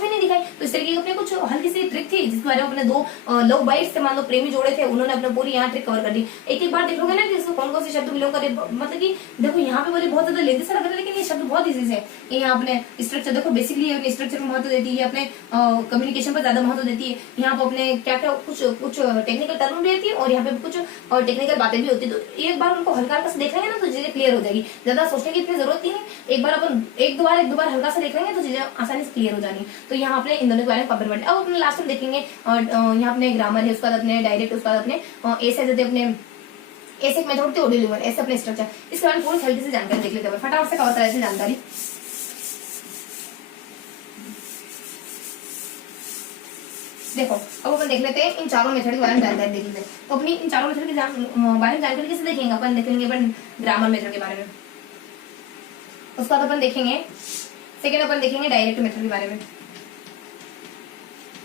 भी नहीं दिखाई। तो इस तरीके की अपने कुछ हल्की सी ट्रिक थी, जिसके बारे में अपने दो लव बाइट्स से मान लो प्रेमी जोड़े थे, उन्होंने अपने पूरी यहाँ ट्रिक कवर कर दी। एक बार देखोगे ना कि इसको कौन कौन से शब्द बिलोंग करे, मतलब कि देखो यहाँ पे बोले बहुत ज्यादा लेंदी सा लग रहा है, लेकिन ये शब्द बहुत इजी है। यहाँ अपने स्ट्रक्चर देखो, बेसिकली अपने स्ट्रक्चर को महत्व देती है, अपने कम्युनिकेशन पर ज्यादा महत्व देती है। यहाँ पे अपने क्या क्या कुछ टेक्निकल टर्म भी रहती है, और यहाँ पे कुछ टेक्निकल बातें भी होती है। तो एक बार उनको हल्का हल्का से देखेंगे ना, तो चीजें क्लियर हो जाएगी, ज्यादा सोचने की इतनी जरूरत नहीं है। एक बार अपन एक दो बार हल्का सा देख लेंगे तो चीजें आसानी से क्लियर हो जानी। तो यहाँ अपने इन दोनों के बारे में कंपेयर करते हैं। अब अपने लास्ट में देखेंगे यहाँ अपने ग्रामर है, उसके बाद अपने डायरेक्ट, उसके बाद अपने ऐसे देते अपने ऐसे एक मेथड होती है ऑडियो लिंगुअल, ऐसे अपने स्ट्रक्चर, इसके बारे में पूरी हल्की से जानकारी देख लेते हैं, फटाफट से कवर करा ऐसी जानकारी। देखो अब अपन देख लेते हैं इन चारों मेथड के बारे में जानकारी देख लेते हैं। तो अपनी इन चारों मेथड के बारे में जानकारी कैसे देखेंगे, अपन देखेंगे अपन ग्रामर मेथड के बारे में, उसके बाद अपन देखेंगे सेकेंड, अपन देखेंगे डायरेक्ट मेथड के बारे में,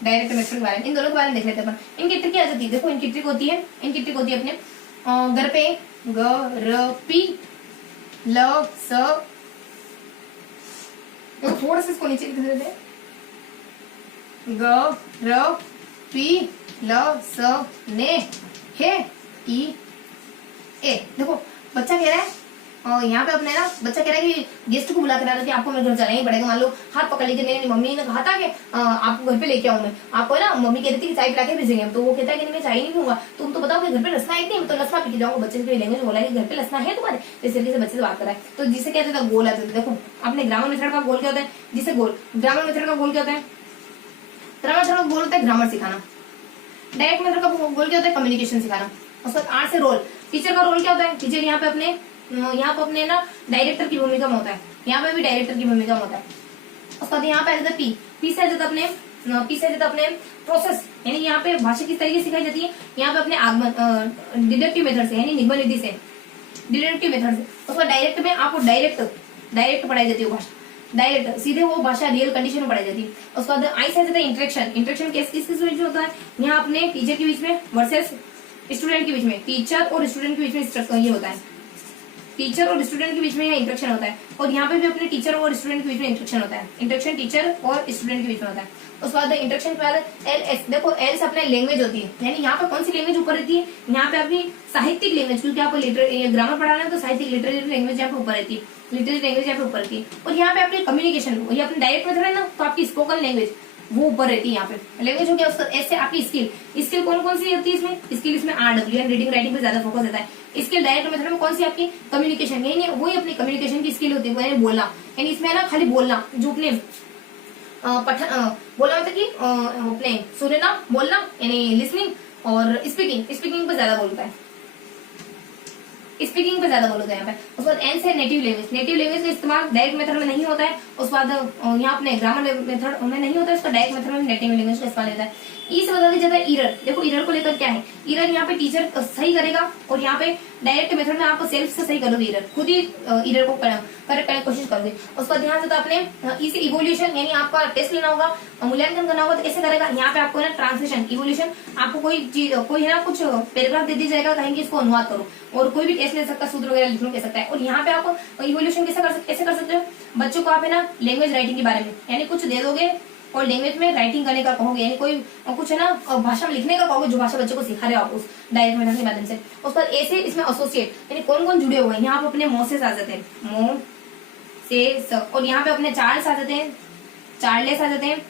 डायरेक्ट मेथड के बारे में, इन दोनों के बारे में देख लेते हैं अपन। इनकी ट्रिक क्या जाती है, देखो इनकी ट्रिक होती है अपने घर पे ग र पी ल स वो थोड़ा सा इसको नीचे लिख देते, ग र पी ल स ने हे ई ए। देखो बच्चा कह रहा है, यहाँ पे अपने ना बच्चा कह रहा है कि गेस्ट को बुला के लाना कि आपको मेरे घर जाना ही पड़ेगा। मान लो हाथ पकड़ लेके मेरी मम्मी ने कहा था कि आपको घर पे लेके आऊं मैं आपको, है ना, मम्मी कह रही थी कि चाय पिला के भेजेंगे हम, तो वो कहता है कि मैं चाय नहीं पीऊंगा, तुम तो बताओ कि घर पे लसना है नहीं, मैं तो लसना पी के जाऊंगा। बच्चे के लैंग्वेज बोला है कि घर पे लसना है तुम्हारे, इस तरीके से बच्चे से बात कर रहा है। तो जिसे कहते थे गोल आते थे। देखो अपने ग्रामर मेथड का गोल क्या होता है, जिसे गोल ग्रामर मेथड का गोल क्या होता है, ग्रामर मेथड का गोल होता है ग्रामर सिखाना। डायरेक्ट मेथड का गोल क्या होता है, कम्युनिकेशन सिखाना। उसके बाद आर्ट से रोल, टीचर का रोल क्या होता है, टीचर यहाँ पे अपने ना डायरेक्टर की भूमिका में होता है, यहाँ पे भी डायरेक्टर की भूमिका में होता है। उसके बाद यहाँ पे आ जाता है पी से आ जाता अपने प्रोसेस, यानी यहाँ पे भाषा किस तरीके से सिखाई जाती है, यहाँ पे अपने आगमन डिडक्टिव मेथड से, यानी निगम निधि से, डिडक्टिव मेथड से। उसके बाद डायरेक्ट में आपको डायरेक्ट पढ़ाई जाती है भाषा, डायरेक्ट सीधे वो भाषा रियल कंडीशन में पढ़ाई जाती है। उसके बाद आई से आ जाता है इंटरेक्शन किस बीच में होता है, यहाँ अपने टीचर के बीच में वर्सेस स्टूडेंट के बीच में, टीचर और स्टूडेंट के बीच में ये होता है, टीचर और स्टूडेंट के बीच में यहाँ इंटरेक्शन होता है। और यहाँ पे भी अपने टीचर और स्टूडेंट के बीच में इंटरेक्शन होता है, इंटरेक्शन टीचर और स्टूडेंट के बीच में होता है। उसके बाद इंटरेक्शन के बाद एल एस, देखो एल से अपने लैंग्वेज होती है, यानी यहाँ पे कौन सी लैंग्वेज ऊपर रहती है, यहाँ पे अपनी साहित्यिक लैंग्वेज, क्योंकि आपको ग्रामर पढ़ाना है तो साहित्यिक लिटरेरी लैंग्वेज यहाँ पे ऊपर रहती है, लिटरेरी लैंग्वेज यहाँ पे ऊपर रहती है। और यहाँ पे अपनी कम्युनिकेशन, ये अपने डायरेक्ट मेथड है ना, तो आपकी स्पोकन लैंग्वेज वो ऊपर रहती है। यहाँ पे लैंग्वेज हो गया, उसका ऐसे आपकी स्किल कौन सी होती है इसमें, स्किल इसमें RW रीडिंग राइटिंग पे ज्यादा फोकस रहता है। स्किल डायरेक्ट मेथड में कौन सी आपकी कम्युनिकेशन, यानी वही अपनी कम्युनिकेशन की स्किल होती है, यानी बोलना, यानी इसमें ना खाली बोलना, जो अपने बोलना मतलब कि अपने सुनना बोलना, यानी लिसनिंग, और स्पीकिंग पे ज्यादा बोलता है, स्पीकिंग पे ज्यादा बोलते हैं यहाँ पे। उसके बाद एन से नेटिव लैंग्वेज का इस्तेमाल डायरेक्ट मेथड में नहीं होता है। उसके बाद यहाँ अपने ग्रामर मेथड में नहीं होता है, उसका डायरेक्ट मेथड में नेटिव लैंग्वेज का इस्तेमाल होता है। ई से बता दिया जाता है ईरर। देखो ईरर को लेकर क्या है, ईरर यहाँ पे टीचर सही करेगा, और यहाँ पे डायरेक्ट मेथड में आप सेल्फ से सही करोगे, ईरर खुद ही ईरर को करेक्ट करने की कोशिश करोगे। उसके बाद यहाँ से अपने ई से इवोल्यूशन, यानी आपका टेस्ट लेना होगा, मूल्यांकन करना होगा, तो कैसे करेगा, यहाँ पे आपको ना ट्रांसलेशन इवोल्यूशन, आपको कोई चीज कोई है ना कुछ पैराग्राफ दे दिया जाएगा, कहेंगे इसको अनुवाद करो, और कोई भी टेस्ट ले सकता है, सूत्र वगैरह लिखना कह सकता है। और यहाँ पे आप इवोल्यूशन कैसे कर सकते हो, बच्चों को आप है ना लैंग्वेज राइटिंग के बारे में, यानी कुछ दे दोगे और लैंग्वेज में राइटिंग करने का कहोगे, यानी कोई कुछ है ना भाषा में लिखने का कहोगे, जो भाषा बच्चे को सिखा रहे हो आप उस डायरेक्ट मेथड के माध्यम से। उस पर ए से इसमें एसोसिएट, यानी कौन कौन जुड़े हुए हैं, यहाँ पे अपने मोसेस आ जाते हैं, मो से, और यहाँ पे अपने चार्ल्स आ जाते हैं, चार्लेस आ जाते हैं,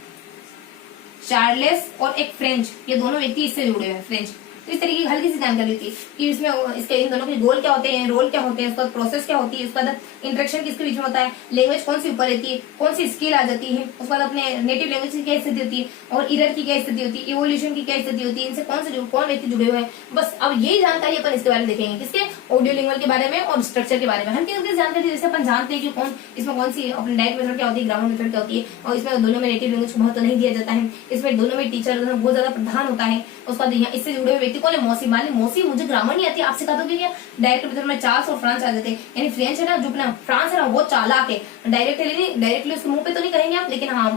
चार्लेस और एक फ्रेंच, ये दोनों व्यक्ति इससे जुड़े हुए हैं, फ्रेंच। तो इस तरीके की हल्की सी जानकारी थी कि इसमें इसके इन दोनों के गोल क्या होते हैं, रोल क्या होते हैं, उसका प्रोसेस क्या होती है, उसके बाद इंटरेक्शन किसके बीच में होता है, लैंग्वेज कौन सी ऊपर रहती है, कौन सी स्किल आ जाती है, उसके बाद अपने नेटिव लैंग्वेज की क्या स्थिति होती है, और ईरर की क्या स्थिति होती है, इवोल्यूशन की क्या स्थिति होती है, इनसे कौन व्यक्ति जुड़े हुए हैं। बस अब यही जानकारी अपन इसके बारे में देखेंगे, किसके, ऑडियो लिंगुअल के बारे में और स्ट्रक्चर के बारे में। हल्की हल्की जानकारी जैसे अपन जानते हैं कि कौन इसमें कौन सी अपने डायरेक्ट मेथड क्या होती है, ग्रामर मेथड क्या होती है, और इसमें दोनों में नेटिव लैंग्वेज को महत्व नहीं दिया जाता है, इसमें दोनों में टीचर बहुत ज्यादा प्रधान होता है। उसके बाद यहाँ इससे जुड़े हुए व्यक्ति कौन है, मौसी। मान ली मौसी मुझे ग्रामर नहीं आती, आपसे कहा क्या डायरेक्ट मेथड में चार्ल्स और फ्रांस आ जाते हैं, यानी फ्रेंच है ना, जो अपना फ्रांस है ना वो चालाक है, डायरेक्टली उसके मुंह पे तो नहीं कहेंगे आप, लेकिन हाँ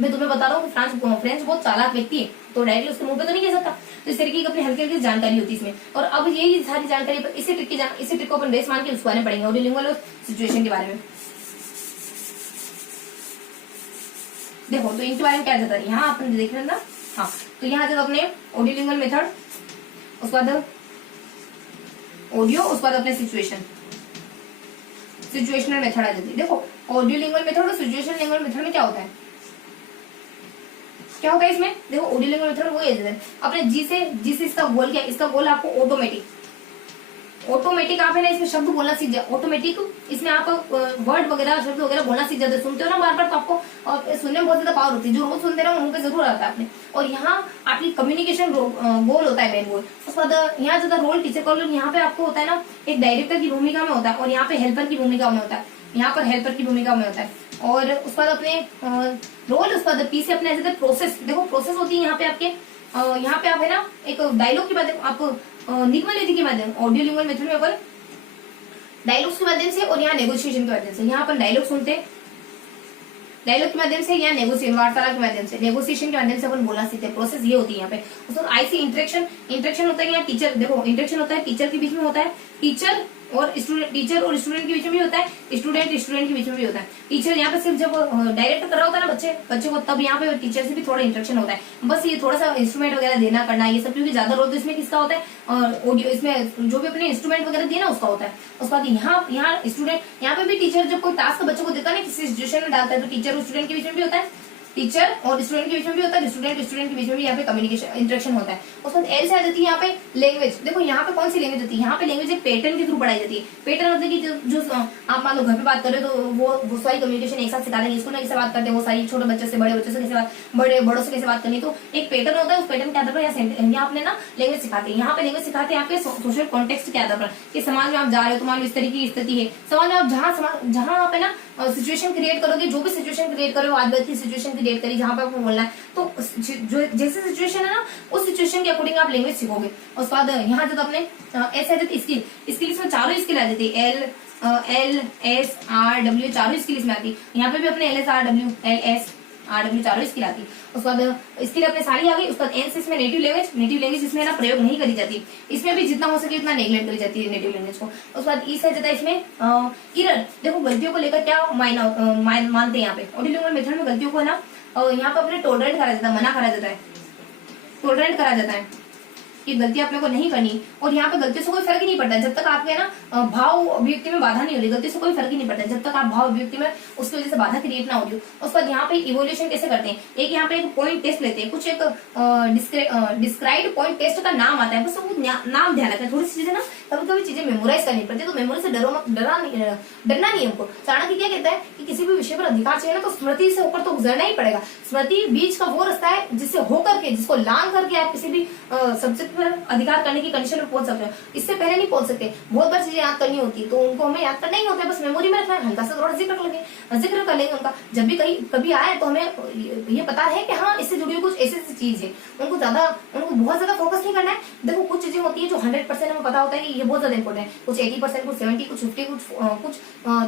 मैं तुम्हें बता रहा हूँ कि फ्रेंच बहुत चालाक व्यक्ति है, तो डायरेक्टली उसके मुंह पे तो नहीं कह सकता। तो इस तरीके की अपनी हल्की हल्की जानकारी होती है इसमें। और अब यही सारी जानकारी इसी ट्रिक को अपन बेस मान के उसके बारे में पढ़ेंगे, ऑडियो लिंगुअल और सिचुएशन के बारे में। देखो तो इनके बारे में क्या जाता है, यहाँ अपन देख रहे हैं ना, हाँ तो यहाँ जब अपने ऑडियो लिंगुअल मेथड, उसके बाद ऑडियो, उसके बाद अपने सिचुएशनल मेथड आ जाती है। देखो ऑडियो लिंगुअल मेथड और सिचुएशनल लिंगुअल मेथड में क्या होता है, इसमें देखो ऑडियो लिंगुअल मेथड वो है अपने जी से इसका गोल क्या है, इसका गोल आपको ऑटोमेटिक आप है ना इसमें शब्द बोलना सीख जाए, ऑटोमेटिक इसमें आप वर्ड वगैरह शब्द वगैरह बोलना सीख जाते, सुनते हो ना बार बार, तो आपको सुनने में बहुत ज्यादा पावर होती है, जो रोज सुनते रहो मुंह पे जरूर आता है आपने। और यहाँ आपकी कम्युनिकेशन गोल होता है, मेन गोल। उसके बाद यहाँ ज्यादा रोल टीचर का रोल यहाँ पे आपको होता है ना, एक डायरेक्टर की भूमिका में होता है, और यहाँ पे हेल्पर की भूमिका में होता है, यहाँ पर हेल्पर की भूमिका में होता है। और उसके बाद अपने रोल, उसके बाद पी से अपने ऐसे प्रोसेस, देखो प्रोसेस होती है यहाँ पे आपके, यहाँ पे आप है ना एक डायलॉग के माध्यम, आप निगम निधि के माध्यम, ऑडियो लिंगुअल मेथड में अपन डायलॉग्स के माध्यम से, और यहाँ नेगोशिएशन के माध्यम से, यहाँ अपन डायलॉग सुनते हैं, डायलॉग के माध्यम से, यहाँ नेगोशिएशन वार्तालाप के माध्यम से, नेगोशिएशन के माध्यम से अपन बोलना सीखते हैं, प्रोसेस ये होती है यहाँ पे। उसके बाद आई सी इंटरेक्शन होता है यहाँ टीचर, देखो इंटरेक्शन होता है टीचर के बीच में होता है, टीचर और स्टूडेंट, टीचर और स्टूडेंट के बीच में भी होता है, स्टूडेंट के बीच में भी होता है। टीचर यहाँ पे सिर्फ जब डायरेक्ट कर रहा होता है ना बच्चे को, तब यहाँ पे टीचर से भी थोड़ा इंटरेक्शन होता है। बस ये थोड़ा सा इंस्ट्रूमेंट वगैरह देना करना ये सब, क्योंकि ज्यादा रोल तो इसमें किसका होता है, ऑडियो, इसमें जो भी अपने इंस्ट्रूमेंट वगैरह दिए ना उसका होता है। उसके बाद यहाँ स्टूडेंट, यहाँ पे भी टीचर जब कोई टास्क बच्चों को देता है ना, किसी सिचुएशन में डालता है, तो टीचर और स्टूडेंट के बीच में भी होता है, टीचर और स्टूडेंट के बीच में भी होता है, स्टूडेंट के बीच में भी यहाँ पे कम्युनिकेशन इंटरेक्शन होता है। उसके बाद एल से आ जाती है यहाँ पे लैंग्वेज। देखो यहाँ पे कौन सी लैंग्वेज होती है, यहाँ पे लैंग्वेज एक पैटर्न के थ्रू पढ़ाई जाती है। पैटर्न मतलब कि जो आप मान लो घर पे बात कर रहे हो तो वो सारी कम्युनिकेशन एक साथ सिखा देंगे। स्कूल में कैसे बात करते हैं वो सारी, छोटे बच्चे से बड़े बच्चे से कैसे बात, बड़ों से कैसे बात करनी, तो एक पैटर्न होता है। उस पैटर्न के आधार पर यहाँ आपने ना लैंग्वेज सिखाते हैं। यहाँ पे लैंग्वेज सिखाते हैं आपके सोशल कॉन्टेक्स्ट के आधार पर, कि समाज में आप जा रहे हो तो मान लो इस तरीके की स्थिति है समाज में, आप जहाँ आप है ना सिचुएशन क्रिएट करोगे, जो भी सिचुएशन क्रिएट करो, आज की सिचुएशन क्रिएट करी जहाँ पे आपको बोलना है, तो जो जैसे सिचुएशन है ना उस सिचुएशन के अकॉर्डिंग आप लैंग्वेज सीखोगे। उसके बाद यहाँ जब अपने ऐसे आ जाती स्किल, इसमें चारों स्किल आ जाती है, एल एस आर डब्ल्यू, चारों स्किल इसमें आती है। यहाँ पे भी अपने एल एस आर डब्ल्यू चारों स्किल आती है। उसके बाद स्किल अपने सारी आ गई। उसके बाद एन से इसमें नेटिव लैंग्वेज इसमें ना प्रयोग नहीं करी जाती, इसमें भी जितना हो सके उतना नेग्लेक्ट करी जाती है नेटिव लैंग्वेज को। उसके बाद ई से जाता है इसमें एरर। देखो गलतियों को लेकर क्या मानते हैं यहाँ पे ऑडियो मेथड में, गलतियों को ना यहाँ पे अपने टॉलरेट करा जाता है, मना करा जाता है, टॉलरेट करा जाता है कि गलती अपने को नहीं करनी। और यहाँ पे गलती से कोई फर्क ही नहीं पड़ता जब तक आपके ना भाव अभिव्यक्ति में बाधा नहीं हो रही, गलती से कोई फर्क ही नहीं पड़ता जब तक आप भाव अभिव्यक्ति में उसकी वजह से बाधा क्रिएट ना हो रही। उसके बाद यहाँ पे इवोल्यूशन कैसे करते हैं, एक यहाँ पे एक पॉइंट टेस्ट लेते हैं, कुछ एक डिस्क्राइब पॉइंट टेस्ट का नाम आता है, बस वो नाम ध्यान रखना है। थोड़ी सी चीजें ना कभी चीजें मेमोराइज करनी पड़ती है, तो मेमोरी से डरना नहीं हमको। चाणक्य क्या कहता है कि किसी भी विषय पर अधिकार चाहिए ना तो स्मृति से होकर तो गुजरना ही पड़ेगा। स्मृति बीच का वो रास्ता है जिससे होकर के, जिसको लांग करके आप किसी भी सब्जेक्ट पर अधिकार करने की कंडीशन में पहुंच सकते हो। इससे पहले नहीं पहुंच सकते। बहुत बार चीजें याद करनी होती है तो उनको हमें याद करना ही होता है, बस मेमोरी में रखना है, हल्का सा थोड़ा जिक्र कर लेंगे उनका। जब भी कभी आए तो हमें ये पता है कि हाँ इससे जुड़ी हुई कुछ ऐसी चीज है, उनको बहुत ज्यादा फोकस नहीं करना है। देखो कुछ चीजें होती है जो 100% हमें पता होता है कि ये बहुत ज्यादा इंपॉर्टेंट है, कुछ 80%, कुछ 70, कुछ 50, कुछ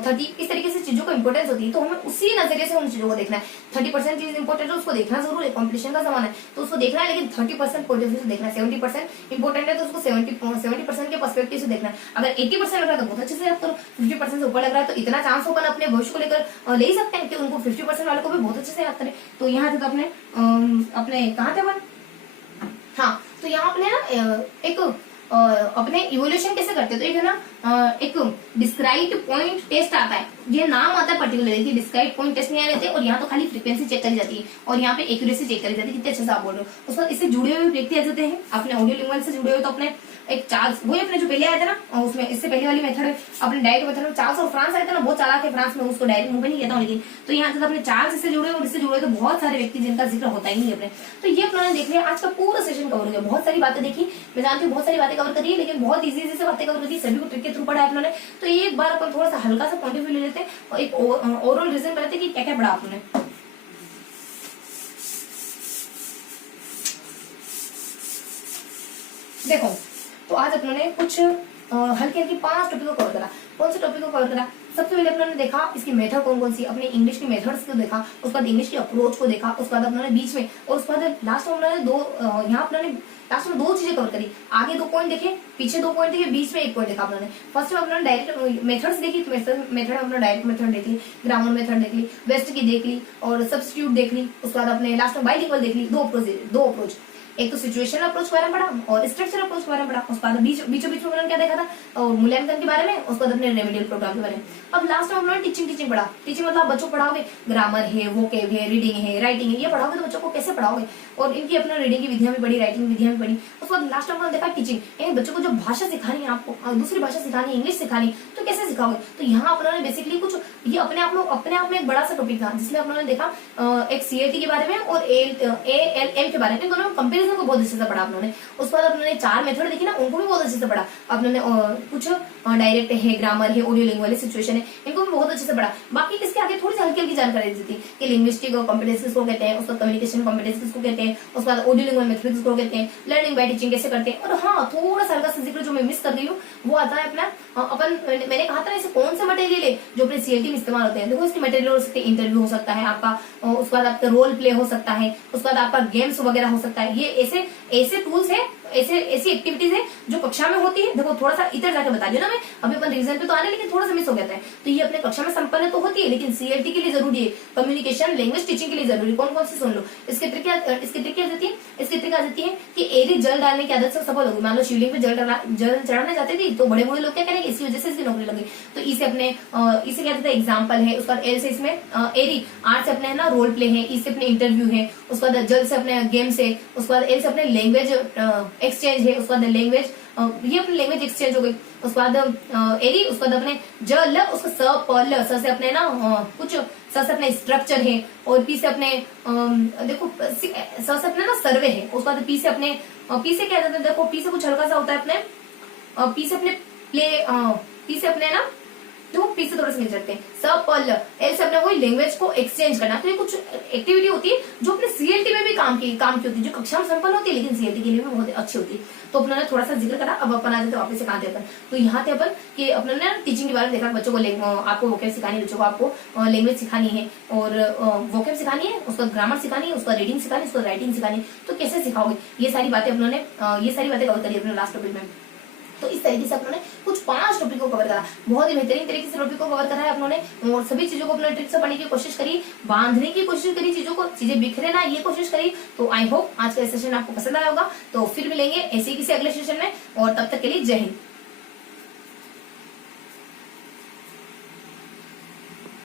30, इस तरीके से चीजों को इंपॉर्टेंस होती है, तो हमें उसी नजरिए से उन चीजों को देखना है। 30% चीज इंपॉर्टेंट है उसको देखना जरूर है, कॉम्पिटिशन का जमाना है तो उसको देखना है, लेकिन 30% पॉइंट ऑफ व्यू से देखना है। 70% इंपॉर्टेंट है तो उसको 70% के पर्सपेक्टिव से देखना है। अगर 80% लग रहा है तो बहुत अच्छे से याद करो, 50% से ऊपर लग रहा है तो इतना चांस होगा अपने भविष्य को लेकर ले ही सकते हैं कि उनको 50% वाले को भी बहुत अच्छे से याद करें। तो यहाँ तक अपने कहाँ थे अपन, हाँ तो यहाँ अपने ना एक अपने इवोल्यूशन कैसे करते हैं, तो एक है ना एक डिस्क्राइब पॉइंट टेस्ट आता है, ये नाम आता है पर्टिकुलर, डिस्क्राइब पॉइंट टेस्ट नहीं आ रहे थे, और यहाँ तो खाली फ्रीक्वेंसी चेक करी जाती है और यहाँ पे एक्यूरेसी चेक करी जाती है कितने अच्छे से आप बोल रहे हो। उसके बाद इससे जुड़े हुए व्यक्ति आ जाते हैं अपने ऑडियो लिंगुअल से जुड़े हुए, तो अपने एक चार्ल्स, वही अपने जो पहले आया था ना उसमें, इससे पहले वाली मेथड है अपने डायरेक्ट मेथड में चार्ल्स और फ्रांस आया था ना, बहुत चालाक है फ्रांस में, उसको डायरेक्ट मुंह पे नहीं कहता हूँ, लेकिन तो यहाँ तक अपने चार्ल्स इससे जुड़े और इससे जुड़े तो बहुत सारे व्यक्ति जिनका जिक्र होता ही नहीं अपने। तो ये अपने देख लिया, आज का पूरा सेशन कवर हो गया, बहुत सारी बातें देखी, मैं जानती हूँ बहुत सारी बातें कवर करी है, लेकिन बहुत इजी से बातें कवर करी, सभी को ट्रिक के थ्रू पढ़ा है आप लोगों ने। तो ये एक बार अपन थोड़ा सा हल्का सा पॉइंट ऑफ व्यू ले लेते हैं और एक ओवरऑल रीजन करते हैं कि क्या क्या पढ़ा आपने। देखो तो आज अपनों ने कुछ हल्की 5 टॉपिक को कवर करा। कौन से टॉपिक को कवर करा, सबसे पहले अपनों ने देखा इसकी मेथड कौन सी, अपने इंग्लिश की मेथड्स को देखा, उसके बाद इंग्लिश की अप्रोच को देखा, उसके बाद अपनों ने बीच में, और उसके बाद लास्ट में अपनों ने यहाँ अपनों ने लास्ट में 2 चीजें कवर करी, आगे 2 पॉइंट देखे, पीछे 2 पॉइंट देखे, बीच में 1 पॉइंट देखा अपनों ने। फर्स्ट में अपनों ने डायरेक्ट मेथड्स देखी, मेथड अपना डायरेक्ट मेथड देख ली, ग्रामर मेथड देख ली, वेस्ट की देख ली और सब्स्टिट्यूट देख ली, उसके बाद अपने लास्ट में बाइलिंगुअल देख ली। 2 अप्रोच, एक तो सिचुएशनल अप्रोच के बारे में पढ़ा और स्ट्रक्चरल अप्रोच के बारे में पढ़ा। उसके बाद बीचों बीच में उन्होंने क्या देखा था, और मूल्यांकन के बारे में, उसके बाद अपने रेमेडियल प्रोग्राम के बारे में। अब लास्ट में उन्होंने टीचिंग पढ़ा। टीचिंग मतलब बच्चों को पढ़ाओगे, ग्रामर है, वोकेब है, रीडिंग है, राइटिंग है, ये पढ़ाओगे तो बच्चों को कैसे पढ़ाओगे, और इनकी अपने रीडिंग की विधियां भी पढ़ी, राइटिंग की विधियां भी पढ़ी। उसके बाद लास्ट में उन्होंने देखा टीचिंग, यानी बच्चों को जो भाषा सिखानी है, आपको दूसरी भाषा सिखानी है, इंग्लिश सिखानी, तो कैसे सिखाओगे। तो यहाँ अपने बेसिकली कुछ ये अपने आप में एक बड़ा सा टॉपिक था, जिसमें अपने देखा एक CAT के बारे में और ALM के बारे में, दोनों कंपेरिजन को बहुत अच्छे से पढ़ा अपने। उसके बाद अपने 4 मेथड देखी ना, उनको भी बहुत अच्छे से पढ़ा अपने। कुछ डायरेक्ट है, ग्रामर है, ऑडियो लिंगुअल सिचुएशन है, इनको भी बहुत अच्छे से पढ़ा। बाकी इसके आगे थोड़ी सी हल्की जानकारी दी थी कि लिंग्विस्टिक कॉम्पिटेंस किसको कहते हैं, उसका कम्युनिकेशन कॉम्पिटेंस किसको कहते हैं, उसके बाद ऑडियो लिंगुअल मेथड किसको कहते हैं, लर्निंग बाय टीचिंग कैसे करते हैं। और हाँ थोड़ा सा हल्का सा जिक्र जो मैं मिस कर रही हूँ वो आता है अपना मैंने कहा था ना, इसे कौन से मटेरियल है जो अपने CAT में इस्तेमाल होते हैं। देखो इसके मटेरियल हो सकते हैं, इंटरव्यू हो सकता है आपका, उसके बाद आपका रोल प्ले हो सकता है, उसके बाद आपका गेम्स वगैरह हो सकता है। ये ऐसे टूल्स है ऐसे ऐसी एक्टिविटीज है जो कक्षा में होती है। देखो थोड़ा सा इधर जाके बता दिया ना मैं, अभी अपन रीजन पे तो आने, लेकिन थोड़ा सा मिस हो गया है। तो ये अपने कक्षा में संपन्न तो होती है, लेकिन सीएलटी के लिए जरूरी है, कम्युनिकेशन लैंग्वेज टीचिंग के लिए जरूरी। कौन कौन सी सुन लो। इसके ट्रिक क्या जाती है, इसकी ट्रिक आ जाती है कि एरी जल डालने की आदत से सफल होगी। मान लो शिवलिंग पे जल चढ़ाने जाते थे तो बड़े बूढ़े लोग क्या करेंगे, इसकी वजह से इसकी नौकरी लगी। तो इसे अपने इसे क्या कहते हैं, एग्जाम्पल है। उसके बाद एल से इसमें एरी, आर से अपने है ना रोल प्ले है, ई से अपने इंटरव्यू है, उसके बाद जल से अपने गेम्स है, उसके बाद एल से अपने लैंग्वेज एक्सचेंज है, उसके बाद लैंग्वेज, ये अपनी लैंग्वेज एक्सचेंज हो गई। उसके बाद एरी, उसके बाद अपने जल, उसका स प ल, स से अपने ना कुछ, स से अपने स्ट्रक्चर है, और पी से अपने देखो स से अपने ना सर्वे है। उसके बाद पी से अपने, पी से क्या जाता है, देखो पी से कुछ हल्का सा होता है अपने, पी से अपने प्ले, पी से अपने ना देखो पी से थोड़े से मिल जाते हैं, स प ल। एल से अपने वही लैंग्वेज को एक्सचेंज करना। तो ये कुछ एक्टिविटी होती है जो अपने सीएलटी में भी काम की होती है, जो कक्षा में संपन्न होती है, लेकिन सीएलटी के लिए भी बहुत अच्छी होती है। तो अपने ने थोड़ा सा जिक्र करा। अब अपन आ जाते वापस से कहाँ थे अपन, तो यहाँ थे अपन कि अपने ने टीचिंग के बारे में देखा। बच्चों को आपको वोकेब सिखानी है, बच्चों को आपको लैंग्वेज सिखानी है, और वोकेब सिखानी है, उसका ग्रामर सिखानी है, उसका रीडिंग सिखानी है, उसका राइटिंग सिखानी है। तो कैसे सिखाओगे, ये सारी बातें अपनों ने ये सारी बातें कवर करी अपने लास्ट टॉपिक में। तो इस तरीके से अपनों ने कुछ 5 टॉपिक को कवर करा, बहुत ही बेहतरीन तरीके से टॉपिक को कवर करा है अपनों ने, और सभी चीजों को अपने ट्रिक से पढ़ने की कोशिश करी, बांधने की कोशिश करी चीजों को, चीजें बिखरे ना ये कोशिश करी। तो आई होप आज का सेशन आपको पसंद आया होगा। तो फिर मिलेंगे ऐसे ही किसी अगले सेशन में, और तब तक के लिए जय हिंद।